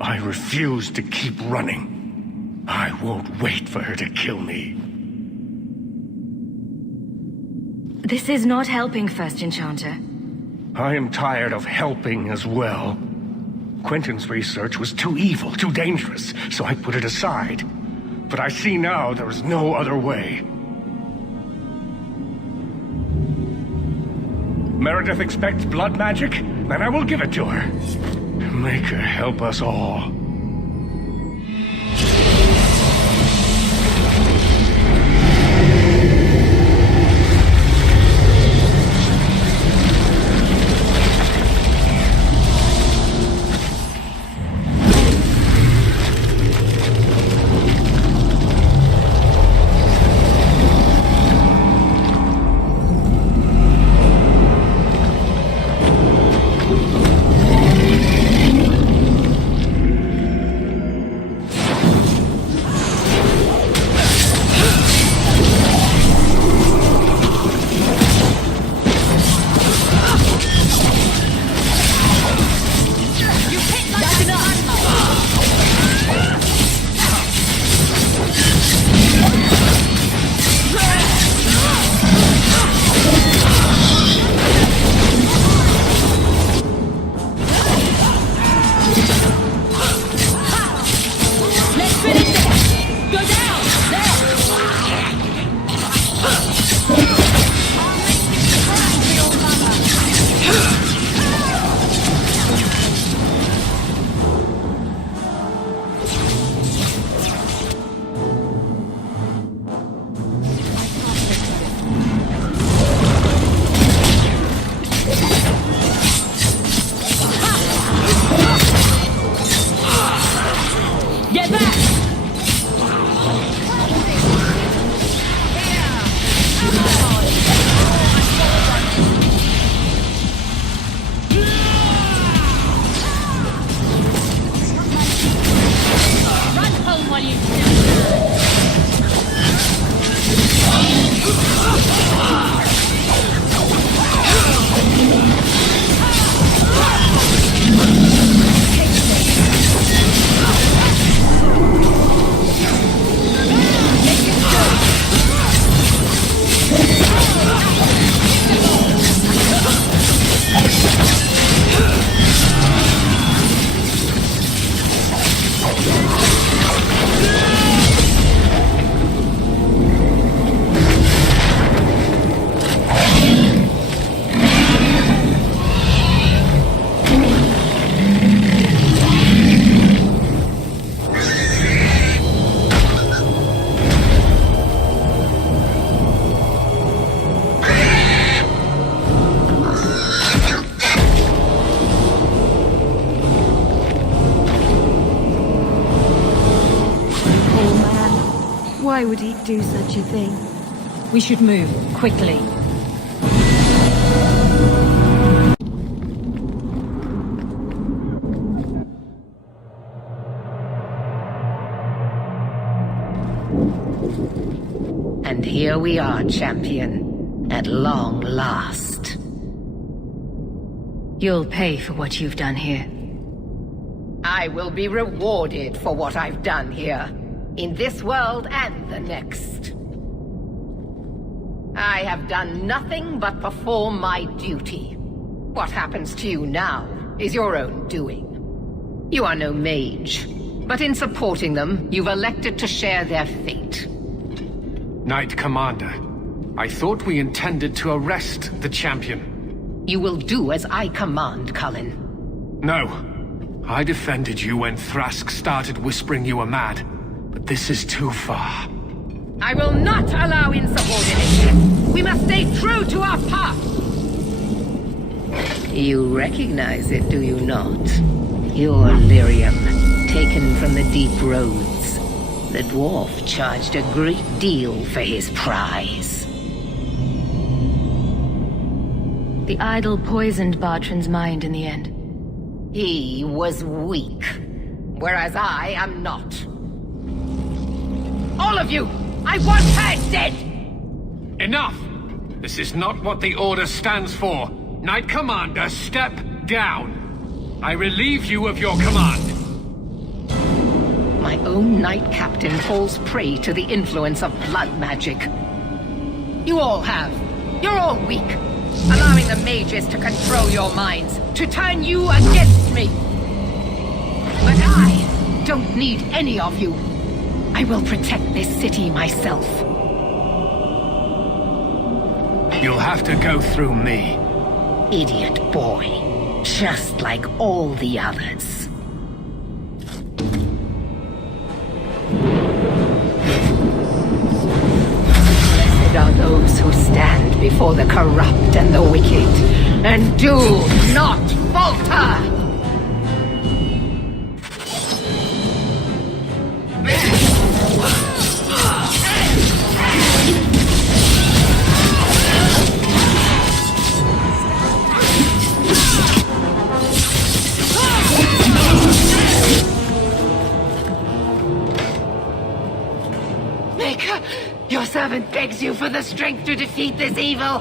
I refuse to keep running. I won't wait for her to kill me. This is not helping, First Enchanter. I am tired of helping as well. Quentin's research was too evil, too dangerous, so I put it aside. But I see now there is no other way. Meredith expects blood magic? Then I will give it to her. Make her help us all. Why would he do such a thing? We should move, quickly. And here we are, champion. At long last. You'll pay for what you've done here. I will be rewarded for what I've done here. In this world and the next. I have done nothing but perform my duty. What happens to you now is your own doing. You are no mage, but in supporting them, you've elected to share their fate. Knight Commander, I thought we intended to arrest the champion. You will do as I command, Cullen. No. I defended you when Thrask started whispering you were mad, but this is too far. I will not allow insubordination. We must stay true to our path. You recognize it, do you not? You're Lyrium, taken from the deep roads. The dwarf charged a great deal for his prize. The idol poisoned Bartran's mind in the end. He was weak, whereas I am not. All of you! I want her dead! Enough! This is not what the Order stands for. Knight Commander, step down. I relieve you of your command. My own Knight Captain falls prey to the influence of blood magic. You all have. You're all weak. Allowing the mages to control your minds, to turn you against me. But I don't need any of you. I will protect this city myself. You'll have to go through me. Idiot boy. Just like all the others. Blessed are those who stand before the corrupt and the wicked, and do not falter! Your servant begs you for the strength to defeat this evil.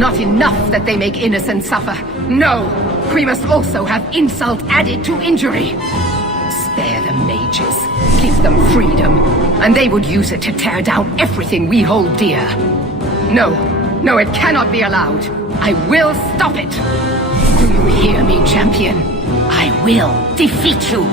not enough that they make innocents suffer. No! We must also have insult added to injury. Spare the mages. Give them freedom. And they would use it to tear down everything we hold dear. No. No, it cannot be allowed. I will stop it. Do you hear me, champion? I will defeat you.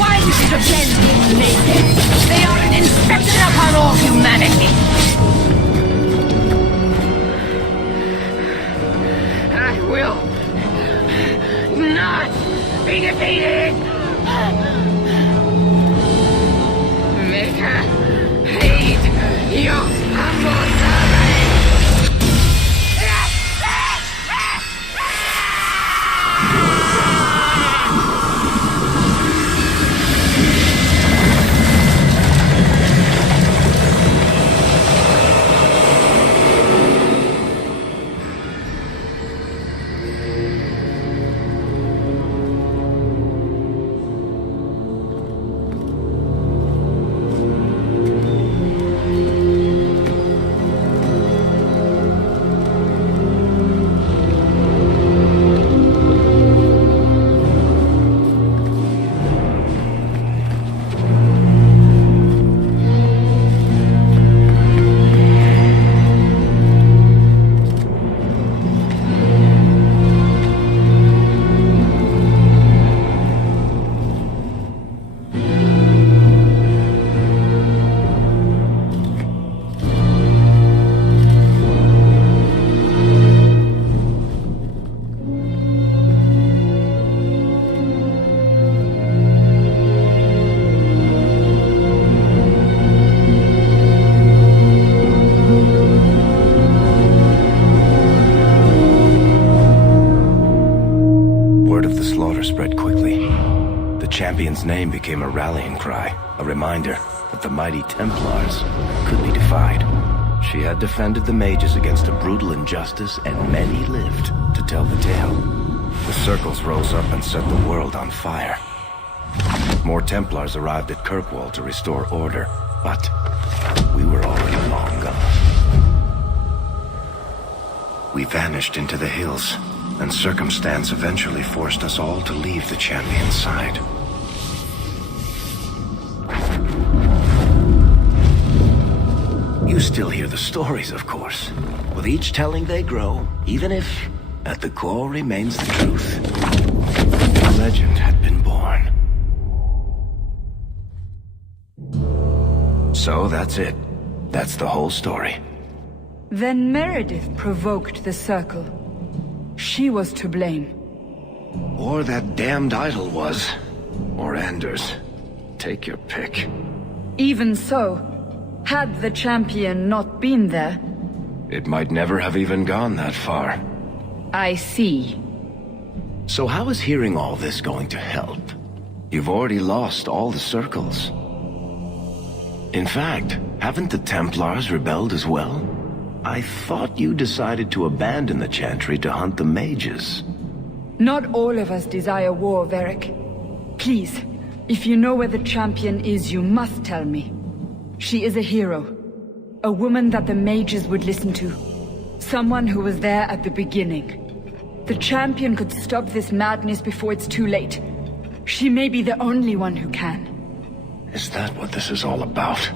Why would you blend in naked? They are an inspection upon all humanity. I will not be defeated. Make her hate your humble servant. champion's name became a rallying cry, a reminder that the mighty Templars could be defied. She had defended the mages against a brutal injustice, and many lived to tell the tale. The circles rose up and set the world on fire. More Templars arrived at Kirkwall to restore order, but we were already long gone. We vanished into the hills, and circumstance eventually forced us all to leave the champion's side. You still hear the stories, of course. With each telling they grow, even if, at the core, remains the truth. A legend had been born. So that's it. That's the whole story. Then Meredith provoked the Circle. She was to blame. Or that damned idol was. Or Anders. Take your pick. Even so, had the champion not been there... It might never have even gone that far. I see. So how is hearing all this going to help? You've already lost all the circles. In fact, haven't the Templars rebelled as well? I thought you decided to abandon the Chantry to hunt the mages. Not all of us desire war, Varric. Please, if you know where the champion is, you must tell me. She is a hero. A woman that the mages would listen to. Someone who was there at the beginning. The champion could stop this madness before it's too late. She may be the only one who can. Is that what this is all about?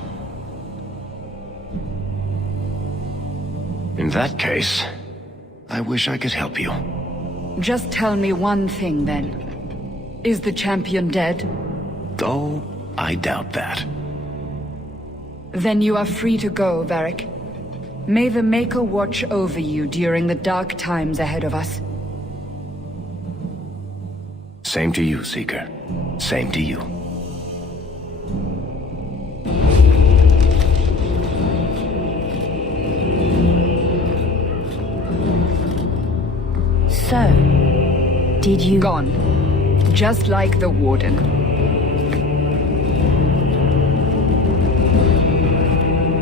In that case, I wish I could help you. Just tell me one thing, then. Is the champion dead? Though, I doubt that. Then you are free to go, Varric. May the Maker watch over you during the dark times ahead of us. Same to you, Seeker. Same to you. So, did you... Gone. Just like the Warden.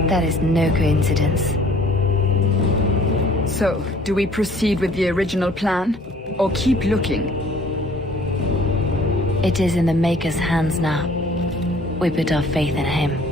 That is no coincidence. So, do we proceed with the original plan? Or keep looking? It is in the Maker's hands now. We put our faith in him.